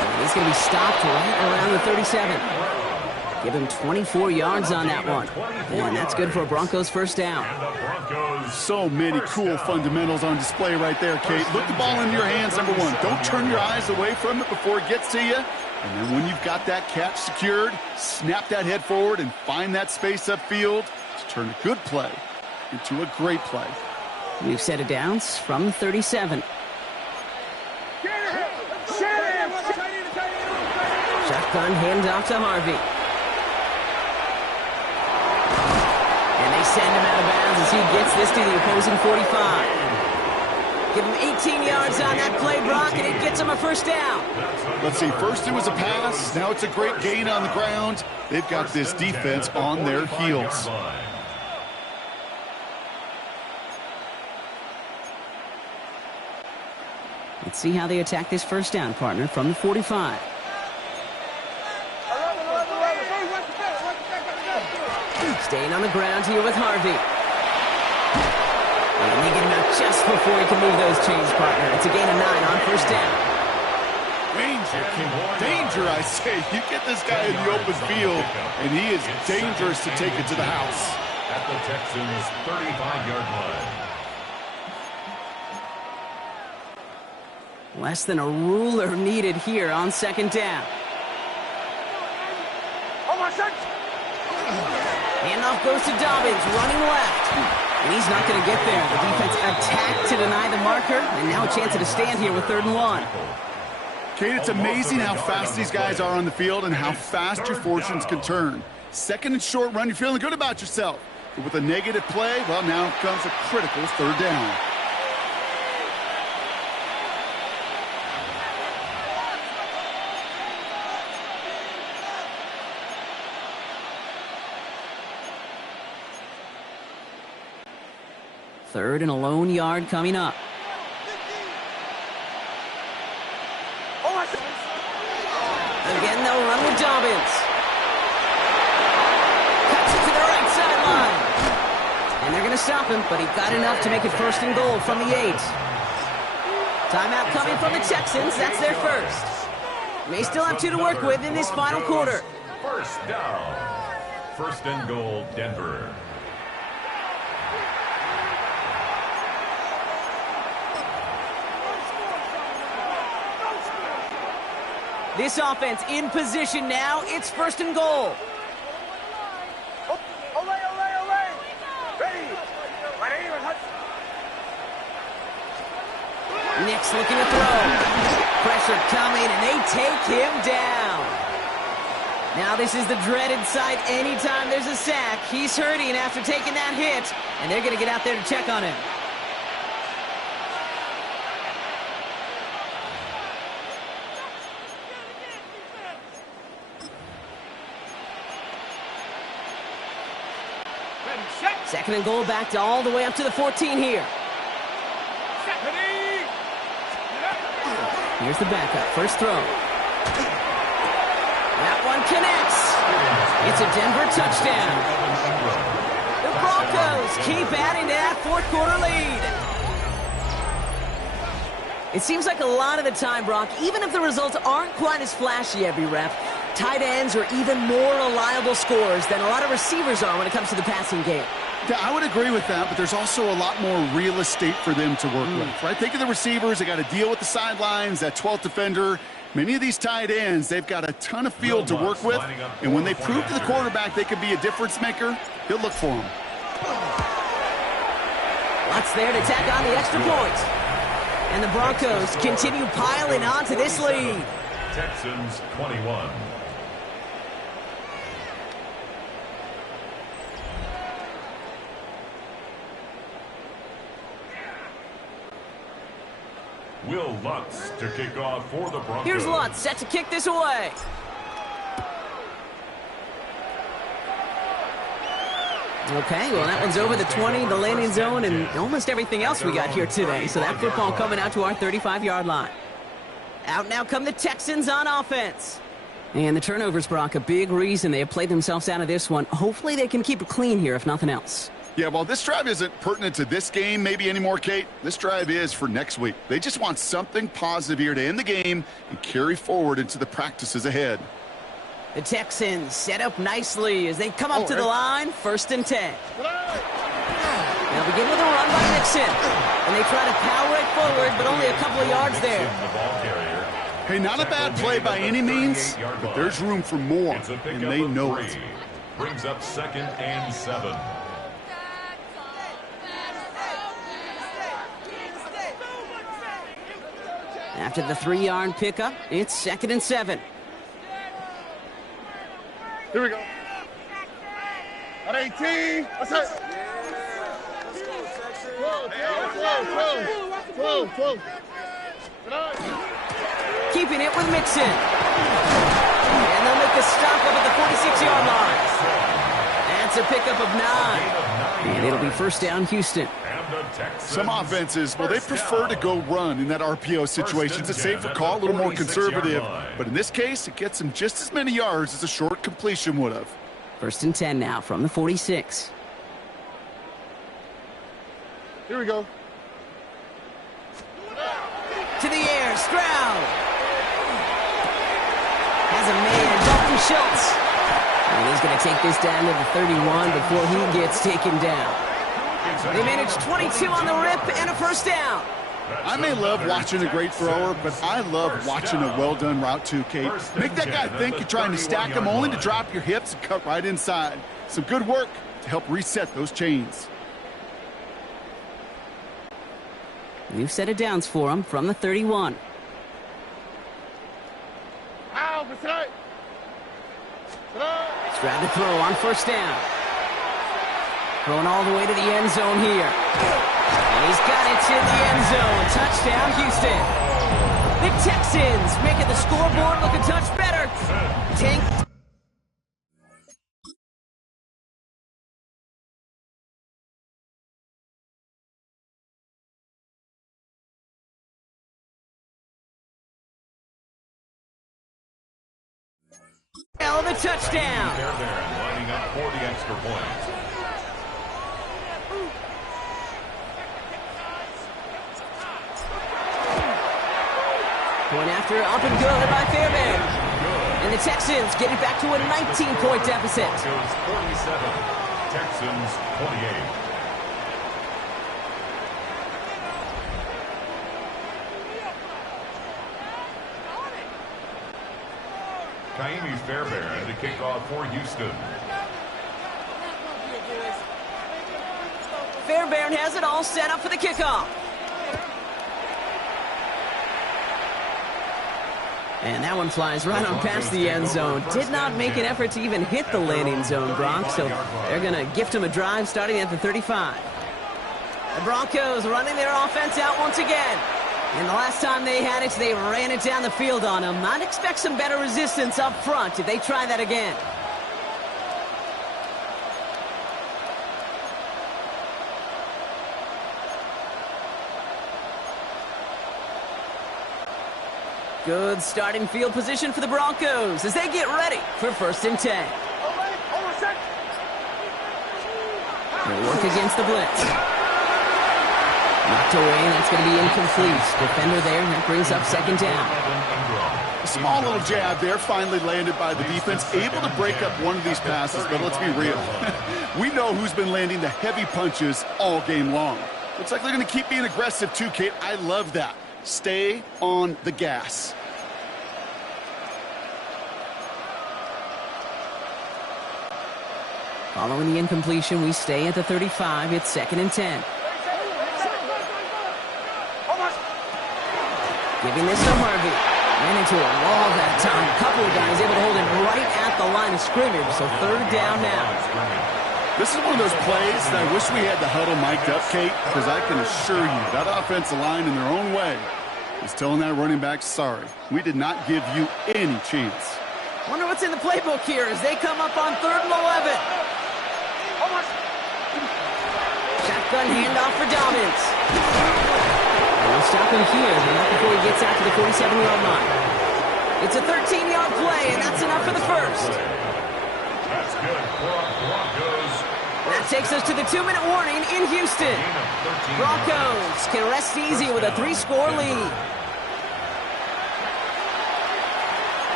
And he's going to be stopped right around the 37. Give him 24 yards on that one. And that's good for a Broncos first down. So many cool fundamentals on display right there, Kate. Look the ball in your hands, number one. Don't turn your eyes away from it before it gets to you. And then when you've got that catch secured, snap that head forward and find that space upfield to turn a good play into a great play. We've set it downs from the 37. Shotgun handoff to Harvey. And they send him out of bounds as he gets this to the opposing 45. Give him 18 yards on that play, Brock, and it gets him a first down. Let's see, first it was a pass, now it's a great gain on the ground. They've got this defense on their heels. Let's see how they attack this first down, partner, from the 45. Staying on the ground here with Harvey. And they get him out just before he can move those chains, partner. It's a gain of 9 on first down. Danger, I say. You get this guy in the open field, and he is dangerous to take it to the house. At the Texans' 35-yard line. Less than a ruler needed here on second down. Handoff goes to Dobbins, running left. And he's not going to get there. The defense attacked to deny the marker, and now a chance at a stand here with 3rd and 1. Kate, it's amazing how fast these guys are on the field and how fast your fortunes can turn. 2nd and short run, you're feeling good about yourself. But with a negative play, well, now comes a critical 3rd down. Third and a lone yard coming up. Again, they'll run with Dobbins. Cuts it to the right sideline. And they're going to stop him, but he got enough to make it first and goal from the 8. Timeout coming from the Texans. That's their first. May still have 2 to work with in this final quarter. First down. First and goal, Denver. This offense in position now. It's first and goal. Nick's looking to throw. Pressure coming, and they take him down. Now this is the dreaded sight anytime there's a sack. He's hurting after taking that hit, and they're going to get out there to check on him. Second and goal, back to all the way up to the 14 here. Here's the backup. First throw. That one connects. It's a Denver touchdown. The Broncos keep adding to that fourth quarter lead. It seems like a lot of the time, Brock, even if the results aren't quite as flashy every rep, tight ends are even more reliable scorers than a lot of receivers are when it comes to the passing game. Yeah, I would agree with that, but there's also a lot more real estate for them to work with, right? Think of the receivers. They got to deal with the sidelines, that 12th defender. Many of these tight ends, they've got a ton of field to work with, and when they prove to the quarterback they could be a difference maker, he'll look for them. Lots there to tack on the extra point. And the Broncos continue piling on to this lead. Texans 21. Will Lutz to kick off for the Broncos. Here's Lutz, set to kick this away. Okay, well, that one's over the 20, the landing zone, and almost everything else we got here today. So that football coming out to our 35-yard line. Out now come the Texans on offense. And the turnovers, Brock, a big reason they have played themselves out of this one. Hopefully they can keep it clean here, if nothing else. Yeah, while this drive isn't pertinent to this game maybe anymore, Kate, this drive is for next week. They just want something positive here to end the game and carry forward into the practices ahead. The Texans set up nicely as they come up to the line, first and 10. They'll begin with a run by Mixon, and they try to power it forward, but only a couple of yards there. Hey, not a bad play by any means, but there's room for more, and they know it. Brings up second and 7. After the 3-yard pickup, it's second and 7. Here we go. At 18. What's up? Whoa. Keeping it with Mixon. And they'll make the stop up at the 46-yard line. That's a pickup of 9. And it'll be first down, Houston. Some offenses, well, they prefer to go run in that RPO situation. It's a safer call, a little more conservative. But in this case, it gets them just as many yards as a short completion would have. First and 10 now from the 46. Here we go. To the air, Stroud. Has a man, Dalton Schultz. And he's going to take this down to the 31 before he gets taken down. They managed 22 on the rip and a first down. I may love watching a great thrower, but I love watching a well-done route too, Kate. Make that guy think you're trying to stack him only to drop your hips and cut right inside. Some good work to help reset those chains. New set of downs for him from the 31. Stroud to throw on first down. Throwing all the way to the end zone here. And he's got it to the end zone. Touchdown, Houston. The Texans making the scoreboard look a touch better. Tank hell of a touchdown. Fairbairn lining up for the extra point. Point after, up and good by Fairbairn. And the Texans get it back to a 19-point deficit. Broncos 47, Texans 28. Kaimi Fairbairn to kick off for Houston. Fairbairn has it all set up for the kickoff. And that one flies right on past the end zone. Did not make an effort to even hit the landing zone, Bronx. So they're going to gift him a drive starting at the 35. The Broncos running their offense out once again. And the last time they had it, they ran it down the field on him. I'd expect some better resistance up front if they try that again. Good starting field position for the Broncos as they get ready for 1st and 10. They'll work against the blitz. Knocked away, and that's going to be incomplete. Defender there, and that brings up 2nd down. A small little jab there, finally landed by the defense. Able to break up one of these passes, but let's be real. We know who's been landing the heavy punches all game long. Looks like they're going to keep being aggressive too, Kate. I love that. Stay on the gas. Following the incompletion, we stay at the 35. It's 2nd and 10. Giving this to Harvey. Ran into a wall that time. A couple of guys able to hold him right at the line of scrimmage. So 3rd down now. This is one of those plays that I wish we had the huddle mic'd up, Kate, because I can assure you that offensive line in their own way is telling that running back, sorry, we did not give you any chance. Wonder what's in the playbook here as they come up on 3rd and 11. Shotgun handoff for Dobbins. We'll stop him here, but not before he gets out to the 47-yard line. It's a 13-yard play, and that's enough for the first. That's good for Broncos. That takes us to the 2-minute warning in Houston. Broncos can rest easy with a 3-score lead.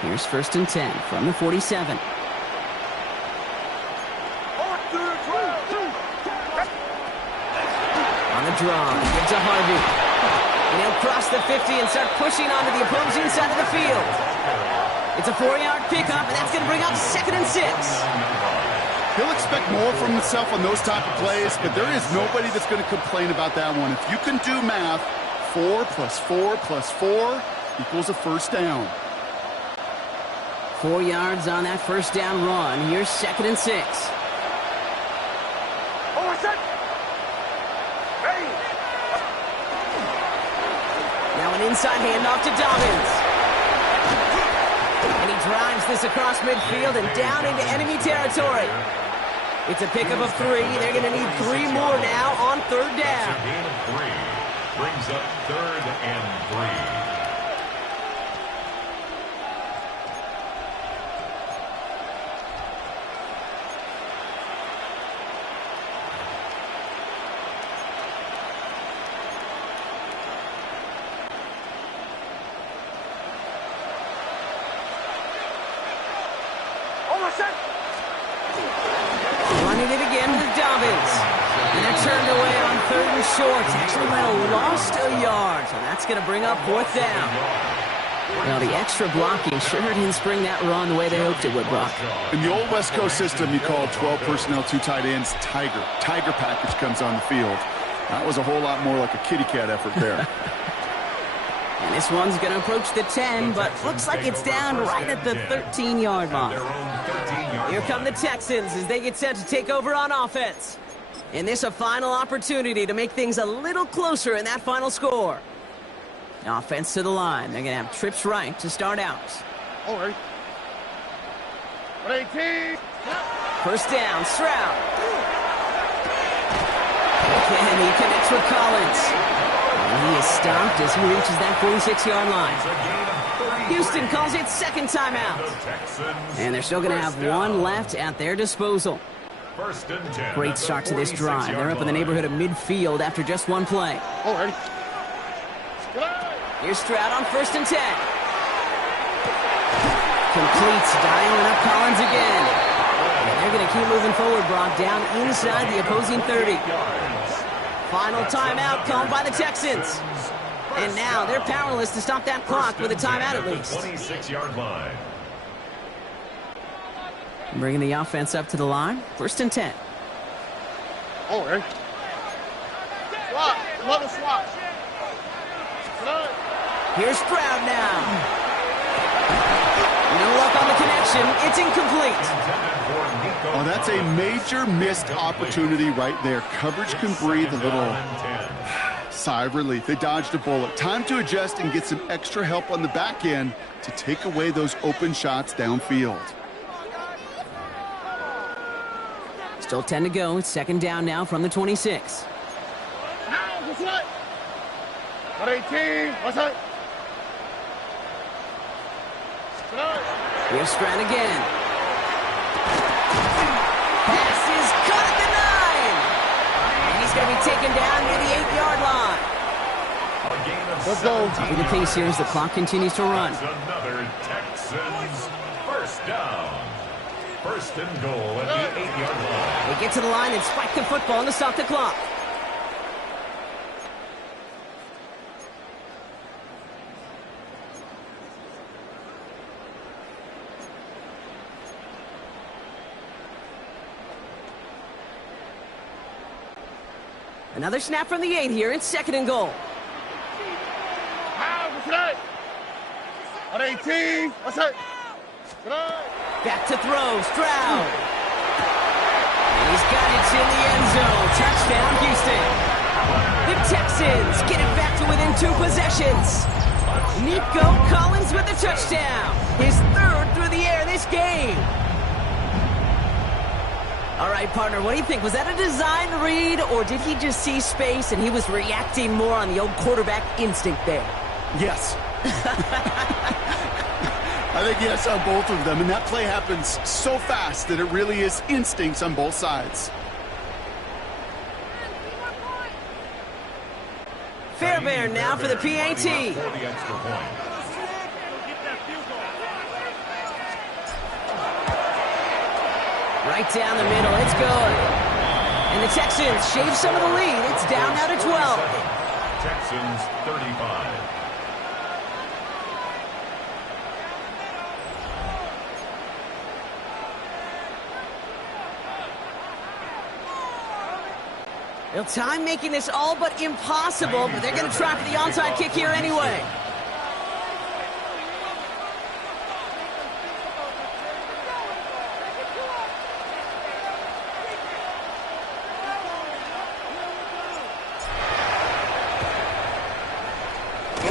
Here's 1st and 10 from the 47. On the draw, give to Harvey. And he'll cross the 50 and start pushing onto the opposing side of the field. It's a 4-yard pickup, and that's going to bring up 2nd and 6. He'll expect more from himself on those type of plays, but there is nobody that's going to complain about that one. If you can do math, 4 plus 4 plus 4 equals a 1st down. 4 yards on that 1st down run. Here's 2nd and 6. Now an inside handoff to Dobbins. And he drives this across midfield and down into enemy territory. It's a pickup of 3. They're going to need 3 more now on 3rd down. A gain of 3 brings up 3rd and 3. Running it again with Dobbins. And they're turned away on 3rd and short. Actually might have lost a yard. So that's going to bring up 4th down. Well, the extra blocking sure didn't spring that run the way they hoped it would, Brock. In the old West Coast system, you call 12 personnel, 2 tight ends, Tiger. Tiger package comes on the field. That was a whole lot more like a kitty cat effort there. And this one's going to approach the 10, but looks like it's down right at the 13-yard line. Here come the Texans as they get set to take over on offense. And this a final opportunity to make things a little closer in that final score. Offense to the line. They're going to have trips right to start out. All right. First down, Stroud. And he connects with Collins. And he is stopped as he reaches that 46-yard line. Houston calls it second timeout. And they're still going to have one left at their disposal. Great start to this drive. They're up in the neighborhood of midfield after just one play. Here's Stroud on 1st and 10. Completes, dialing up Collins again. And they're going to keep moving forward, Brock, down inside the opposing 30. Final timeout called by the Texans. And now they're powerless to stop that clock with a timeout at least. 26-yard line. Bringing the offense up to the line. 1st and 10. Here's Stroud now. No luck on the connection. It's incomplete. Oh, that's a major missed opportunity right there. Coverage can breathe a little sigh of relief. They dodged a bullet. Time to adjust and get some extra help on the back end to take away those open shots downfield. Still 10 to go. It's second down now from the 26. Here's Stroud again. Pass is caught at the 9. And he's going to be taken down near the 8-yard line. Let's go. Top of the pace here as the clock continues to run. Another Texans first down. 1st and goal at the 8-yard line. They get to the line and spike the football to stop the clock. Another snap from the 8 here. It's 2nd and goal. Back to throw. Stroud. And he's got it in the end zone. Touchdown, Houston. The Texans get it back to within 2 possessions. Nico Collins with the touchdown. His 3rd through the air this game. All right, partner, what do you think? Was that a design read, or did he just see space and he was reacting more on the old quarterback instinct there? Yes. I think yes on both of them, and that play happens so fast that it really is instincts on both sides. Fairbairn now for the PAT. For the extra point. Right down the middle, it's good. And the Texans shave some of the lead. It's down now to 12. Texans 35. Well, time making this all but impossible, but they're going to try for the onside kick here anyway.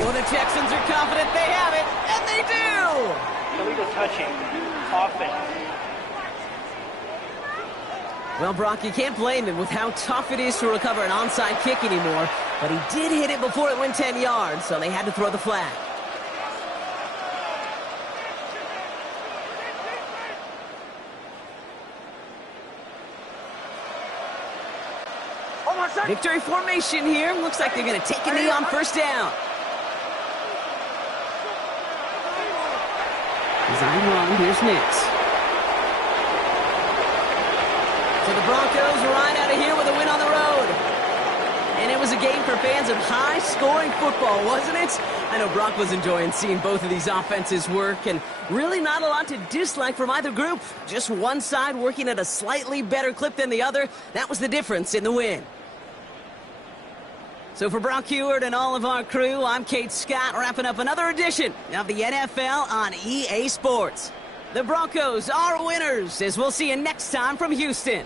Oh, the Texans are confident they have it, and they do! Illegal touching. Offense. Well, Brock, you can't blame him with how tough it is to recover an onside kick anymore, but he did hit it before it went 10 yards, so they had to throw the flag. Victory formation here. Looks like they're going to take a knee on 1st down. Design run. Here's Nix. So the Broncos ride out of here with a win on the road. And it was a game for fans of high-scoring football, wasn't it? I know Brock was enjoying seeing both of these offenses work, and really not a lot to dislike from either group. Just one side working at a slightly better clip than the other. That was the difference in the win. So for Brock Heward and all of our crew, I'm Kate Scott, wrapping up another edition of the NFL on EA Sports. The Broncos are winners, as we'll see you next time from Houston.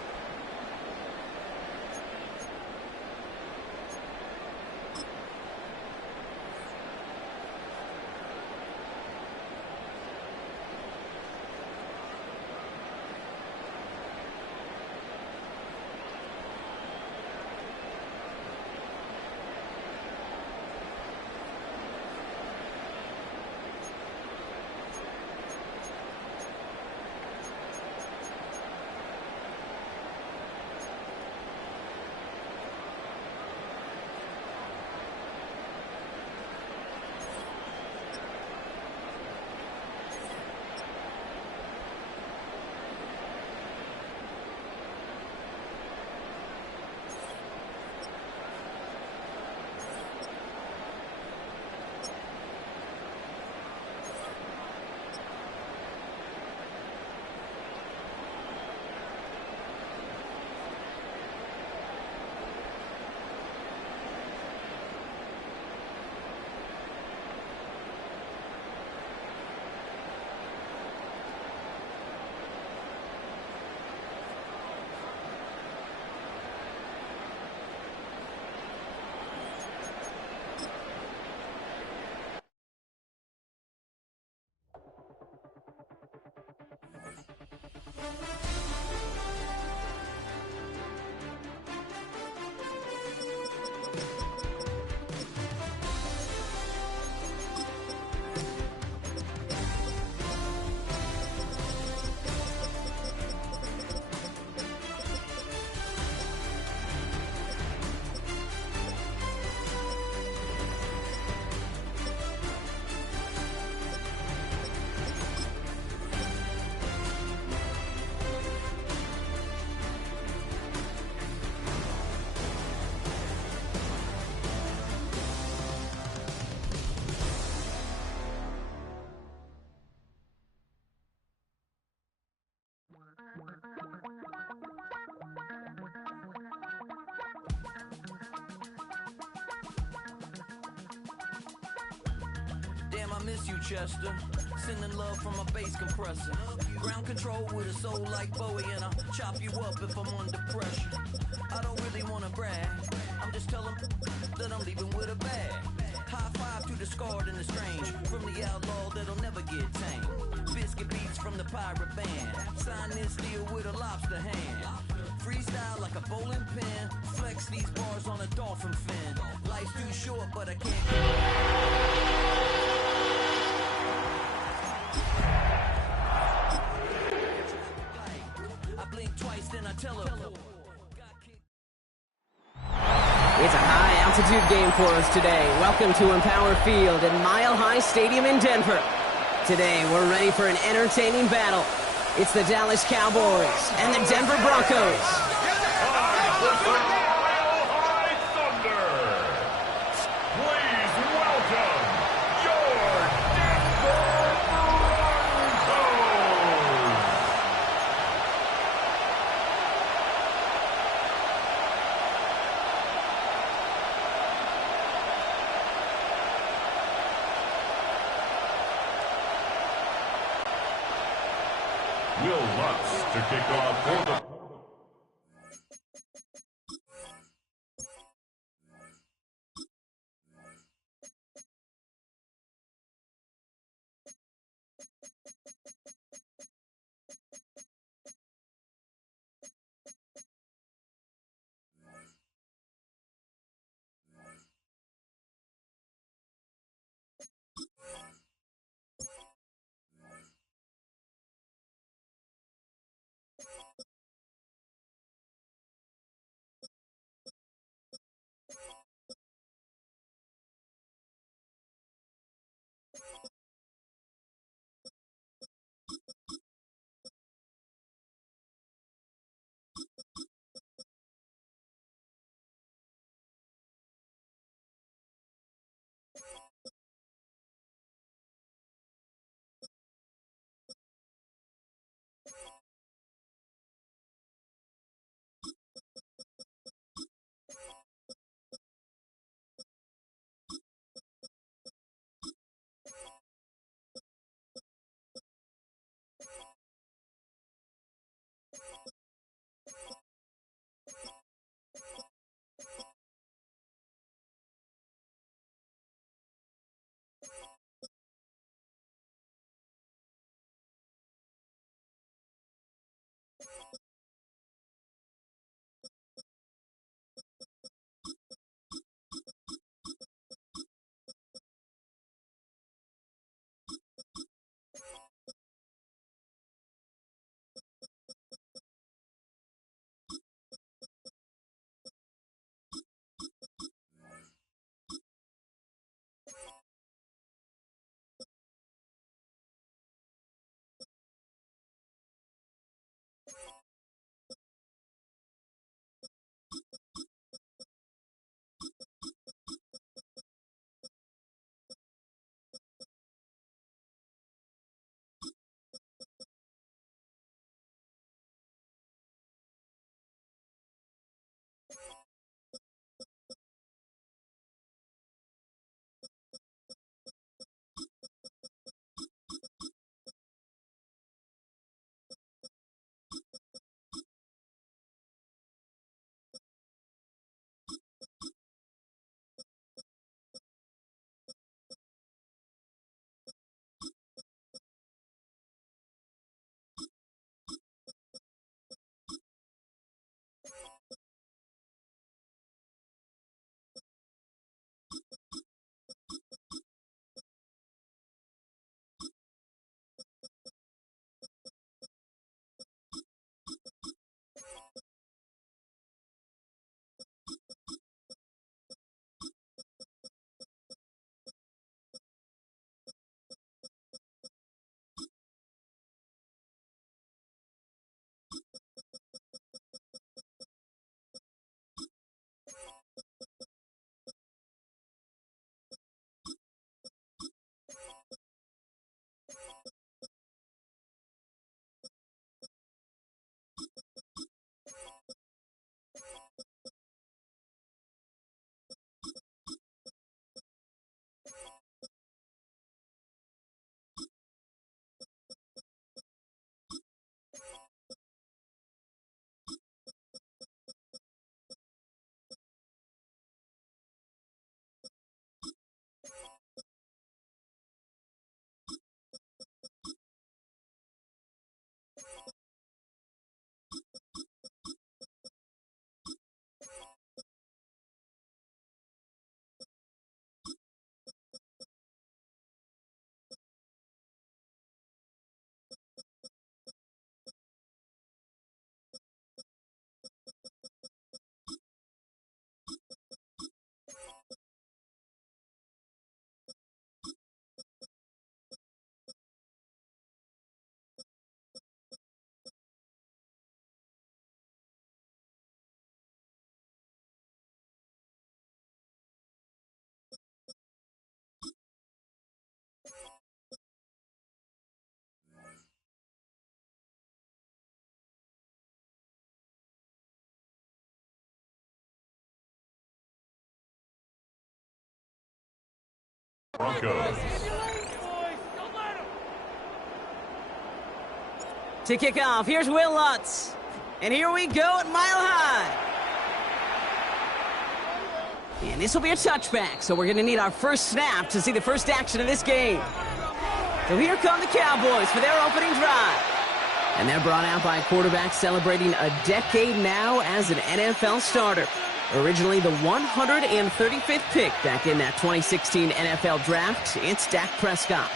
Damn, I miss you, Chester. Sending love from a bass compressor. Ground control with a soul like Bowie, and I'll chop you up if I'm under pressure. I don't really wanna brag. I'm just telling that I'm leaving with a bag. High five to the scarred and the strange. From the outlaw that'll never get tamed. Biscuit beats from the pirate band. Sign this deal with a lobster hand. Freestyle like a bowling pin. Flex these bars on a dolphin fin. Life's too short, but I can't get. I blink twice, then I tell her. It's a high-altitude game for us today. Welcome to Empower Field at Mile High Stadium in Denver. Today, we're ready for an entertaining battle. It's the Dallas Cowboys and the Denver Broncos. Will Lutz to kick off for the Broncos. To kick off, here's Will Lutz. And here we go at Mile High. And this will be a touchback, so we're going to need our first snap to see the first action of this game. So here come the Cowboys for their opening drive. And they're brought out by a quarterback celebrating a decade now as an NFL starter. Originally the 135th pick back in that 2016 NFL Draft, it's Dak Prescott.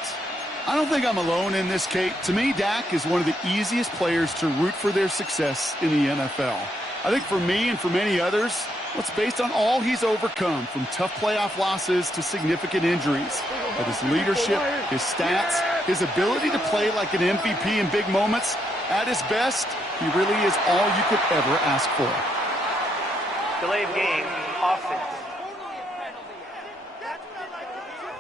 I don't think I'm alone in this, Kate. To me, Dak is one of the easiest players to root for their success in the NFL. I think for me and for many others, it's based on all he's overcome, from tough playoff losses to significant injuries. But his leadership, his stats, his ability to play like an MVP in big moments, at his best, he really is all you could ever ask for. Delay of game, offense.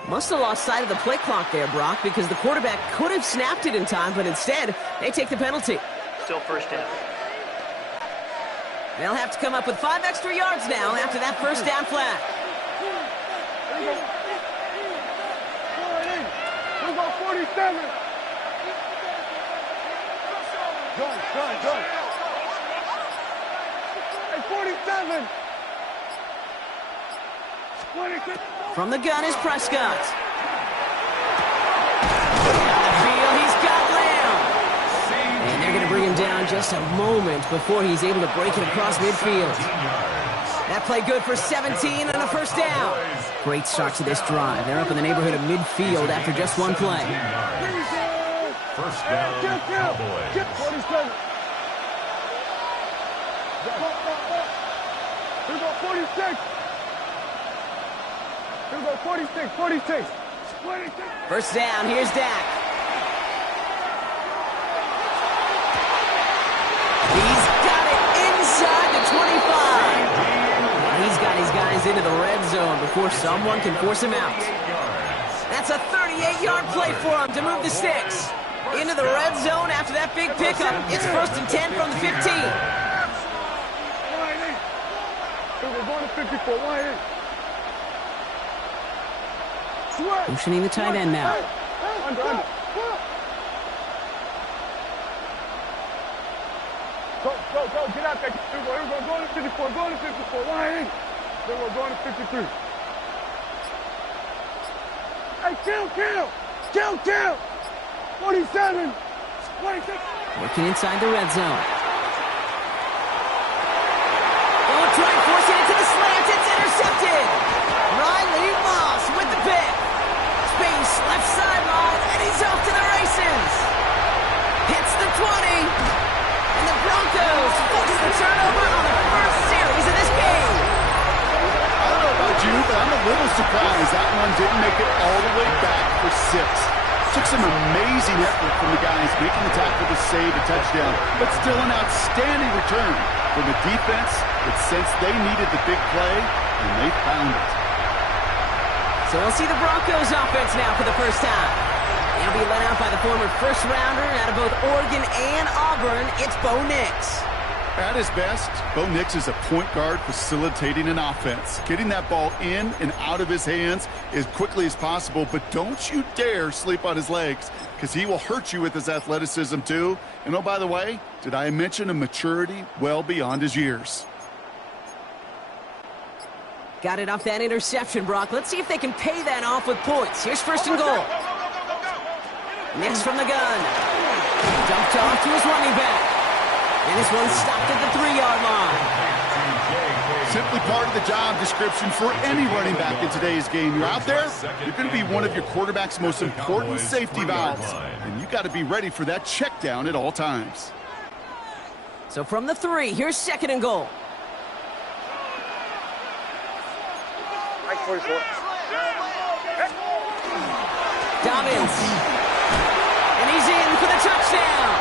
Must have lost sight of the play clock there, Brock, because the quarterback could have snapped it in time, but instead, they take the penalty. Still first down. They'll have to come up with 5 extra yards now after that first down flat. We're going 47. Good. Hey, 47. 26. From the gun is Prescott. Down the field, he's got Lamb. And they're going to bring him down just a moment before he's able to break it across midfield. That play good for 17 and a first down. Great start to this drive. They're up in the neighborhood of midfield after just one play. First down, Cowboys. 47. Here we go 46. Here we go 46. First down, here's Dak. He's got it inside the 25. He's got his guys into the red zone before someone can force him out. That's a 38-yard play for him to move the sticks. Into the red zone after that big pickup. It's first and 10 from the 15. We're going to 54. Motioning the tight end now. Under. Go. Get out there. Here we go. Going to 54. Going to 54. Then we're going to 53. Hey, kill. 47. 26. Working inside the red zone. Oh, trying forcing it to the slant. It's intercepted. Riley Moss with the pick. Space left sideline, and he's off to the races. Hits the 20. And the Broncos force the turnover on the first series of this game. I don't know about you, but I'm a little surprised that one didn't make it all the way back for 6. Took some amazing effort from the guys making the tackle to save a touchdown, but still an outstanding return from the defense that sensed they needed the big play, and they found it. So we'll see the Broncos offense now for the first time. They'll be led out by the former first-rounder out of both Oregon and Auburn. It's Bo Nix. At his best, Bo Nix is a point guard facilitating an offense, getting that ball in and out of his hands as quickly as possible, but don't you dare sleep on his legs, because he will hurt you with his athleticism too. And oh, by the way, did I mention a maturity well beyond his years? Got it off that interception, Brock. Let's see if they can pay that off with points. Here's first and goal. Nix from the gun. Dumped off to his running back. And this one stopped at the 3-yard line. Simply part of the job description for any running back in today's game. You're out there, you're going to be one of your quarterback's most important safety valves. And you got to be ready for that check down at all times. So from the 3, here's second and goal. Dobbins. And he's in for the touchdown.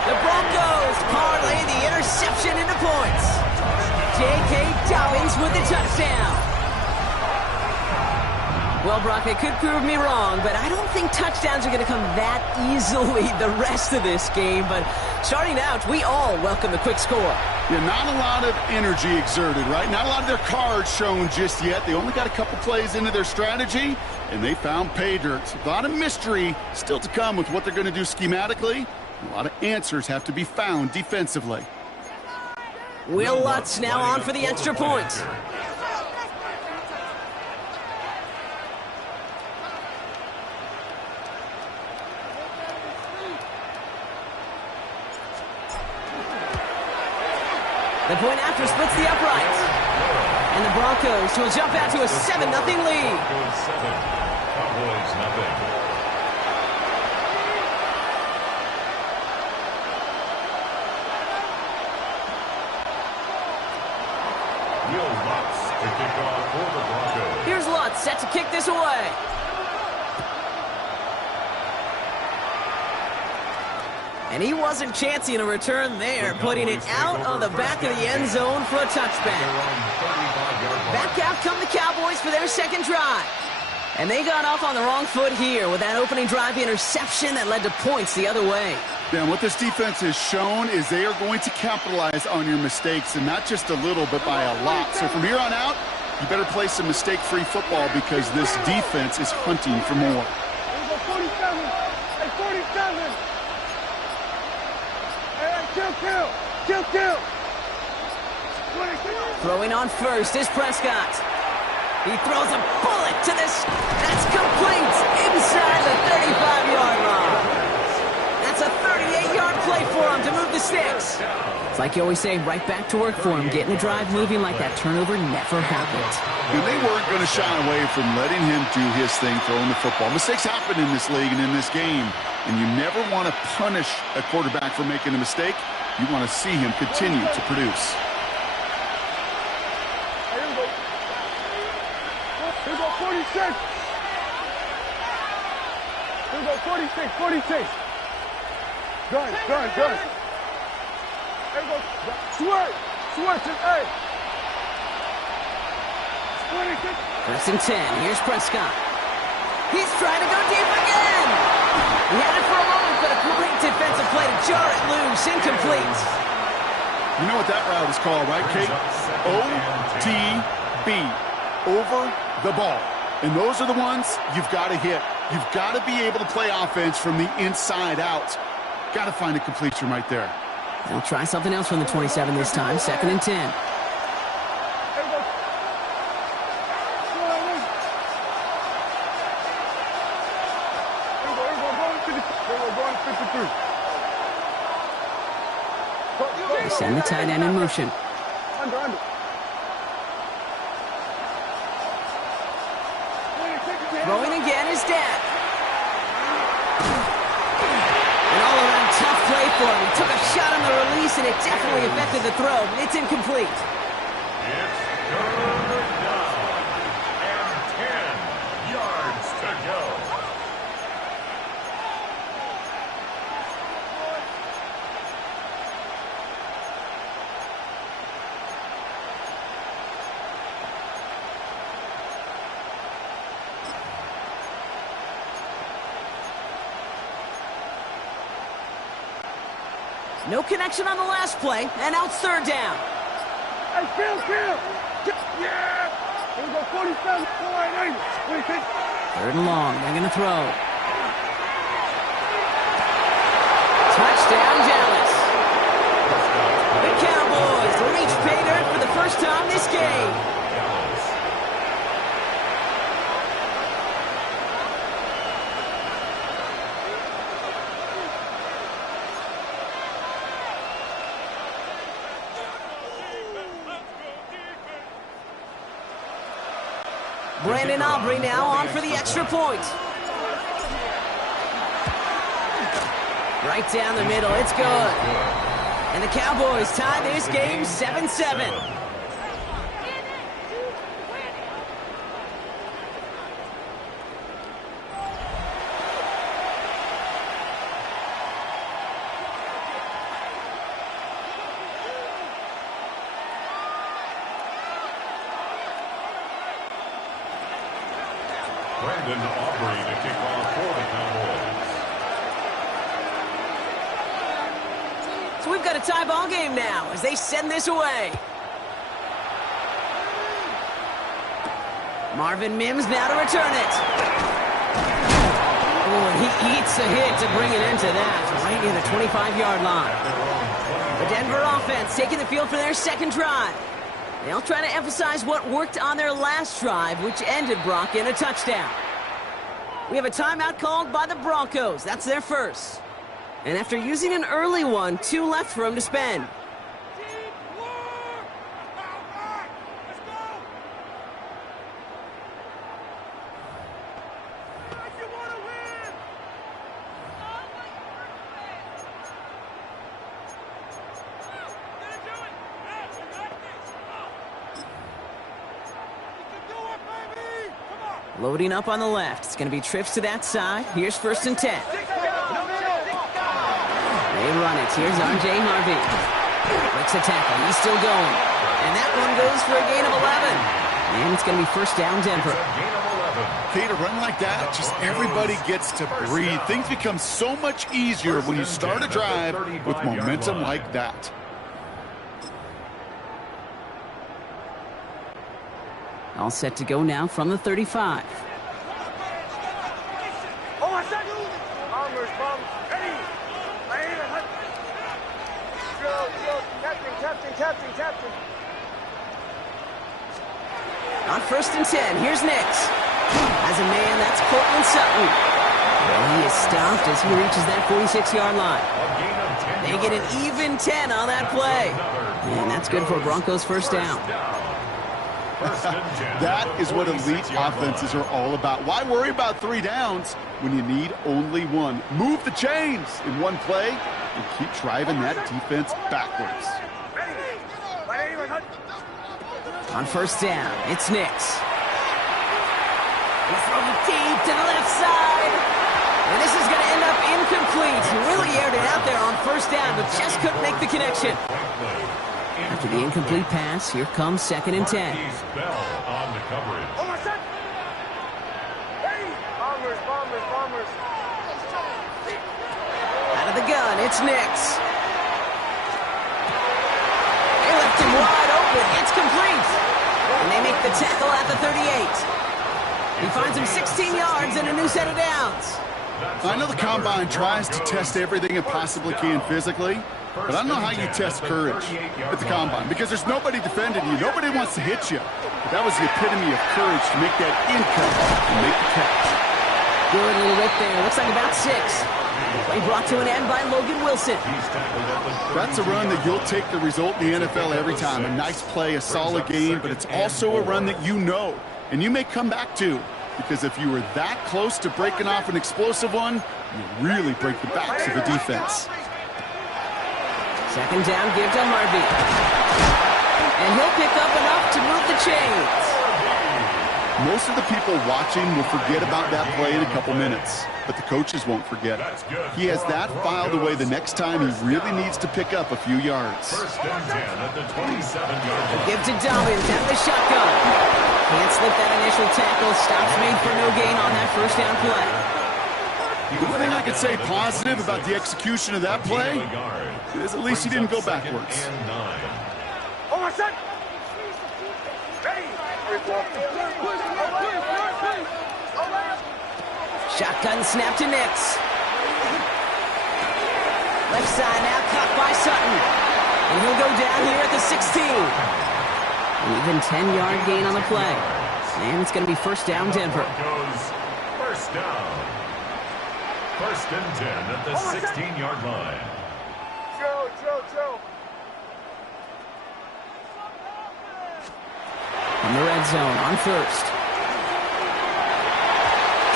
The Broncos parlay the interception into points. J.K. Dobbins with the touchdown. Well, Brock, it could prove me wrong, but I don't think touchdowns are going to come that easily the rest of this game. But starting out, we all welcome the quick score. Yeah, not a lot of energy exerted, right? Not a lot of their cards shown just yet. They only got a couple plays into their strategy, and they found pay dirt. A lot of mystery still to come with what they're going to do schematically. A lot of answers have to be found defensively. Will Lutz now on for the extra point. The point after splits the uprights. And the Broncos will jump out to a 7-0 lead. Broncos 7, Cowboys nothing. Will Lutz to kick off for the Broncos. Here's Lutz set to kick this away. And he wasn't chancing a return there, putting it out of the back of the end zone for a touchback. Back out come the Cowboys for their second drive. And they got off on the wrong foot here with that opening drive interception that led to points the other way. Yeah, and what this defense has shown is they are going to capitalize on your mistakes, and not just a little, but by a lot. So from here on out, you better play some mistake-free football because this defense is hunting for more. 47. Kill. Throwing on first is Prescott. He throws a bullet to this. That's complete inside the 35-yard line. That's a 38-yard play for him to move the sticks. It's like you always say, right back to work for him, getting the drive moving like that turnover never happened. And they weren't going to shy away from letting him do his thing, throwing the football. Mistakes happen in this league and in this game, and you never want to punish a quarterback for making a mistake. You want to see him continue to produce. Here we go 46. Here we go 46. Gun. Here we go. Switch it, hey. 26. First and 10. Here's Prescott. He's trying to go deep again. He had it for a moment, but a great defensive play to jar it loose. Incomplete. You know what that route is called, right, Kate? OTB. Over the ball. And those are the ones you've got to hit. You've got to be able to play offense from the inside out. Got to find a completion right there. They'll try something else from the 27 this time. Second and 10. They send the tight end in motion. Under. Throwing again is Dak. An all-around tough play for him. He took a shot on the release, and it definitely affected the throw, but it's incomplete. It's third down and 10 yards to go. No connection on the last play, and now it's third down. Hey, Bill. Yeah. Here we go 47. 26. Third and long. They're going to throw. Touchdown, Dallas. The Cowboys reach pay dirt for the first time this game. Brandon Aubrey now on for the extra point. Right down the middle, it's good. And the Cowboys tie this game 7-7. Brendan Aubrey to kick off for the Cowboys. So we've got a tie ball game now as they send this away. Marvin Mims now to return it. Oh, and he eats a hit to bring it into that, right near the 25-yard line. The Denver offense taking the field for their second drive. They'll try to emphasize what worked on their last drive, which ended, Brock, in a touchdown. We have a timeout called by the Broncos. That's their first. And after using an early one, 2 left for them to spend. Loading up on the left. It's going to be trips to that side. Here's 1st and 10. They run it. Here's R.J. Harvey. Breaks a tackle. He's still going. And that one goes for a gain of 11. And it's going to be 1st down Denver. Okay, to run like that, just everybody gets to breathe. Things become so much easier when you start a drive with momentum like that. All set to go now from the 35. Captain. On 1st and 10, here's Nix. As a man, that's Cortland Sutton. And he is stopped as he reaches that 46-yard line. They get an even 10 on that play. And that's good for Broncos' 1st down. That is what elite offenses are all about. Why worry about 3 downs when you need only 1? Move the chains in one play and keep driving that defense backwards. On 1st down, it's Nix. He throws it deep to the left side. And this is going to end up incomplete. He really aired it out there on 1st down, but just couldn't make the connection. After the incomplete pass, here comes 2nd and 10. On the coverage. Bombers. Out of the gun, it's Nix. They left him wide open. It's complete. And they make the tackle at the 38. He finds him 16 yards and a new set of downs. I know the Combine tries to test everything it possibly can physically, but I don't know how you test courage at the Combine because there's nobody defending you. Nobody wants to hit you. But that was the epitome of courage to make that in-cut and make the catch. Good little rip there. Looks like about 6. Play brought to an end by Logan Wilson. That's a run that you'll take the result in the NFL every time. A nice play, a solid game, but it's also a run that you know and you may come back to. Because if you were that close to breaking off an explosive one, you really break the backs of the defense. 2nd down, give to Harvey. And he'll pick up enough to move the chains. Most of the people watching will forget about that play in a couple minutes, but the coaches won't forget. He has that filed away the next time he really needs to pick up a few yards. 1st and 10 at the 27-yard line. Give to Dobbins out of the shotgun. Can't slip that initial tackle. Stops made for no gain on that 1st down play. The one thing I could say positive about the execution of that play is at least he didn't go backwards. Shotgun snap to Nix. Left side now caught by Sutton. And he'll go down here at the 16. An even 10-yard gain on the play. And it's going to be 1st down Denver. 1st down. 1st and 10 at the 16-yard line. In the red zone on 1st.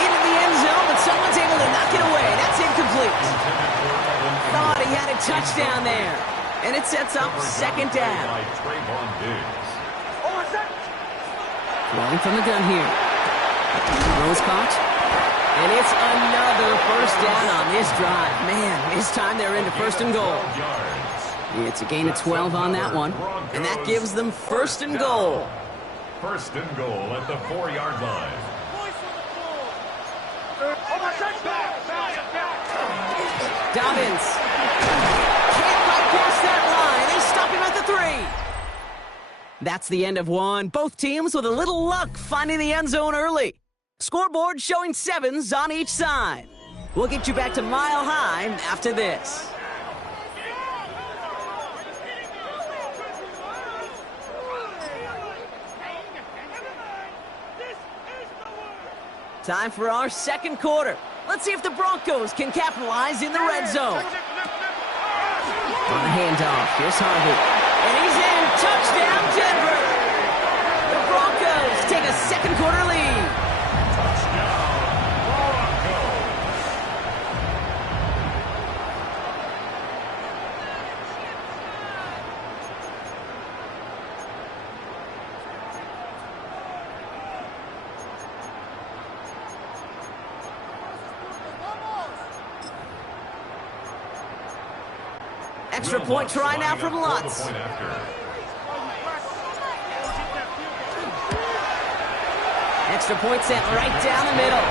Into the end zone, but someone's able to knock it away. That's incomplete. Thought he had a touchdown there. And it sets up 2nd down. Rolling from the gun here. Throws caught. And it's another 1st down on this drive. Man, this time they're into 1st and goal. It's a gain of 12 on that one. And that gives them 1st and goal. 1st and goal at the 4-yard line. Dobbins can't bypass that line. They stop him at the 3. That's the end of one. Both teams with a little luck finding the end zone early. Scoreboard showing 7s on each side. We'll get you back to Mile High after this. Time for our second quarter. Let's see if the Broncos can capitalize in the red zone. On the handoff, here's Harvey. And he's in. Touchdown, Denver. The Broncos take a second quarter lead. Extra point try now from Lutz. Extra point sent right down the middle.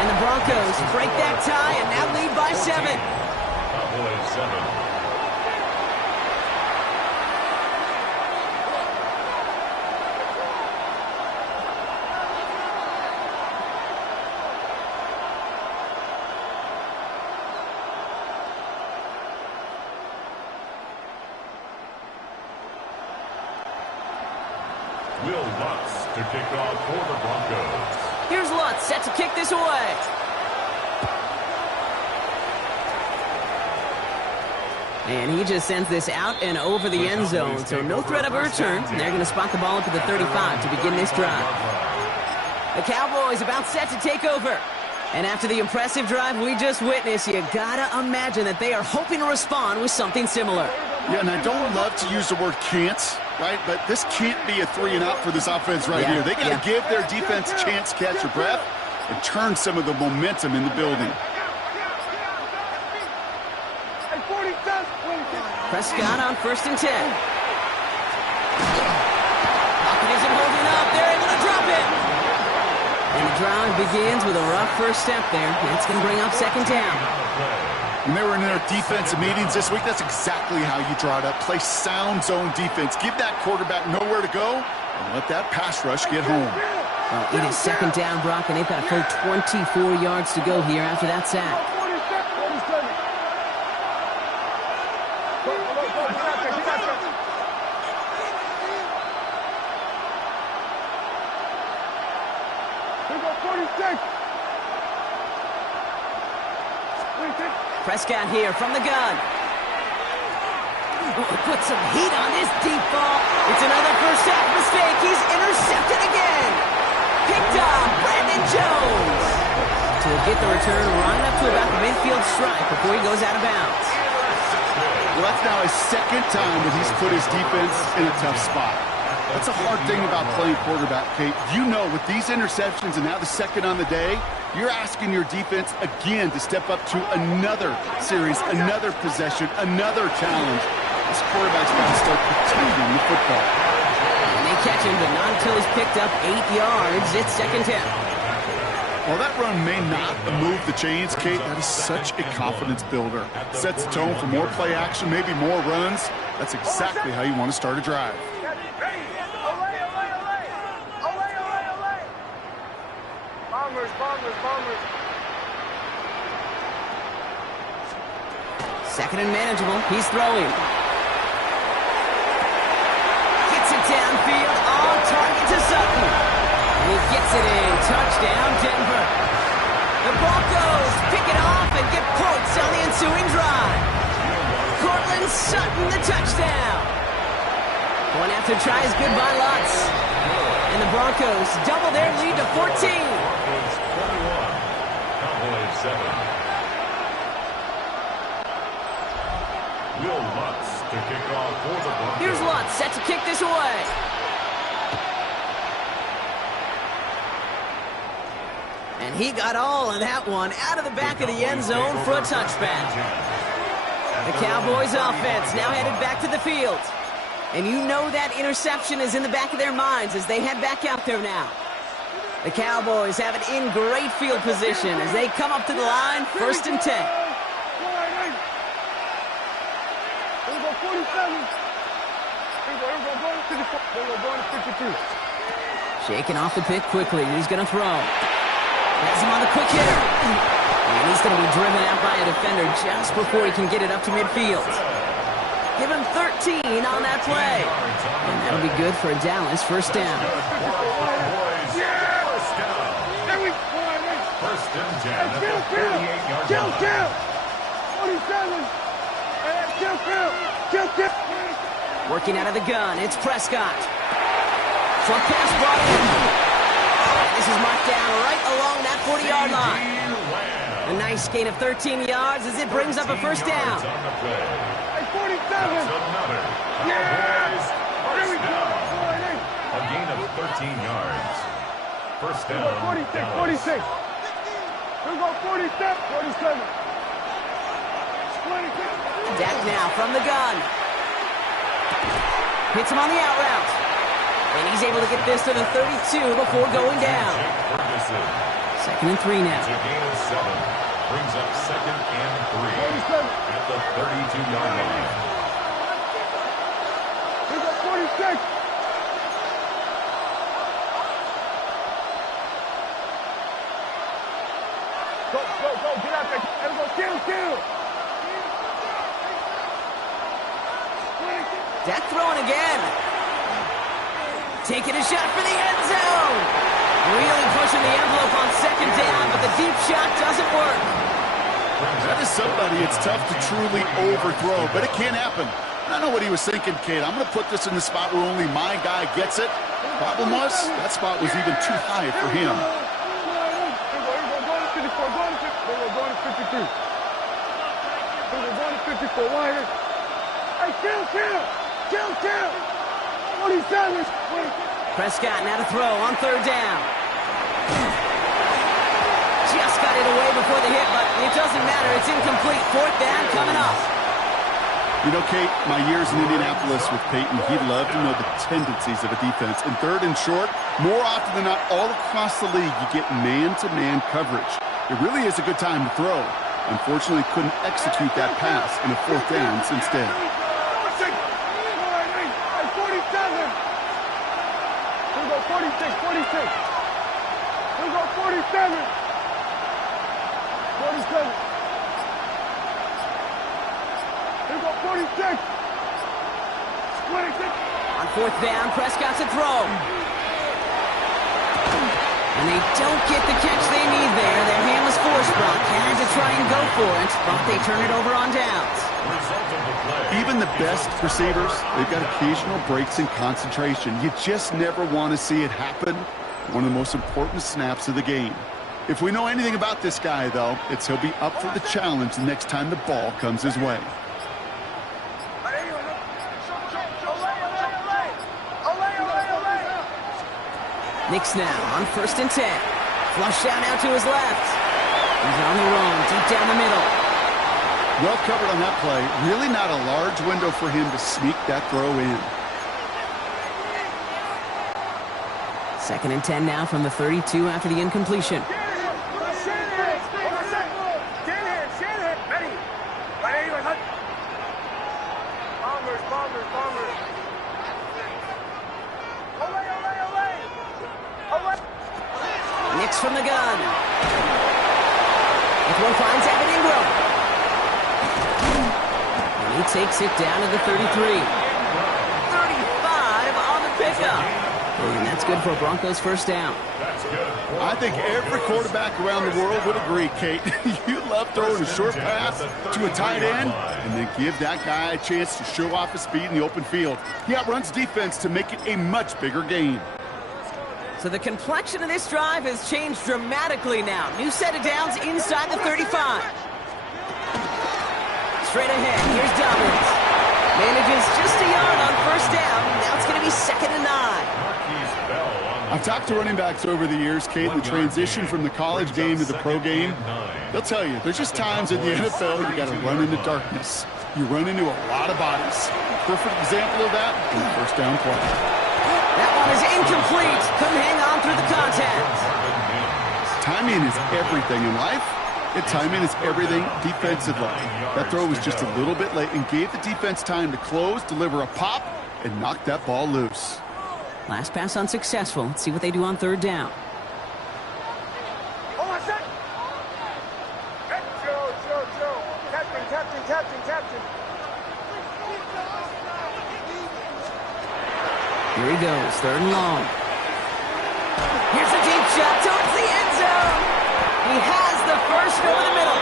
And the Broncos break that tie and now lead by 7. Cowboys 7. Will Lutz to kick off for the Broncos. Here's Lutz set to kick this away. And he just sends this out and over the end zone, so no threat of a return. And they're going to spot the ball up to the 35 to begin this drive. The Cowboys about set to take over. And after the impressive drive we just witnessed, you gotta imagine that they are hoping to respond with something similar. Yeah, and I don't love to use the word can't, right? But this can't be a 3 and out for this offense right here. They got to give their defense a chance to catch their breath and turn some of the momentum in the building. Prescott on 1st and 10. Pocket isn't holding up. They're able to drop it. And the drive begins with a rough first step there. That's going to bring up 2nd down. When they were in their defensive meetings this week, that's exactly how you draw it up. Play sound zone defense. Give that quarterback nowhere to go and let that pass rush get home. Well, it is 2nd down, Brock, and they've got a full 24 yards to go here after that sack. Prescott here from the gun. Put some heat on this deep ball. It's another first half mistake. He's intercepted again. Picked off Brandon Jones. So he'll get the return right up to about the midfield stripe before he goes out of bounds. Well, that's now his 2nd time that he's put his defense in a tough spot. That's a hard thing about playing quarterback, Kate. You know, with these interceptions and now the 2nd on the day, you're asking your defense again to step up to another series, another possession, another challenge. This quarterback's got to start protecting the football. And they catch him, but not until he's picked up 8 yards. It's 2nd down. While that run may not move the chains, Kate, that is such a confidence builder. Sets the tone for more play action, maybe more runs. That's exactly how you want to start a drive. Bombers. 2nd and manageable. He's throwing. Gets it downfield. On target to Sutton. And he gets it in. Touchdown, Denver. The Broncos pick it off and get points on the ensuing drive. Cortland Sutton, the touchdown. Going after tries good by Lutz. And the Broncos double their lead to 14. Cowboys 7. Will Lutz to kick off for the Broncos. Here's Lutz set to kick this away. And he got all of that one out of the back of the end zone for a touchback. The Cowboys offense now headed back to the field. And you know that interception is in the back of their minds as they head back out there now. The Cowboys have it in great field position as they come up to the line, 1st and 10. Here we go, 47. Here we go, going to 54. Here we go, going to 53. Shaking off the pick quickly. He's going to throw. Has him on the quick hitter. And he's going to be driven out by a defender just before he can get it up to midfield. Give him 13 on that play. And that'll be good for a Dallas 1st down. First and 10 at the 38-yard line. Kill. 47. Kill. Working out of the gun, it's Prescott. Front pass brought in. And this is marked down right along that 40-yard line. A nice gain of 13 yards as it brings up a 1st down. 47. Another. Cowboys, first down. A gain of 13 yards. First down. 46. Here we go, 47. Dak now from the gun. Hits him on the out route. And he's able to get this to the 32 before going down. 2nd and 3 now. It's a gain of 7. Brings up 2nd and 3 at the 32-yard line. Here we go, 46. Go, get out there. Here we go, kill. Dak throwing again. Taking a shot for the end zone. Really pushing the envelope on 2nd down, but the deep shot doesn't work. That is somebody it's tough to truly overthrow, but it can happen. I know what he was thinking, Kate. I'm going to put this in the spot where only my guy gets it. Problem was, that spot was even too high for him. Here we go, going to 54. Going to 53. Here we go, going to 54. Wide. Hey, kill. 47. Prescott now to throw on 3rd down. Just got it away before the hit, but it doesn't matter. It's incomplete. 4th down coming up. You know, Kate, my years in Indianapolis with Peyton, he loved to know the tendencies of a defense. In 3rd and short, more often than not, all across the league, you get man-to-man coverage. It really is a good time to throw. Unfortunately, couldn't execute that pass in a 4th down instead. 46. Here we go, 47. 47. Here we go, 46. 26. On 4th down, Prescott's a throw. And they don't get the catch they need there. Their hand was forced. Brock had to try and go for it, but they turn it over on downs. Even the best receivers, they've got occasional breaks in concentration. You just never want to see it happen. One of the most important snaps of the game. If we know anything about this guy, though, it's he'll be up for the challenge the next time the ball comes his way. Knicks now on 1st and 10. Flush out now to his left. He's on the run, deep down the middle. Well covered on that play. Really not a large window for him to sneak that throw in. 2nd and 10 now from the 32 after the incompletion. Knicks from the gun. This one finds Evan Ingram. And he takes it down to the 33. 35 on the pickup. And that's good for a Broncos 1st down. I think every quarterback around the world would agree, Kate. You love throwing a short pass to a tight end and then give that guy a chance to show off his speed in the open field. He outruns defense to make it a much bigger gain. So the complexion of this drive has changed dramatically now. New set of downs inside the 35. Straight ahead, here's Dobbins. Manages just a yard on 1st down. Now it's going to be 2nd and 9. I've talked to running backs over the years, Kate, the transition from the college game to the pro game. They'll tell you, there's just times in the NFL you got to run into darkness. You run into a lot of bodies. Perfect example of that in the 1st down play. That one is incomplete. Couldn't hang on through the contact. Timing is everything in life, and timing is everything defensively. That throw was just a little bit late and gave the defense time to close, deliver a pop, and knock that ball loose. Last pass unsuccessful. Let's see what they do on third down. Here he goes, third and long. Here's a deep shot towards the end zone. He has the first over the middle.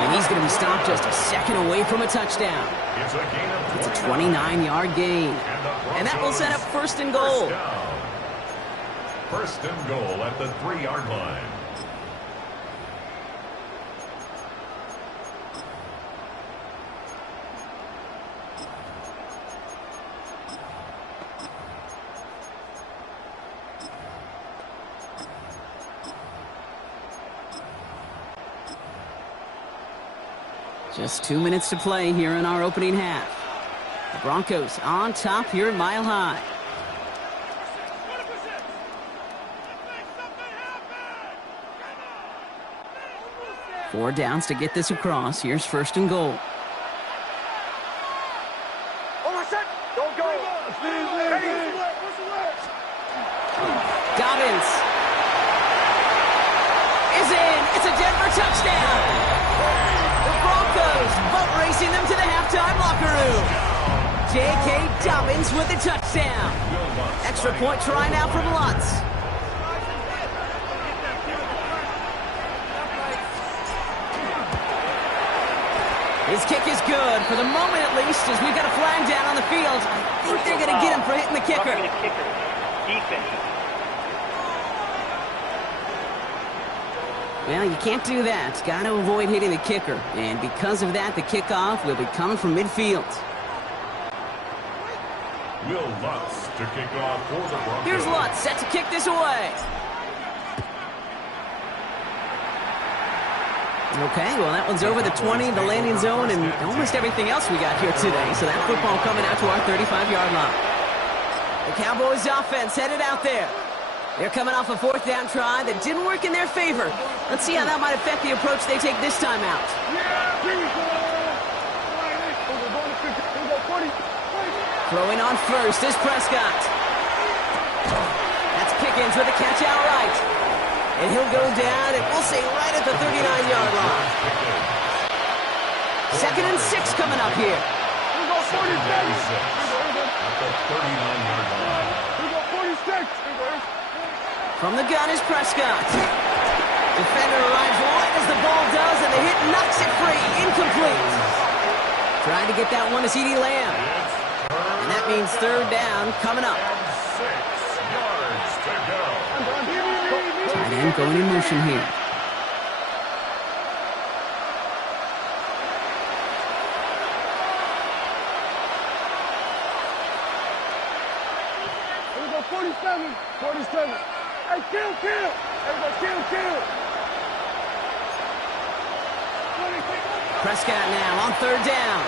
And he's going to be stopped just a second away from a touchdown. It's a 29-yard gain. And that will set up first and goal. First and goal at the 3-yard line. Just 2 minutes to play here in our opening half. The Broncos on top here at Mile High. Four downs to get this across. Here's first and goal. Dobbins is in. It's a Denver touchdown. Boat racing them to the halftime locker room. J.K. Dobbins with the touchdown. Extra point try now from Lutz. His kick is good, for the moment at least, as we've got a flag down on the field. I think they're going to get him for hitting the kicker. Defense. Well, you can't do that. Got to avoid hitting the kicker. And because of that, the kickoff will be coming from midfield. Will Lutz to kick off for the Broncos. Here's Lutz, set to kick this away. Okay, well, that one's over the 20, the landing zone, and almost everything else we got here today. So that football coming out to our 35-yard line. The Cowboys offense headed out there. They're coming off a fourth down try that didn't work in their favor. Let's see how that might affect the approach they take this time out. Throwing on first is Prescott. That's Pickens with a catch outright. And he'll go down, and we'll say right at the 39-yard line. 2nd and 6 coming up here. At the 39-yard line. From the gun is Prescott. Defender arrives right as the ball does, and the hit knocks it free. Incomplete. Trying to get that one to CeeDee Lamb. And that means third down coming up. 6 yards to go. Tight end going in motion here. Here we go, 47. 47. Hey, kill. Everybody, kill. Prescott now on third down.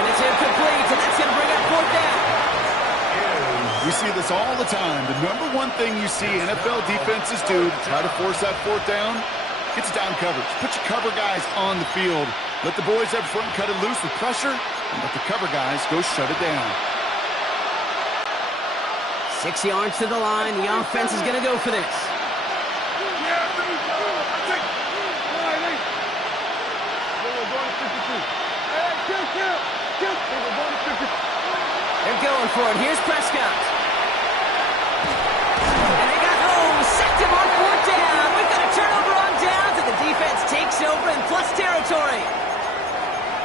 And it's incomplete, and that's going to bring up fourth down. We see this all the time. The number one thing you see NFL defenses do to try to force that fourth down, it's down coverage. Put your cover guys on the field. Let the boys up front cut it loose with pressure, and let the cover guys go shut it down. 6 yards to the line. The offense is going to go for this. They're going for it. Here's Prescott. And they got, sacked him on fourth down. We've got a turnover on downs, and the defense takes over in plus territory.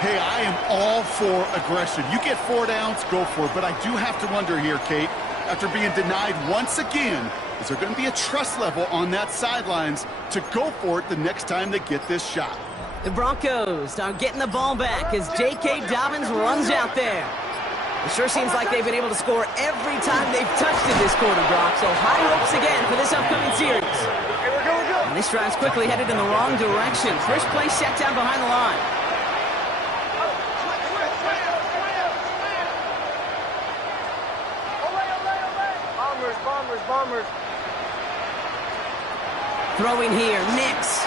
Hey, I am all for aggression. You get 4 downs, go for it. But I do have to wonder here, Kate, after being denied once again, is there going to be a trust level on that sidelines to go for it the next time they get this shot? The Broncos are getting the ball back as J.K. Dobbins runs out there. It sure seems like they've been able to score every time they've touched it this quarter, Brock. So high hopes again for this upcoming series. And this drive's quickly headed in the wrong direction. First play set down behind the line. Bombers. Throwing here, Nix.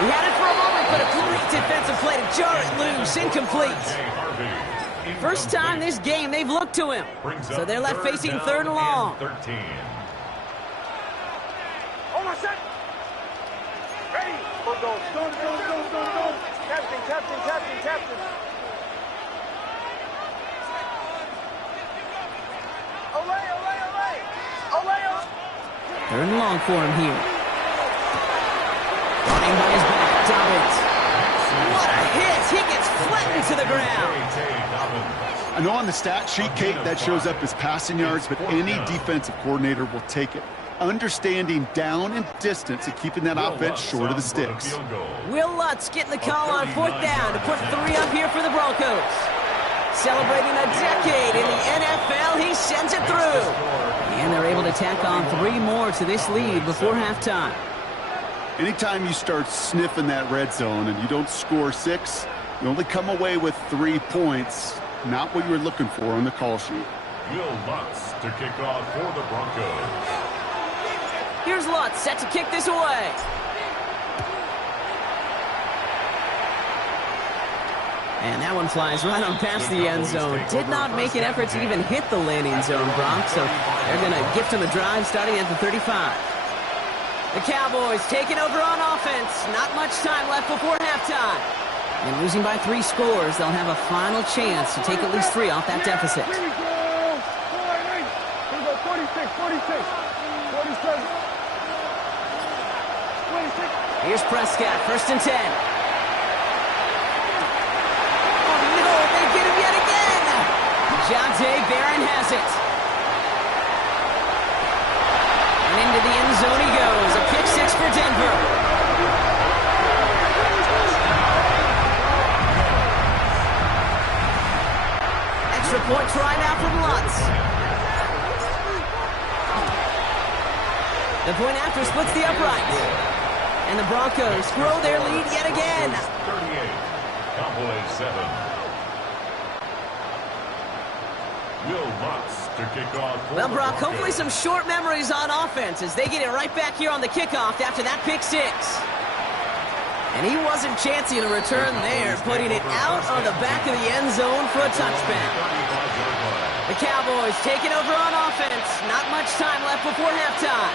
He had it for a moment, but a great defensive play to jar it loose. Incomplete. First time this game they've looked to him. So they're left facing 3rd and long. 13. Oh, my set. Ready. Go. Captain. Olay. 3rd and long for him here. Running by his back, Dobbins. What a hit! He gets flattened to the ground. I know on the stat sheet, Kate, that shows up as passing yards, but any defensive coordinator will take it. Understanding down and distance and keeping that offense short of the sticks. Will Lutz getting the call on 4th down to put 3 up here for the Broncos. Celebrating a decade in the NFL, he sends it through. And they're able to tack on 3 more to this lead before halftime. Anytime you start sniffing that red zone and you don't score 6, you only come away with 3 points. Not what you were looking for on the call sheet. Will Lutz to kick off for the Broncos. Here's Lutz set to kick this away. And that one flies right on past the end zone. Did not make an effort to even hit the landing zone, Brock. So they're going to gift him a drive starting at the 35. The Cowboys taking over on offense. Not much time left before halftime. And losing by 3 scores, they'll have a final chance to take at least 3 off that deficit. Here we go. 46. 47. 26. Here's Prescott, 1st and 10. Jonte Barron has it. And into the end zone he goes. A pick 6 for Denver. Extra point try now from Lutz. The point after splits the upright. And the Broncos grow their lead yet again. 38. Cowboys 7. Will Lutz to kick off. Well, Brock, hopefully some short memories on offense as they get it right back here on the kickoff after that pick 6. And he wasn't chancing a return there, putting it out on the back of the end zone for a touchback. The Cowboys taking over on offense. Not much time left before halftime.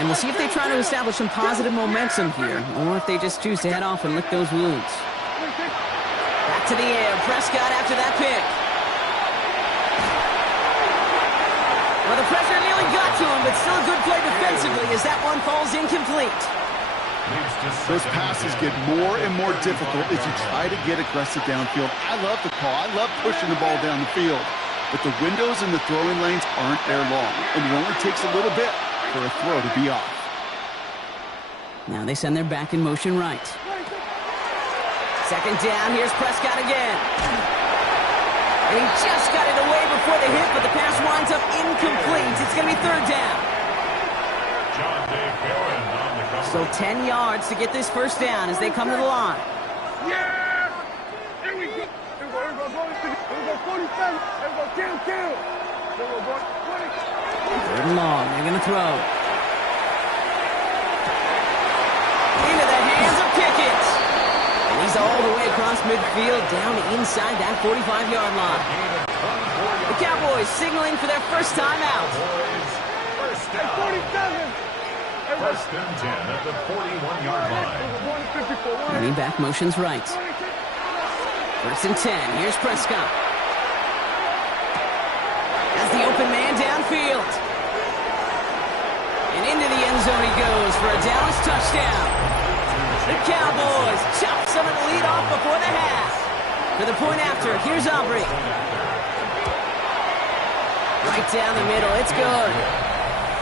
And we'll see if they try to establish some positive momentum here, or if they just choose to head off and lick those wounds. Back to the air. Prescott after that pick. Well, the pressure nearly got to him, but still a good play defensively as that one falls incomplete. Those passes get more and more difficult as you try to get aggressive downfield. I love the call. I love pushing the ball down the field. But the windows in the throwing lanes aren't there long, and it only takes a little bit for a throw to be off. Now they send their back in motion right. 2nd down, here's Prescott again. And he just got it away before the hit, but the pass winds up incomplete. It's going to be 3rd down. So 10 yards to get this 1st down as they come to the line. Yeah! Here we go. Here we go. 47. Here we go. Kill. Here we go. 20. 3rd and long. They're going to throw. Into the hands of Pickett. And he's all the way across midfield down inside that 45-yard line. The Cowboys signaling for their first time out. 47. 1st and 10 at the 41-yard line. Running back motions right. 1st and 10. Here's Prescott. As the open man downfield. And into the end zone he goes for a Dallas touchdown. The Cowboys chop some of the lead off before the half. For the point after, here's Aubrey. Right down the middle. It's good.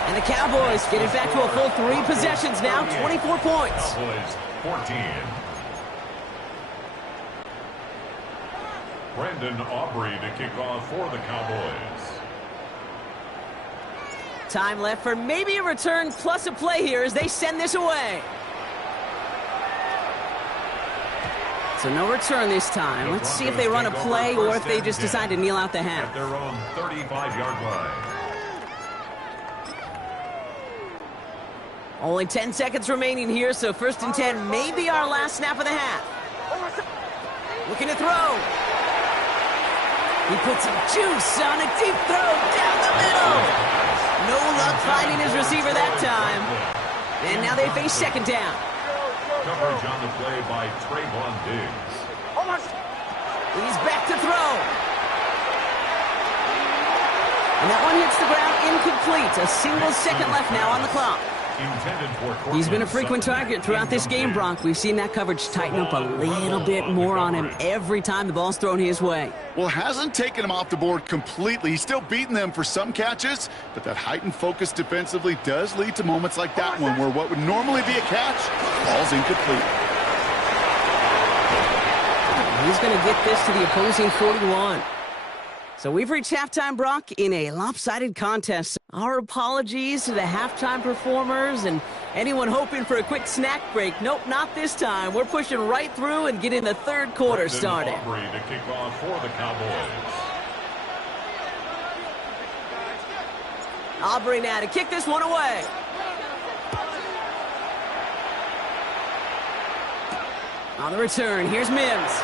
And the Cowboys get it back to a full 3 possessions now, 24 points. Cowboys 14. Brandon Aubrey to kick off for the Cowboys. Time left for maybe a return plus a play here as they send this away. So no return this time. Let's see if they run a play or if they just decide to kneel out the half. At their own 35-yard line. Only 10 seconds remaining here, so 1st and 10 may be our last snap of the half. Looking to throw. He puts some juice on a deep throw down the middle. No luck finding his receiver that time. And now they face 2nd down. Coverage on the play by Trayvon Diggs. He's back to throw. And that one hits the ground incomplete. A single second left now on the clock. He's been a frequent target throughout this game, Brock. We've seen that coverage tighten up a little bit more on him every time the ball's thrown his way. Well, hasn't taken him off the board completely. He's still beating them for some catches, but that heightened focus defensively does lead to moments like that one where what would normally be a catch falls incomplete. He's going to get this to the opposing 41. So we've reached halftime, Brock, in a lopsided contest. Our apologies to the halftime performers and anyone hoping for a quick snack break. Nope, not this time. We're pushing right through and getting the 3rd quarter started. Aubrey to kick off for the Cowboys. Aubrey now to kick this one away. On the return, here's Mims.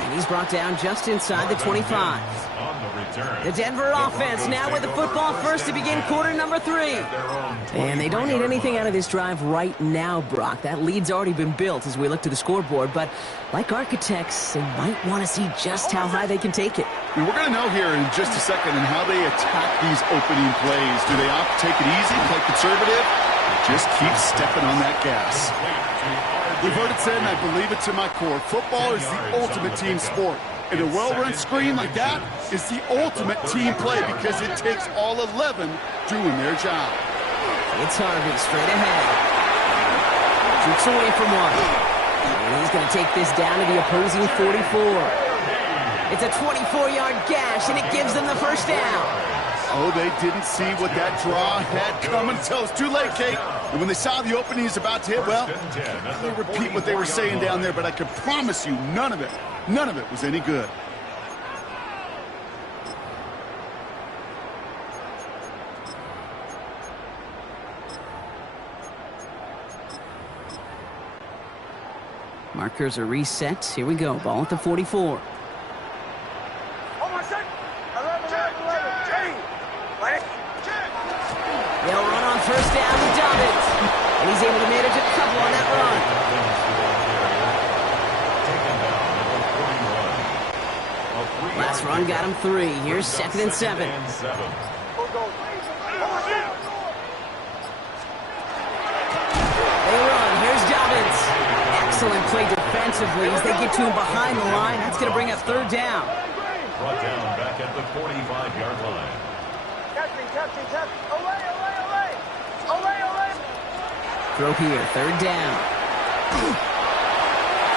And he's brought down just inside the 25. The Denver offense now with the football first to begin quarter number 3. And they don't need anything out of this drive right now, Brock. That lead's already been built as we look to the scoreboard. But like architects, they might want to see just how high they can take it. We're going to know here in just a second on how they attack these opening plays. Do they opt to take it easy, play conservative, or just keep stepping on that gas? We've heard it said, and I believe it to my core, football is the ultimate team sport. And a well-run screen like that is the ultimate team play because it takes all 11 doing their job. It's Harvey straight ahead. Shoots away from one. And he's going to take this down to the opposing 44. It's a 24-yard gash, and it gives them the 1st down. Oh, they didn't see what that draw had coming until it was too late, Kate. And when they saw the opening he was about to hit, well, they repeat what they were saying down there, but I can promise you none of it was any good. Markers are reset. Here we go. Ball at the 44. They'll run on 1st down to Dobbins. And he's able to manage a couple on that run. Last run got him 3. Here's 2nd and 7. They run. Here's Dobbins. Excellent play defensively as they get to him behind the line. That's going to bring up 3rd down. Brought down back at the 45-yard line. Throw here, 3rd down.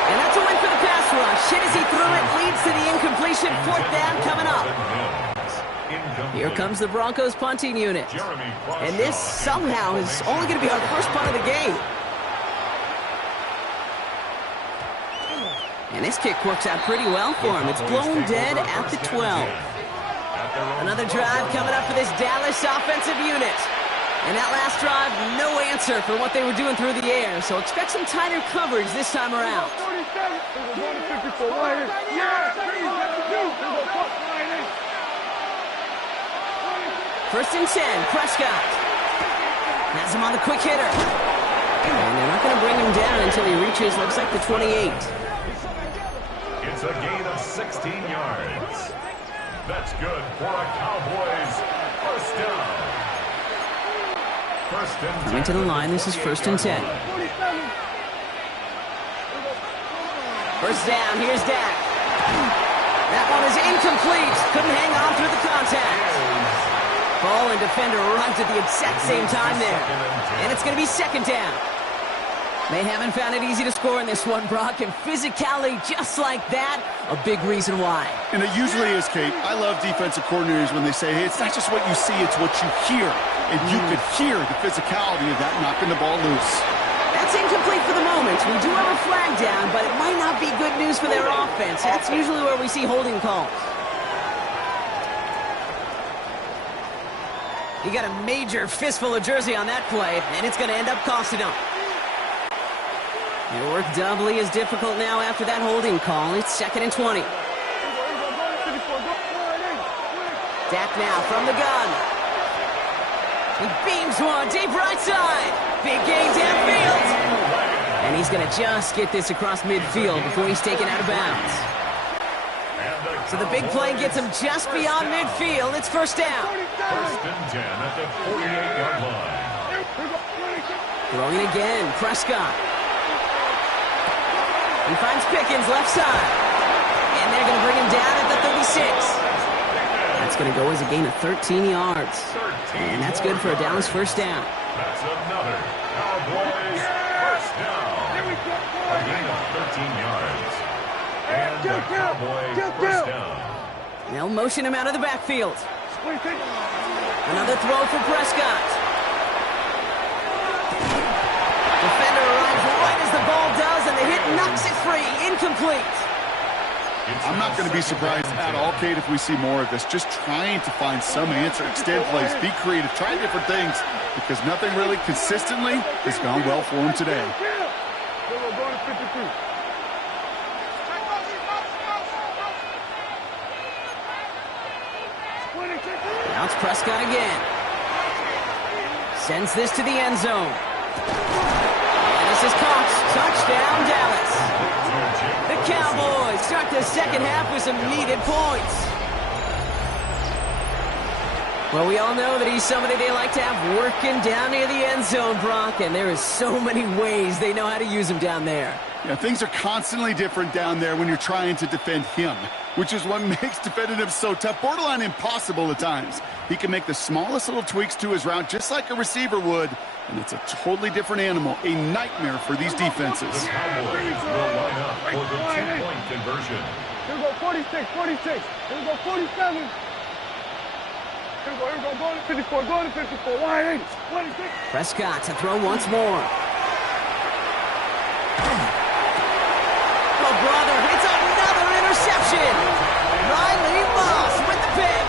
And that's a win for the pass rush. Hit as he threw it, leads to the incompletion. 4th down coming up. Here comes the Broncos punting unit. And this somehow is only going to be our first punt of the game. And this kick works out pretty well for him. It's blown dead at the 12. Another drive coming up for this Dallas offensive unit. And that last drive, no answer for what they were doing through the air. So expect some tighter coverage this time around. 1st and 10, Prescott. Has him on the quick hitter. And they're not going to bring him down until he reaches, looks like the 28. It's a gain of 16 yards. That's good for a Cowboys 1st down. Coming to the line, this is 1st and 10. 1st down, here's Dak. That one is incomplete. Couldn't hang on through the contact. Ball and defender arrived at the exact same time there. And it's going to be 2nd down. They haven't found it easy to score in this one, Brock, and physicality just like that, a big reason why. And it usually is, Kate. I love defensive coordinators when they say, hey, it's not just what you see, it's what you hear. And you could hear the physicality of that knocking the ball loose. That's incomplete for the moment. We do have a flag down, but it might not be good news for their offense. That's usually where we see holding calls. He got a major fistful of jersey on that play, and it's going to end up costing him. Their work doubly is difficult now after that holding call. It's 2nd and 20. Dak now from the gun. He beams one deep right side. Big gain downfield. And he's going to just get this across midfield before he's taken out of bounds. So the big play gets him just beyond midfield. It's first down. 1st and 10 at the 48-yard line. Throwing again, Prescott. He finds Pickens left side. And they're going to bring him down at the 36. That's going to go as a gain of 13 yards. And that's good for a Dallas first down. That's another Cowboys first down. A gain of 13 yards. And the Cowboys first down. They'll motion him out of the backfield. Another throw for Prescott. Defender arrives right as the ball does, and the hit knocks it free. Incomplete. I'm not going to be surprised at all, Kate, if we see more of this. Just trying to find some answer, extend plays, be creative, try different things, because nothing really consistently has gone well for him today. Now it's Prescott again. Sends this to the end zone. And this is caught. Touchdown, Dallas. The Cowboys start the second half with some needed points. Well, we all know that he's somebody they like to have working down near the end zone, Brock, and there is so many ways they know how to use him down there. Yeah, things are constantly different down there when you're trying to defend him, which is what makes defending him so tough, borderline impossible at times. He can make the smallest little tweaks to his route just like a receiver would, and it's a totally different animal, a nightmare for these defenses. The Cowboys will line up for the two-point conversion. Here we go, 46, 46. Here we go, 47. Here we go, going to 54, going to 54. Wide 26. Prescott to throw once more. Oh, brother, it's another interception. Riley Moss with the pick.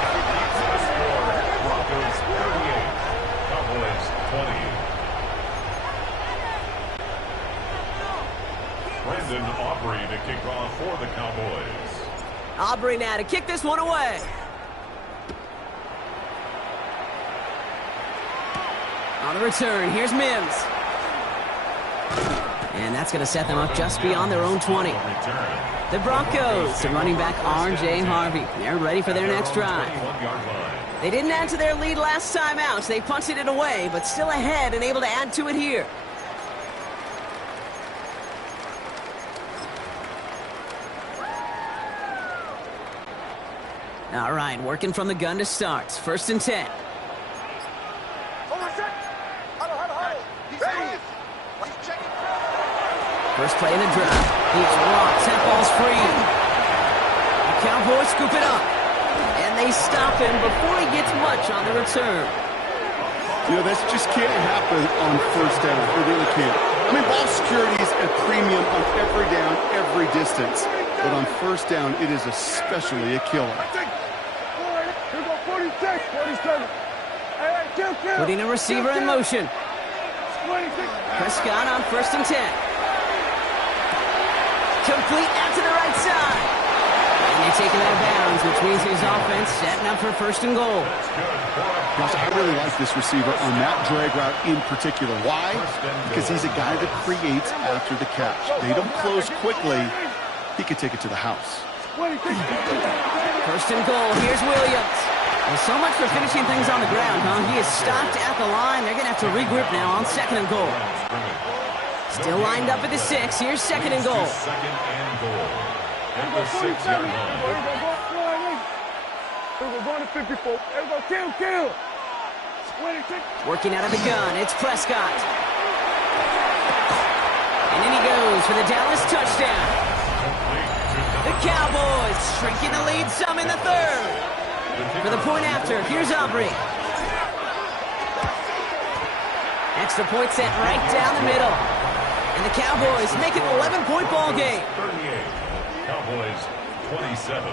Broncos 38, Cowboys 20. Brandon Aubrey to kick off for the Cowboys. Aubrey now to kick this one away. On the return, here's Mims. And that's going to set them up just beyond their own 20. The Broncos to running back R.J. Harvey. They're ready for their next drive. They didn't add to their lead last time out, so they punted it away, but still ahead and able to add to it here. All right, working from the gun to start. 1st and 10. First play in the drive. He's rocked. That ball's free. The Cowboys scoop it up. And they stop him before he gets much on the return. You know, this just can't happen on first down. It really can't. I mean, ball security is a premium on every down, every distance. But on first down, it is especially a killer. Here go, 46, 47. Putting a receiver in motion. Prescott on 1st and 10. Complete out to the right side. And they take him out of bounds, which means his offense setting up for 1st and goal. Gosh, I really like this receiver on that drag route in particular. Why? Because he's a guy that creates after the catch. They don't close quickly. He could take it to the house. 1st and goal. Here's Williams. Well, so much for finishing things on the ground, huh? He is stopped at the line. They're going to have to regroup now on 2nd and goal. Still lined up at the 6. Here's 2nd and goal. 2nd and goal. At the 6-yard line. We're going to 54. Kill. Working out of the gun. It's Prescott. And in he goes for the Dallas touchdown. The Cowboys shrinking the lead some in the 3rd. For the point after, here's Aubrey. Extra point set right down the middle. And the Cowboys make it an 11-point ball game. 38. Cowboys 27.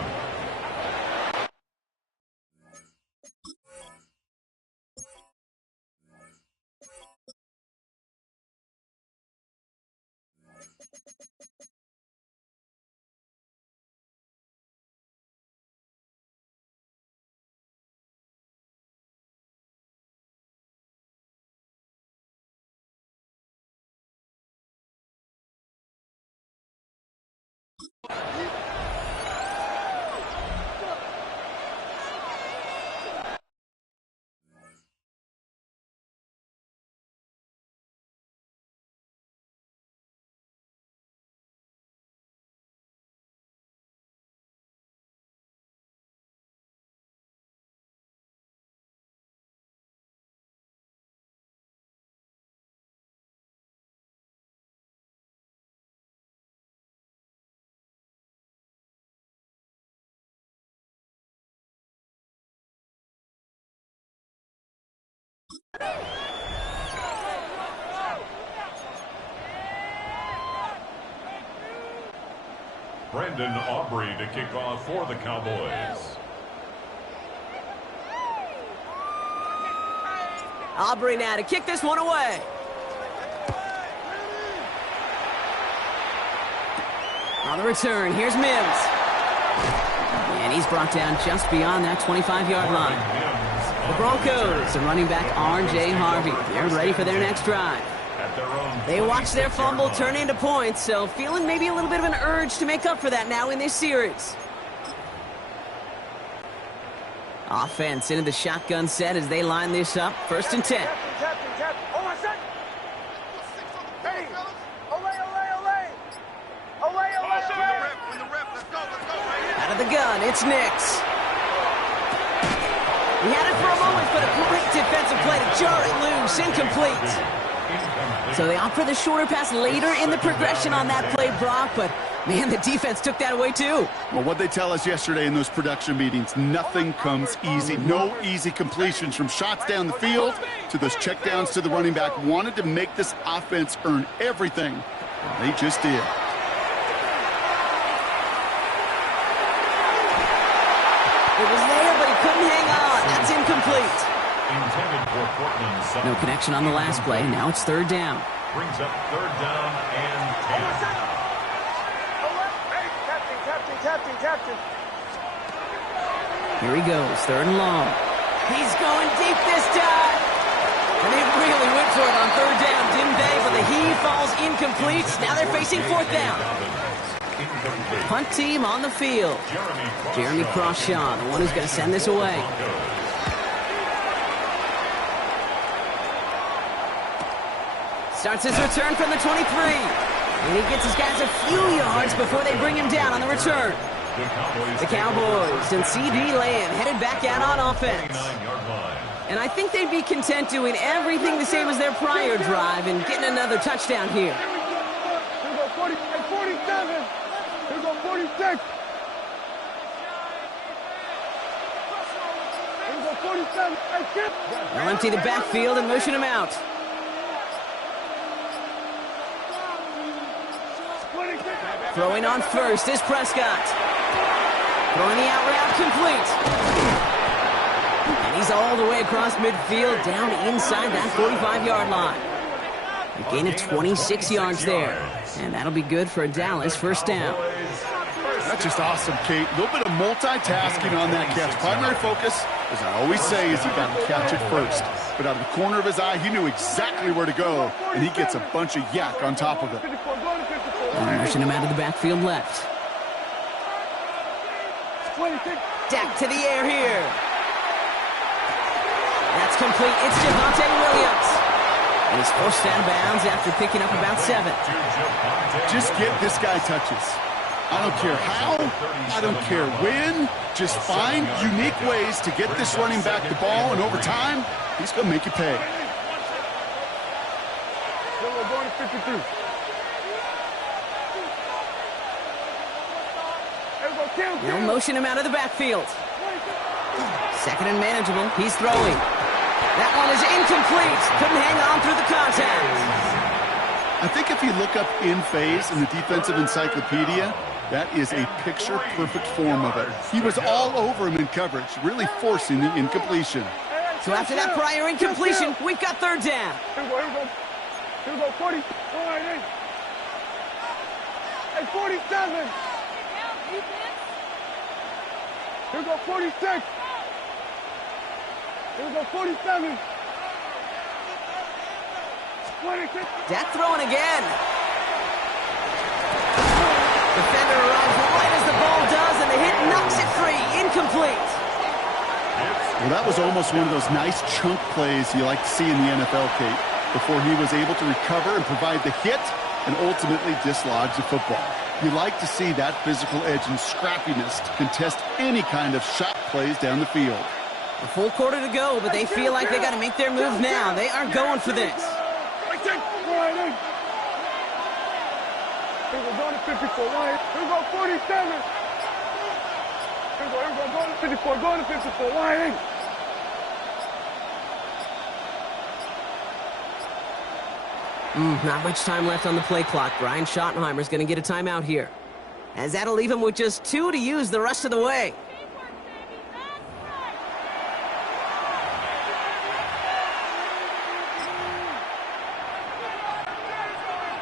Brandon Aubrey to kick off for the Cowboys. Aubrey now to kick this one away. On the return, here's Mims. And he's brought down just beyond that 25-yard line. The Broncos, the running back R.J. Harvey. They're ready for their next drive. They watch their fumble turn into points, so feeling maybe a little bit of an urge to make up for that now in this series. Offense into the shotgun set as they line this up. 1st and 10. Out of the gun, it's Nix. He had it for a moment, but a great defensive play to jar it loose. Incomplete. So they opt for the shorter pass later in the progression on that play, Brock, but man, the defense took that away too. Well, what they tell us yesterday in those production meetings, nothing comes easy. No easy completions from shots down the field to those checkdowns to the running back. Wanted to make this offense earn everything. Well, they just did. It was there, but he couldn't hang on. That's incomplete. No connection on the last play. Now it's 3rd down. Brings up 3rd down and 10. Captain. Here he goes, 3rd and long. He's going deep this time. And they really went for it on 3rd down, didn't they? But the heave falls incomplete. Now they're facing 4th down. Punt team on the field. Jeremy Crawshaw, the one who's going to send this away. Starts his return from the 23. And he gets his guys a few yards before they bring him down on the return. The Cowboys and C.D. Lamb headed back out on offense. And I think they'd be content doing everything the same as their prior drive and getting another touchdown here. Here we go 47. Here we go 46. Here we go 47. They'll empty the backfield and motion him out. Throwing on first is Prescott. Throwing the out route complete. And he's all the way across midfield down inside that 45-yard line. A gain of 26 yards there. And that'll be good for a Dallas 1st down. That's just awesome, Kate. A little bit of multitasking on that catch. Primary focus, as I always say, is you got to catch it first. But out of the corner of his eye, he knew exactly where to go, and he gets a bunch of yak on top of it. And pushing him out of the backfield left. Dak to the air here. That's complete. It's Javonte Williams. And he's forced out of bounds after picking up about 7. Just get this guy touches. I don't care how, I don't care when. Just find unique ways to get this running back the ball, and over time, he's going to make you pay. We're going to 52. They'll motion him out of the backfield. 2nd and manageable. He's throwing. That one is incomplete. Couldn't hang on through the contact. I think if you look up in phase in the defensive encyclopedia, that is a picture-perfect form of it. He was all over him in coverage, really forcing the incompletion. So after that prior incompletion, we've got 3rd down. Here we go 40. Hey, 47. Here we go 46. Here we go 47. 26. Dak throwing again. Defender arrives right as the ball does, and the hit knocks it free. Incomplete. Well, that was almost one of those nice chunk plays you like to see in the NFL, Kate, before he was able to recover and provide the hit and ultimately dislodge the football. You like to see that physical edge and scrappiness to contest any kind of shot plays down the field. A full quarter to go, but they feel like they got to make their move now. They are going for this. Here we go, going to 54. Here we go 47. Here we go, going to 54. Going to 54. Not much time left on the play clock. Brian Schottenheimer's going to get a timeout here, as that'll leave him with just 2 to use the rest of the way.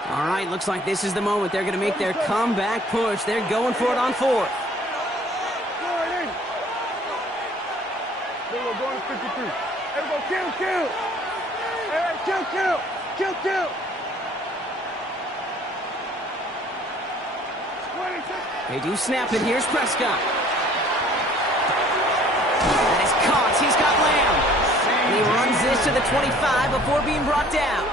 All right, looks like this is the moment they're going to make their comeback push. They're going for it on 4th. We're going to 53. Everybody kill. Hey, kill. They do snap it. Here's Prescott. That is caught. He's got Lamb. And he runs this to the 25 before being brought down.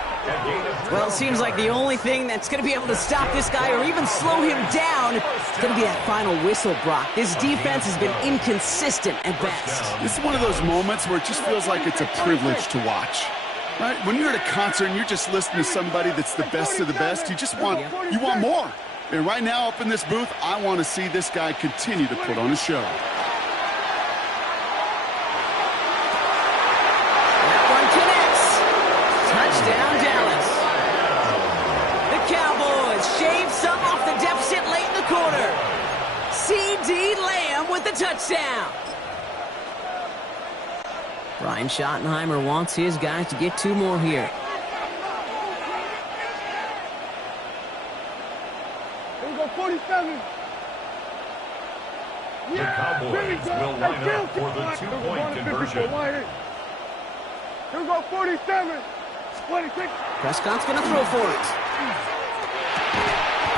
Well, it seems like the only thing that's going to be able to stop this guy or even slow him down is going to be that final whistle, Brock. This defense has been inconsistent at best. This is one of those moments where it just feels like it's a privilege to watch. Right? When you're at a concert and you're just listening to somebody that's the best of the best, you want more. And right now up in this booth, I want to see this guy continue to put on a show. That one connects. Touchdown, Dallas. The Cowboys shave some off the deficit late in the quarter. C.D. Lamb with the touchdown. Brian Schottenheimer wants his guys to get 2 more here. Here we go, 47. The Cowboys will line up for the 2-point conversion. Here we go, 47. 26. Prescott's going to throw for it.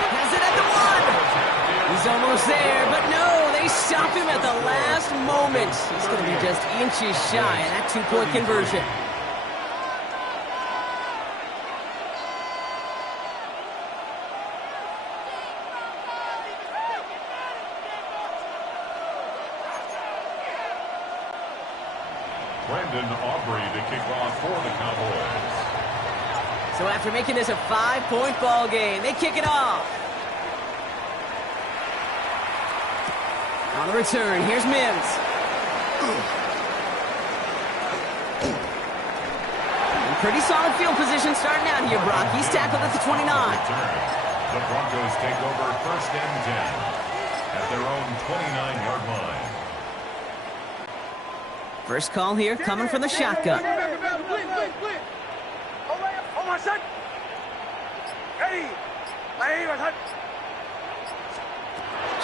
Has it at the 1. He's almost there, but no, they stop him at the last moment. He's going to be just inches shy of that 2-point conversion. Brandon Aubrey to kick off for the Cowboys. So after making this a 5-point ball game, they kick it off. On the return, here's Mims. And pretty solid field position starting out here, Brock. He's tackled at the 29. The Broncos take over 1st and 10 at their own 29-yard line. First call here coming from the shotgun.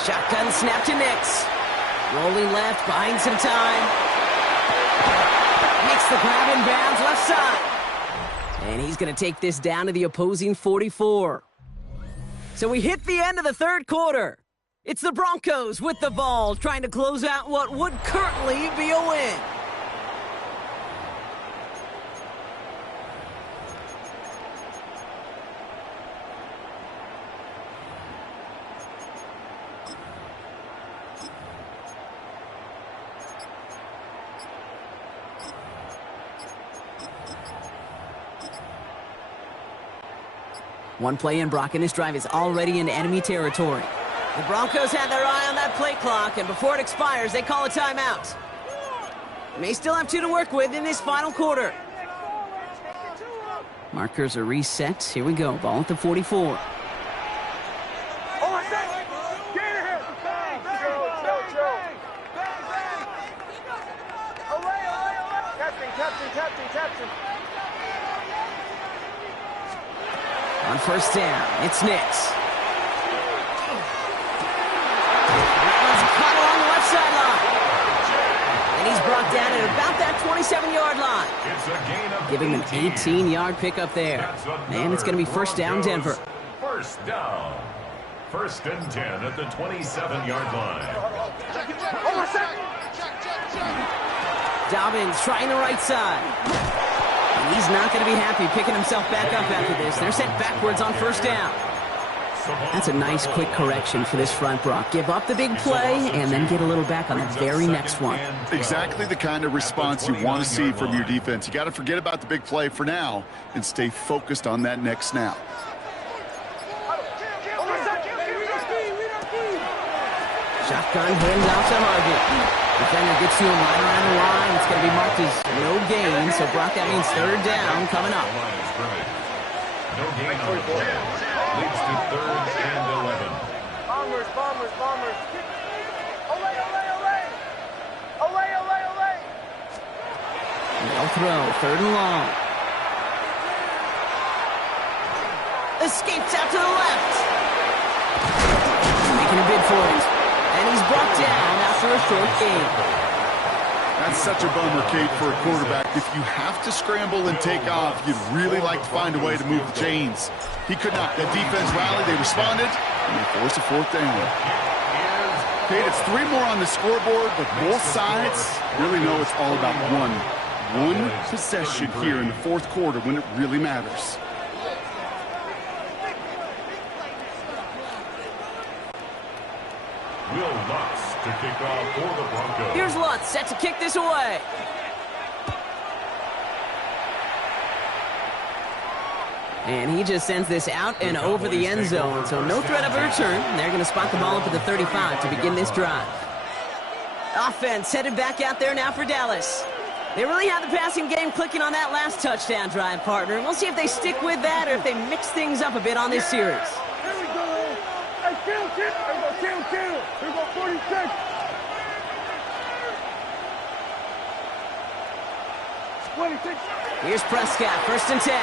Shotgun snap to Nix. Rolling left, buying some time. Makes the grab in bounds left side. And he's going to take this down to the opposing 44. So we hit the end of the 3rd quarter. It's the Broncos with the ball, trying to close out what would currently be a win. One play in, Brock, and this drive is already in enemy territory. The Broncos had their eye on that play clock, and before it expires, they call a timeout. May still have 2 to work with in this final quarter. Markers are reset. Here we go. Ball at the 44. Captain. On 1st down, it's Nix. Caught along the left sideline. And he's brought down at about that 27-yard line. Giving him an 18-yard pickup there. Man, it's going to be 1st down, Denver. 1st down. 1st and 10 at the 27-yard line. Dobbins trying the right side. And he's not going to be happy picking himself back up after this. They're sent backwards on 1st down. That's a nice quick correction for this front, Brock. Give up the big play and then get a little back on the very next one. Exactly the kind of response you want to see from your defense. You got to forget about the big play for now and stay focused on that next snap. Shotgun handoff to Harvey. Defender gets to him right around the line. It's going to be marked as no gain. So, Brock, that means 3rd down coming up. No gain on the play. Leads to 3rd and 11. Bombers, bombers, bombers. Olay, olay, olay. Olay, olay, olay. No throw, 3rd and long. Escapes out to the left. Making a bid for it. And he's brought down after a short gain. That's such a bummer, Kate, for a quarterback. If you have to scramble and take off, you'd really like to find a way to move the chains. He could not. That defense rallied, they responded, and they forced a 4th down. Kate, it's 3 more on the scoreboard, but both sides really know it's all about one possession here in the 4th quarter when it really matters. Will Lutz to kick off for the Broncos. Here's Lutz set to kick this away. And he just sends this out and over the end zone, so no threat of a return. They're going to spot the ball up at the 35 to begin this drive. Offense headed back out there now for Dallas. They really have the passing game clicking on that last touchdown drive, partner. We'll see if they stick with that or if they mix things up a bit on this series. Here we go. Hey, kill. Here we go, kill. Here we go, 46. Here's Prescott, 1st and 10.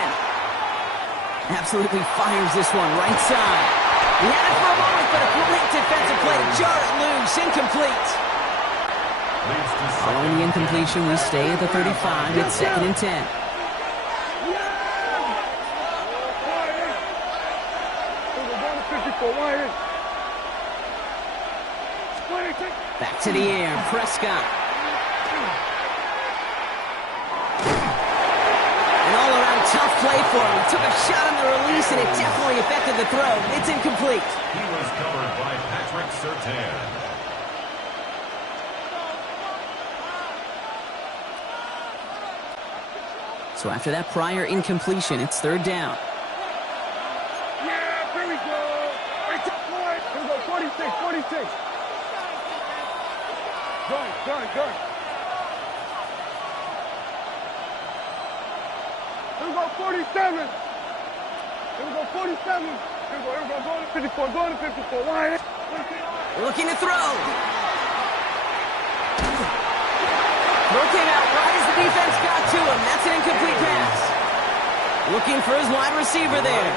Absolutely fires this one right side. He had it for a moment, but a great defensive play to jar it loose, incomplete. Following the incompletion, we stay at the 35. It's 2nd and 10. Back to the air, Prescott. An all-around tough play for him. He took a shot on the release, and it definitely affected the throw. It's incomplete. He was covered by Patrick Surtain. So after that prior incompletion, it's 3rd down. Yeah, here we go. Here we go, 46. Done. Here we go, 47. Here we go, 47. Here we go, go to 54, Wyatt. Looking to throw. Throw came out right as the defense got to him. That's an incomplete pass. Looking for his wide receiver there.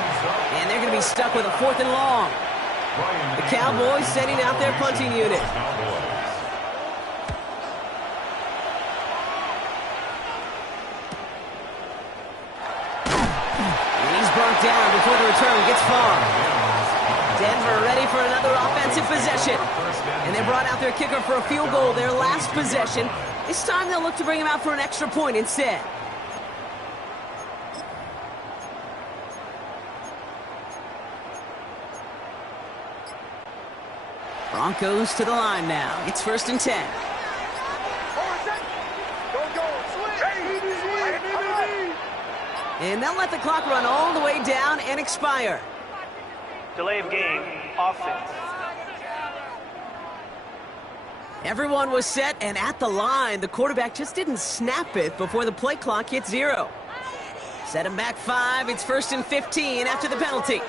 And they're going to be stuck with a 4th and long. The Cowboys setting out their punting unit. And he's brought down before the return gets far. Denver ready for another offensive possession. And they brought out their kicker for a field goal their last possession. This time they'll look to bring him out for an extra point instead. Broncos to the line now. It's 1st and 10. And they'll let the clock run all the way down and expire. Delay of game, offense. Everyone was set and at the line. The quarterback just didn't snap it before the play clock hit 0. Set him back 5. It's 1st and 15 after the penalty.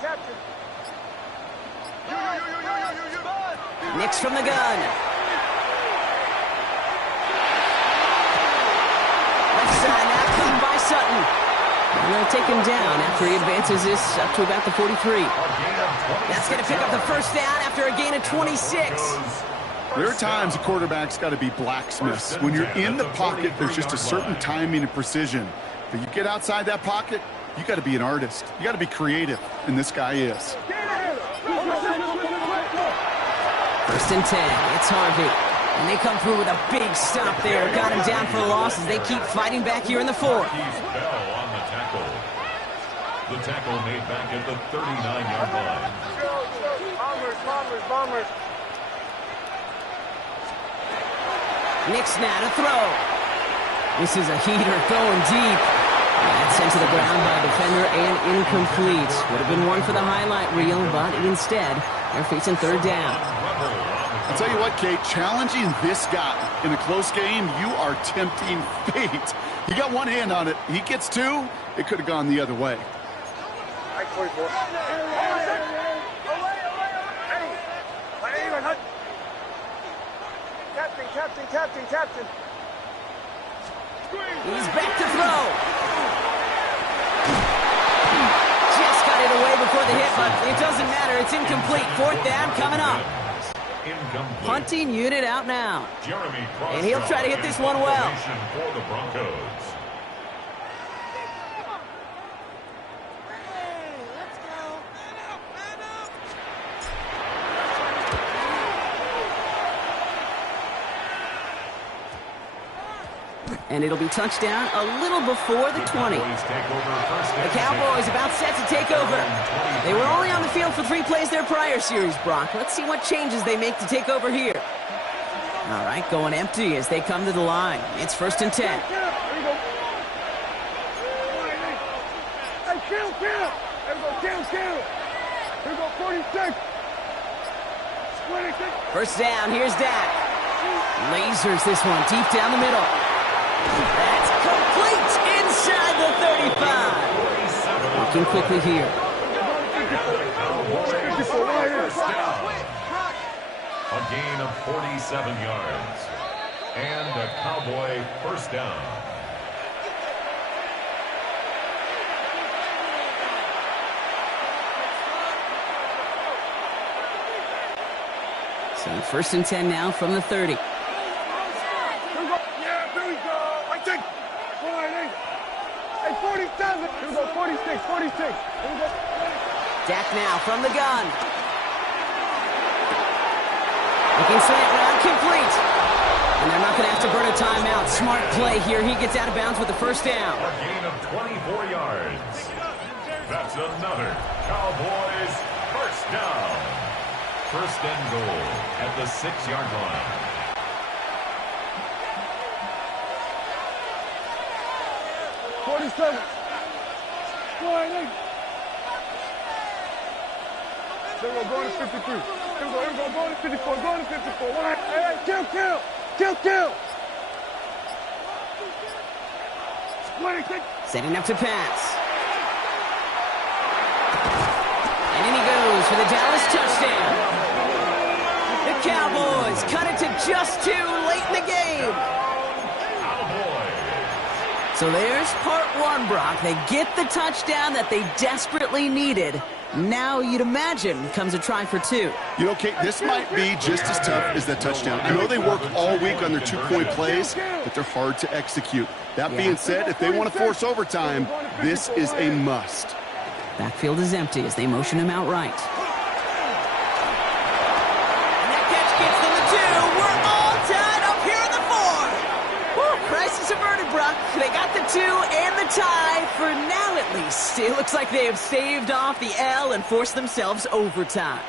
Captain. Nix from the gun. Left side now, caught by Sutton. And they'll take him down after he advances this up to about the 43. That's going to pick up the 1st down after a gain of 26. There are times a quarterback's got to be blacksmiths. When you're in the pocket, there's just a certain timing and precision. But you get outside that pocket, you got to be an artist. You got to be creative, and this guy is. 1st and 10. It's Harvey. And they come through with a big stop there. Got him down for a loss as they keep fighting back here in the 4th. The tackle made back at the 39-yard line. Bombers. Nix now to throw. This is a heater going deep. That's sent to the ground by a defender and incomplete. Would have been one for the highlight reel, but instead, they're facing 3rd down. I'll tell you what, Kate, challenging this guy in a close game, you are tempting fate. He got one hand on it. He gets two. It could have gone the other way. Captain. He's back to throw. Just got it away before the hit, but it doesn't matter. It's incomplete. Fourth down coming up. Incomplete. Punting unit out now. Jeremy And he'll try to hit this one well. For the Broncos. And it'll be touchdown a little before the 20. The Cowboys about set to take over. They were only on the field for 3 plays their prior series, Brock. Let's see what changes they make to take over here. All right, going empty as they come to the line. It's 1st and 10. Hey, kill. Here we go, 46. 26. First down, here's Dak. Lasers this one deep down the middle. That's complete inside the 35. Looking quickly here. A gain of 47 yards. And a Cowboy first down. So 1st and 10 now from the 30. Hey, 47. Here we go, 46. Dak now from the gun. Looking slant round, complete. And they're not going to have to burn a timeout. Smart play here. He gets out of bounds with the first down. A gain of 24 yards. That's another Cowboys first down. First and goal at the 6-yard line. Then we're going to 53. Here we go, going to 54, going to 54. Hey, kill. 26. Setting up to pass. And in he goes for the Dallas touchdown. The Cowboys cut it to just 2 late in the game. So there's part 1, Brock. They get the touchdown that they desperately needed. Now, you'd imagine, comes a try for 2. You know, Kate, this might be just as tough as that touchdown. I know they work all week on their 2-point plays, but they're hard to execute. That being said, if they want to force overtime, this is a must. Backfield is empty as they motion him outright. And that catch gets them the 2. We're all tied up here in the 4. Woo, crisis averted, Brock. They got the 2 and the tie for now, at least. It looks like they have staved off the L and forced themselves overtime.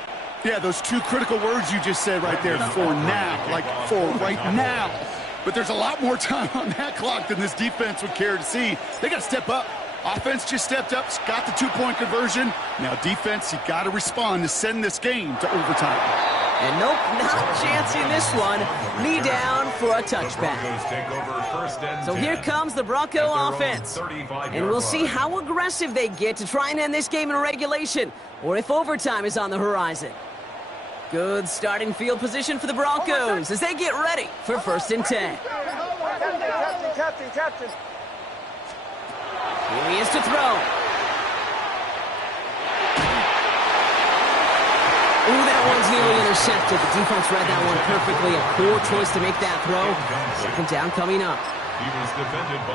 Yeah, those 2 critical words you just said right there, for now, like for right now. But there's a lot more time on that clock than this defense would care to see. They got to step up. Offense just stepped up, got the 2-point conversion. Now defense, you got to respond to send this game to overtime. And nope, not chancing this one. Knee down for a touchback. So here comes the Bronco offense. And we'll see how aggressive they get to try and end this game in regulation, or if overtime is on the horizon. Good starting field position for the Broncos as they get ready for 1st and 10. Captain. Here he is to throw. Ooh, that one's nearly intercepted. The defense read that one perfectly. A poor choice to make that throw. 2nd down coming up.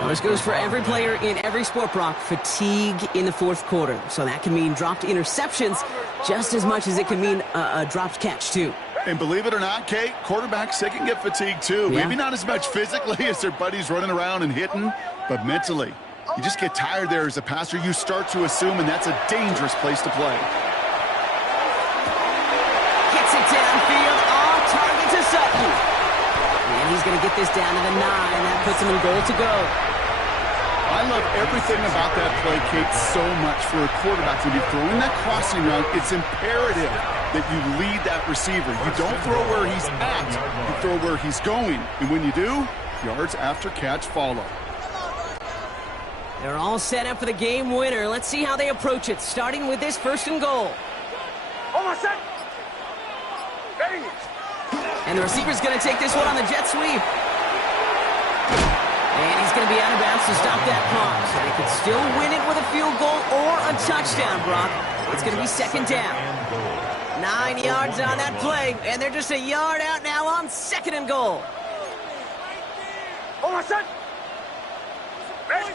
Now this goes for every player in every sport, Brock. Fatigue in the 4th quarter. So that can mean dropped interceptions just as much as it can mean a dropped catch, too. And believe it or not, Kate, quarterbacks, they can get fatigued, too. Yeah. Maybe not as much physically as their buddies running around and hitting, but mentally. You just get tired there as a passer. You start to assume, and that's a dangerous place to play. Gets it downfield, on target to Sutton. And he's going to get this down to the 9. That puts him in goal to go. I love everything about that play, Kate, so much for a quarterback. When you're throwing that crossing route, it's imperative that you lead that receiver. You don't throw where he's at, you throw where he's going. And when you do, yards after catch follow. They're all set up for the game winner. Let's see how they approach it, starting with this 1st and goal. Almost set. Ready. And the receiver's going to take this one on the jet sweep. And he's going to be out of bounds to stop that punt. So they could still win it with a field goal or a touchdown, Brock. It's going to be 2nd down. 9 yards on that play, and they're just a yard out now on 2nd and goal. Almost set. Ready.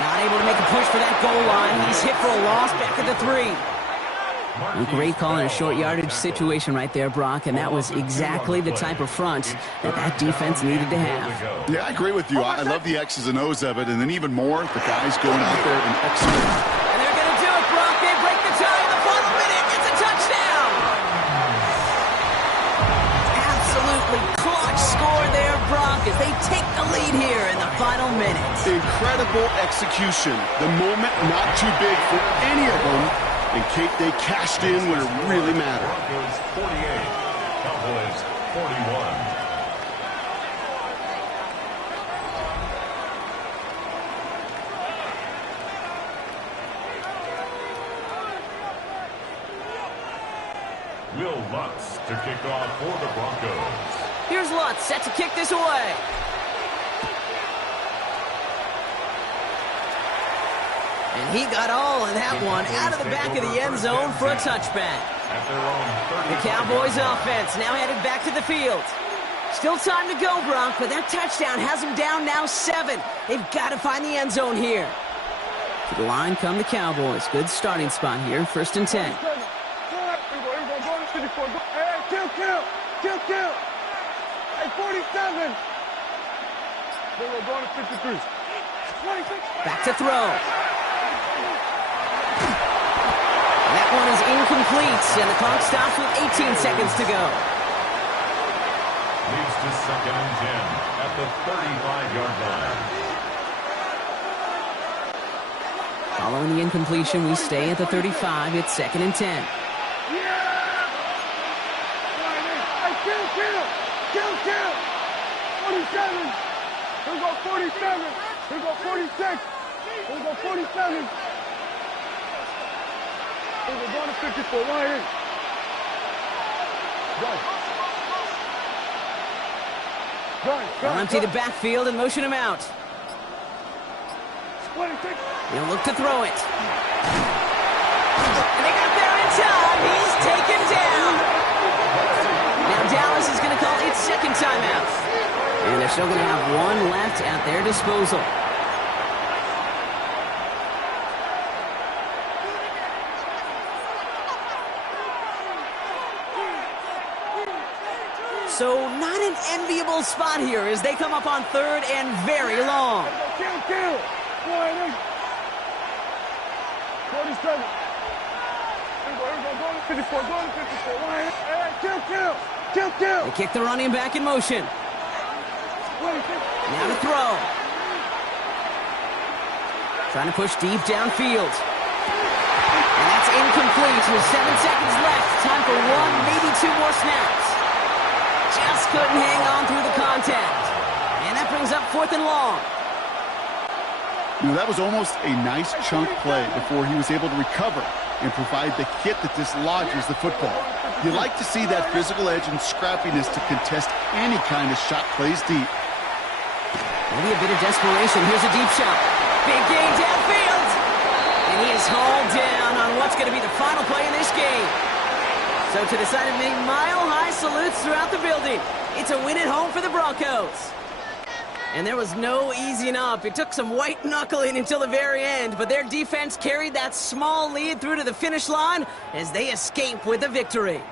Not able to make a push for that goal line. He's hit for a loss back at the 3. Great call in a short yardage situation right there, Brock, and that was exactly the type of front that defense needed to have. Yeah, I agree with you. I love the X's and O's of it, and then even more, the guys going out there and executing. And they're going to do it, Brock. They break the tie in the final minute. It's a touchdown. Absolutely clutch score there, Brock, as they take the lead here in the final minute. Incredible execution. The moment not too big for any of them. And Kate, they cashed in when it really mattered. Broncos 48, Cowboys 41. Will Lutz to kick off for the Broncos. Here's Lutz set to kick this away. And he got all of that one out of the back of the end zone for a touchback. The Cowboys offense now headed back to the field. Still time to go, Bronk, but that touchdown has them down now 7. They've got to find the end zone here. To the line come the Cowboys. Good starting spot here, 1st and 10. Kill. Hey, 47. They were going to 53. Back to throw. That one is incomplete, and the clock stops with 18 seconds to go. Leads to 2nd and 10 at the 35-yard line. Following the incompletion, we stay at the 35. It's 2nd and 10. Yeah! Kill! 47. Here we go 47. Here we go 46. Here we go 47. We're going to 54. Line in. They'll empty the backfield and motion him out. 26. He'll look to throw it. And they got there in time. He's taken down. Now Dallas is going to call its 2nd timeout. And they're still going to have one left at their disposal. So not an enviable spot here as they come up on 3rd and very long. Kill. 47. Go to 54. Kill. They kick the running back in motion. 26. Now to throw. Trying to push deep downfield. And that's incomplete with 7 seconds left. Time for 1, maybe 2 more snaps. Just couldn't hang on through the contact. And that brings up 4th and long. You know, that was almost a nice chunk play before he was able to recover and provide the hit that dislodges the football. You like to see that physical edge and scrappiness to contest any kind of shot plays deep. Maybe a bit of desperation. Here's a deep shot. Big gain downfield. And he is hauled down on what's going to be the final play in this game. So to the side of me, mile-high salutes throughout the building. It's a win at home for the Broncos. And there was no easing up. It took some white knuckling until the very end, but their defense carried that small lead through to the finish line as they escape with the victory.